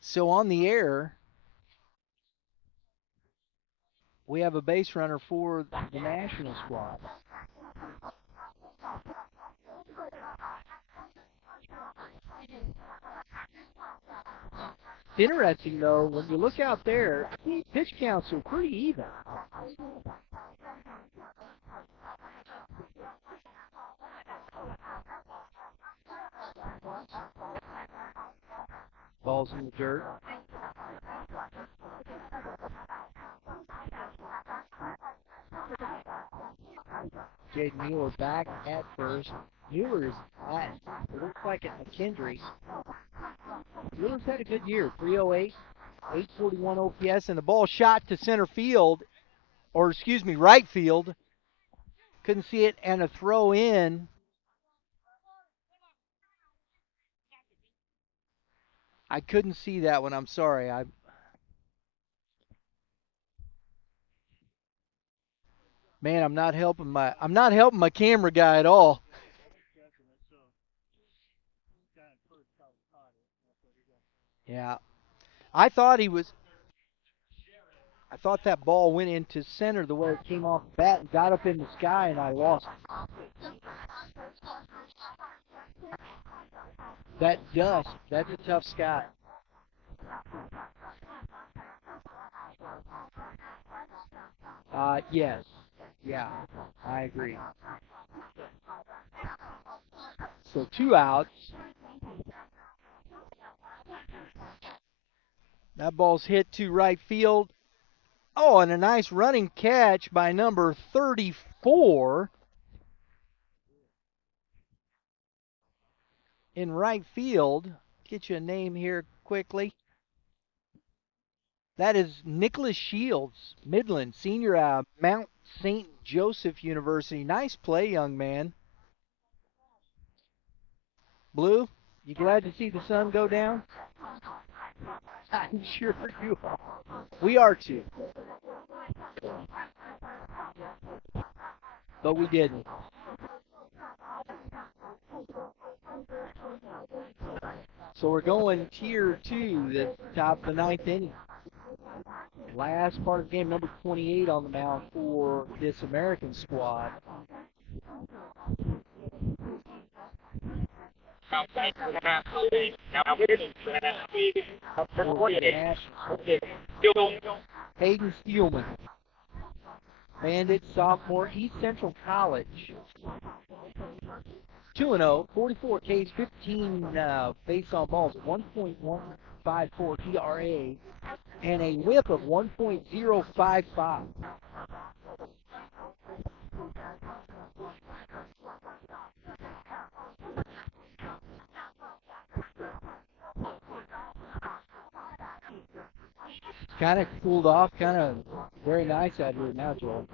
So on the air, we have a base runner for the national squad. Interesting, though, when you look out there, pitch counts are pretty even. Balls in the dirt. Jaden Mueller back at first. Mueller's at, it looks like at McKendree. Mueller's had a good year, 308, 841 OPS, and the ball shot to center field, or excuse me, right field. Couldn't see it, and a throw in. I couldn't see that one. I'm sorry. Man, I'm not helping my camera guy at all. Yeah. I thought he was I thought that ball went into center the way it came off the bat and got up in the sky, and I lost it. That dust, that's a tough sky. Yes. Yeah, I agree. So 2 outs. That ball's hit to right field. Oh, and a nice running catch by number 34 in right field. Get you a name here quickly. That is Nicholas Shields, Midland, senior out Mount St. Joseph University. Nice play, young man. Blue, you glad to see the sun go down? I'm sure you are. We are too. But we didn't. So we're going tier 2, the top of the ninth inning. Last part of the game, number 28 on the mound for this American squad. Hayden Steelman, Bandit, sophomore, East Central College. 2-0, 44 Ks, 15 base on balls, 1.154 ERA, and a whip of 1.055. Kind of cooled off, kind of very nice out here now, Joel.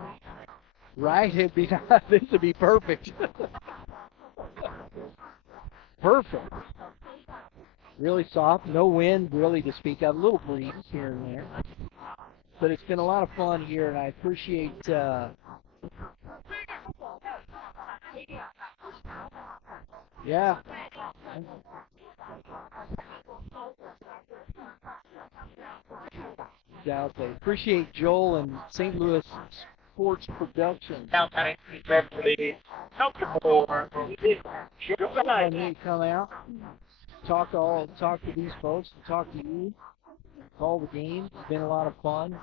Right? This would be perfect. Perfect. Really soft, no wind really to speak of, a little breeze here and there. But it's been a lot of fun here, and I appreciate yeah. Exactly. Appreciate Joel and St. Louis Sports Productions. I need to come out, talk to these folks, talk to you, all the games. It's been a lot of fun.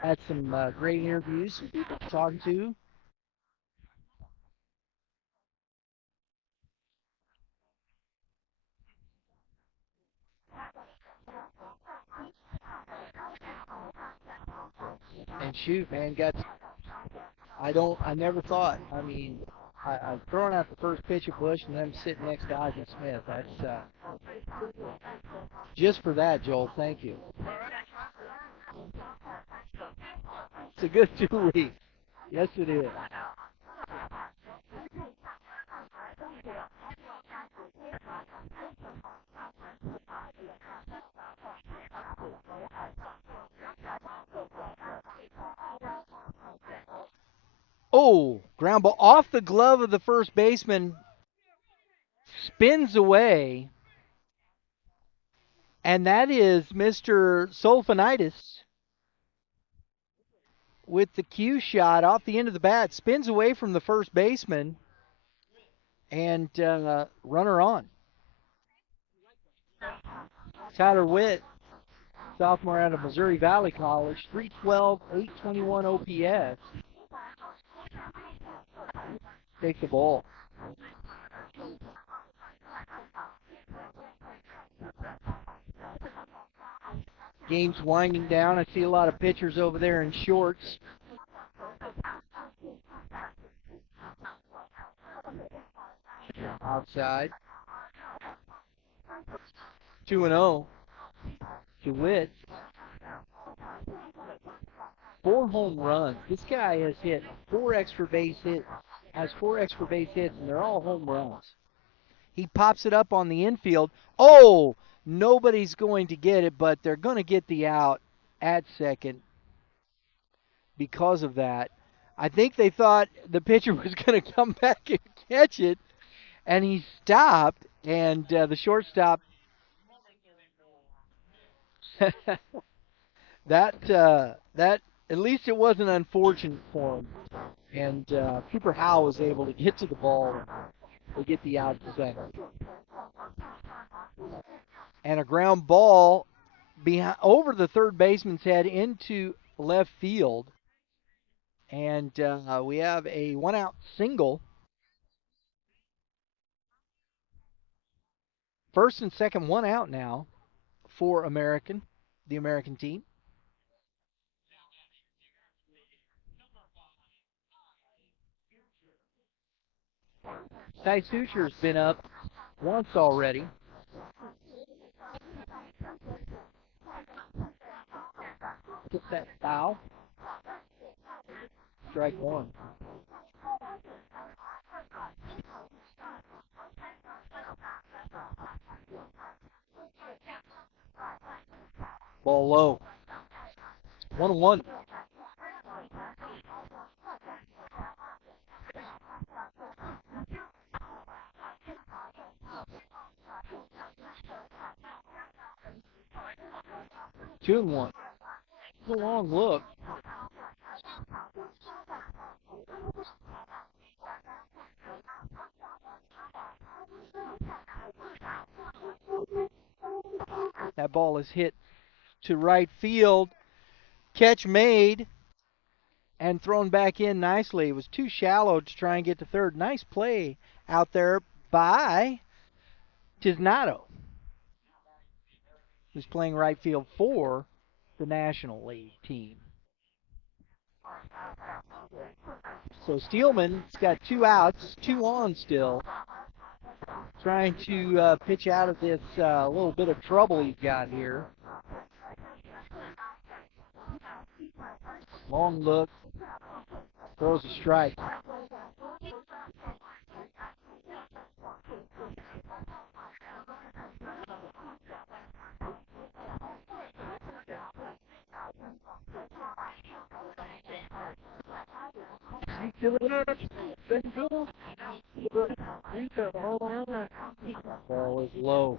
Had some great interviews, some people to talk to. And shoot, man, I never thought. I mean, I'm throwing out the first pitch of Bush, and then I'm sitting next to Ozzie Smith. That's just for that, Joel. Thank you. It's a good 2 weeks. Yes, it is. Oh, ground ball off the glove of the first baseman, spins away, and that is Mr. Solfanitis with the cue shot off the end of the bat, spins away from the first baseman, and runner on. Tyler Witt, sophomore out of Missouri Valley College, 312, 821 OPS. Take the ball. Game's winding down. I see a lot of pitchers over there in shorts. Outside. 2-0 to Witt. 4 home runs. This guy has hit 4 extra base hits, and they're all home runs. He pops it up on the infield. Oh, nobody's going to get it, but they're going to get the out at second because of that. I think they thought the pitcher was going to come back and catch it, and he stopped, and the shortstop that at least it wasn't unfortunate for him. And Cooper Howell was able to get to the ball and get the out to second. And a ground ball over the third baseman's head into left field. And we have a one-out single. First and second, one out now for the American team. Ty Suture's been up once already. Get that foul. Strike one. Ball low. 1-1. Two and one. It's a long look. That ball is hit to right field. Catch made and thrown back in nicely. It was too shallow to try and get to third. Nice play out there by Tiznato, who's playing right field for the National League team. So Steelman's got 2 outs, 2 on still. Trying to pitch out of this little bit of trouble he's got here. Long look. Throws a strike. Ball is low.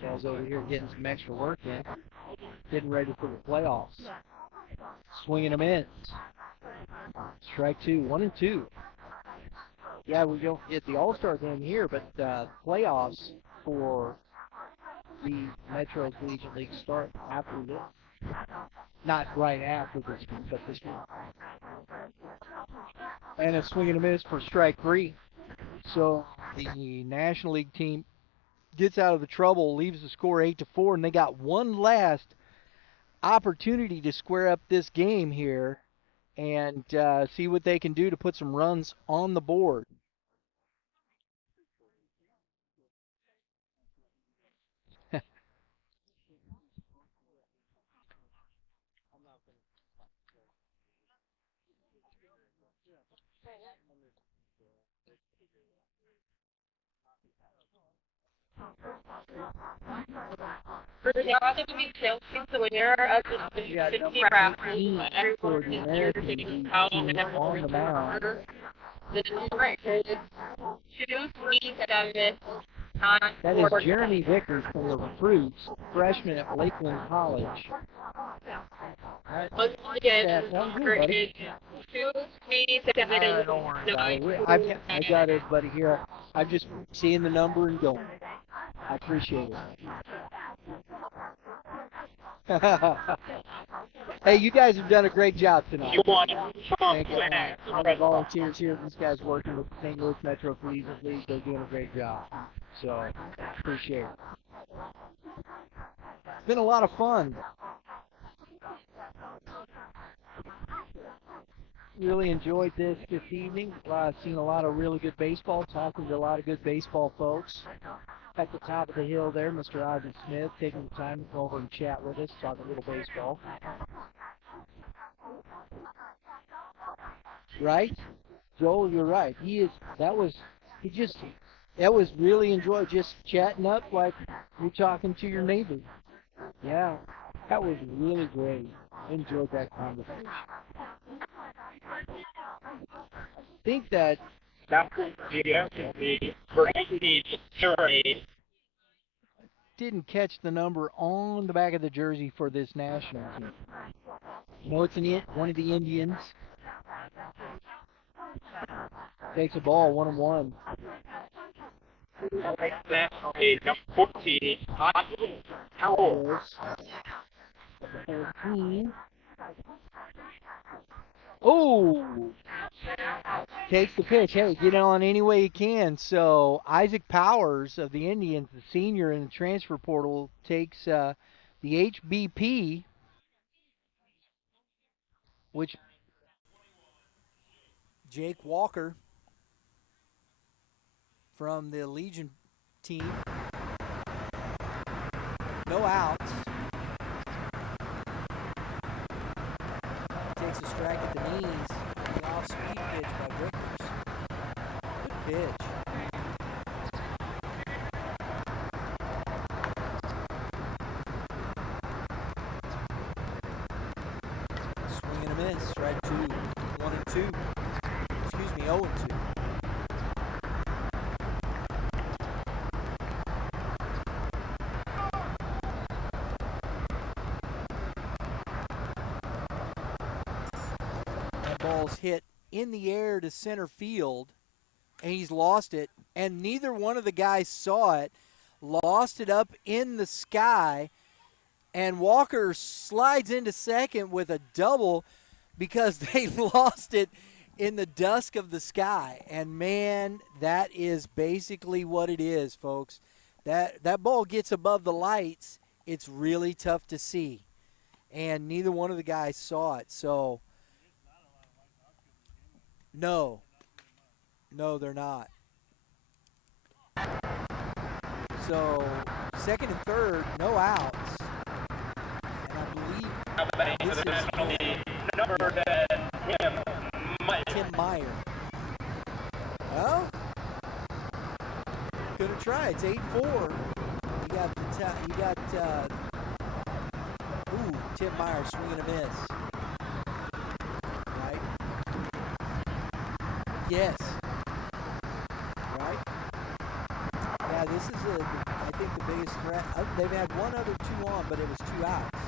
Ball's over here getting some extra work in. Getting ready for the playoffs. Swinging them in. Strike two. 1-2. Yeah, we don't get the All-Star game here, but playoffs for the Metro Collegiate League start after this. Not right after this one, but this one. And a swing and a miss for strike three. So the National League team gets out of the trouble, leaves the score 8-4, and they got one last opportunity to square up this game here and see what they can do to put some runs on the board. Yeah, number 18 for the Americans on the mound. That is Jeremy Vickers from the recruits, freshman at Lakeland College. Sounds good, buddy. Don't worry about it. I got everybody here. I'm just seeing the number and going. I appreciate it. Hey, you guys have done a great job tonight. Thank you. All the volunteers here, these guys working with the St. Louis Metro Collegiate League, they're doing a great job. So, appreciate it. It's been a lot of fun. Really enjoyed this evening. Seen a lot of really good baseball, talking to a lot of good baseball folks. At the top of the hill there, Mr. Audrey Smith taking the time to come over and chat with us, talk a little baseball. Right? Joel, you're right. That was really enjoyed just chatting up like you're talking to your neighbor. Yeah, that was really great. Enjoyed that conversation. I think that didn't catch the number on the back of the jersey for this national team. No, it's one of the Indians. Takes a ball, 1-1. Snap is number 14. How old? 14. Oh! Takes the pitch. Hey, get it on any way you can. So Isaac Powers of the Indians, the senior in the transfer portal, takes the HBP, which Jake Walker from the Legion team. No outs. Takes a strike at the knees. The off-speed pitch by Vickers. Good pitch. Swing and a miss. Strike 2. 1 and 2. Excuse me, 0 and 2. Ball's hit in the air to center field, and he's lost it, and neither one of the guys saw it. Lost it up in the sky, and Walker slides into second with a double because they lost it in the dusk of the sky. And man, that is basically what it is, folks. That ball gets above the lights, it's really tough to see, and neither one of the guys saw it. So no, they're not. So second and third, no outs. And I believe this is number 10, Tim Meyer. Well, gonna try. It's 8-4. You got Tim Meyer swinging a miss. Right? Yes. Right? Yeah, this is I think the biggest threat. They've had one other 2 on, but it was 2 outs.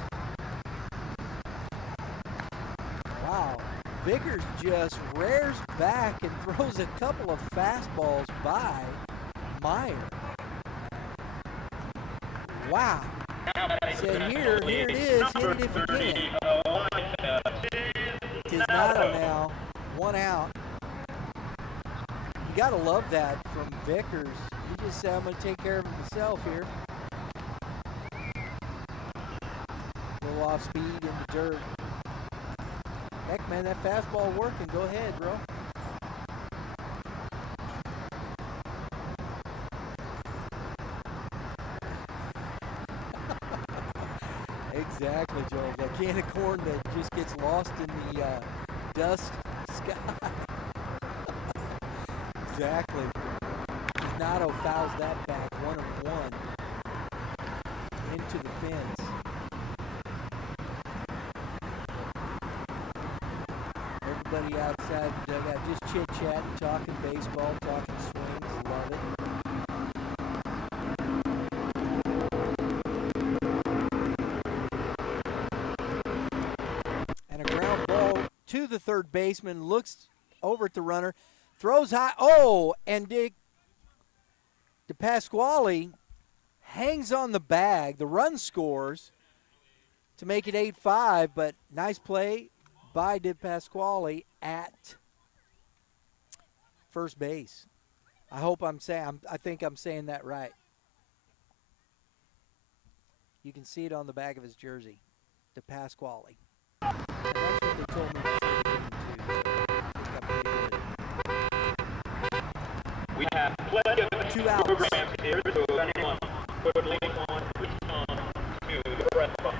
Wow. Vickers just rears back and throws a couple of fastballs by Meyer. Wow. Said here it is, hit it if you can. Tisnado now, 1 out. You gotta love that from Vickers. He just said, I'm gonna take care of it myself here. A little off speed in the dirt. Heck, man, that fastball working. Go ahead, bro. Exactly, Joel. That can of corn that just gets lost in the dust sky. Exactly. Tisnado fouls that back, 1-1 into the fence. Everybody outside the dugout just chit-chatting, talking baseball, talking swings. Love it. And a ground ball to the third baseman, looks over at the runner, throws high. Oh, and Dick DePasquale hangs on the bag. The run scores to make it 8-5, but nice play by DePasquale at first base. I think I'm saying that right. You can see it on the back of his jersey, DePasquale. And that's what they told me before the game too. So I think I'm pretty good. We have plenty of 2 outs. programs here, so anyone put link on to the rest of them.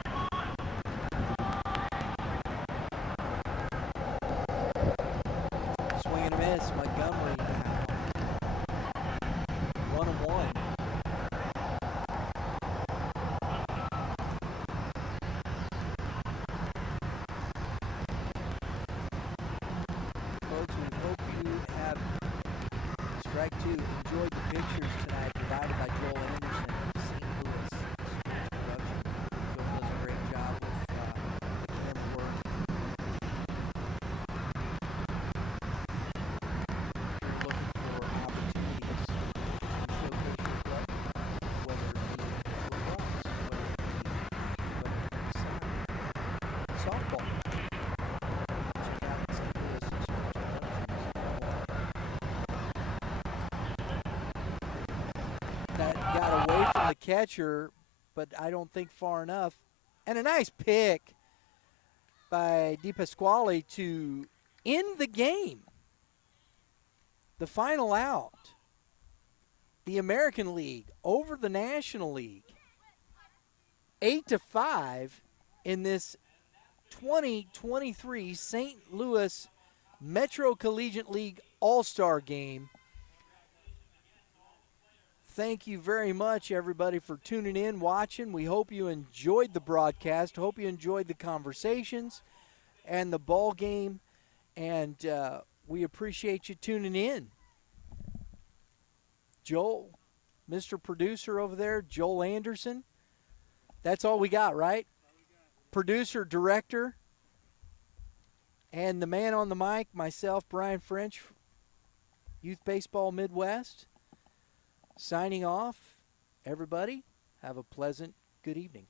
Swing and a miss, Montgomery now. 1-1. Folks, we hope you have Strike 2 enjoyed the pictures tonight provided by Joel Anderson of St. Louis Sports Production. Joel does a great job with the camera work. If you're looking for opportunities to showcase softball. Check out St. Louis Sports Productions. That got away from the catcher, but I don't think far enough. And a nice pick by DePasquale to end the game. The final out. The American League over the National League. 8-5 in this 2023 St. Louis Metro Collegiate League All-Star Game. Thank you very much, everybody, for tuning in, watching. We hope you enjoyed the broadcast. Hope you enjoyed the conversations and the ball game. And we appreciate you tuning in. Joel, Mr. Producer over there, Joel Anderson. That's all we got, right? Producer, director, and the man on the mic, myself, Brian French, Youth Baseball Midwest. Signing off. Everybody, have a pleasant good evening.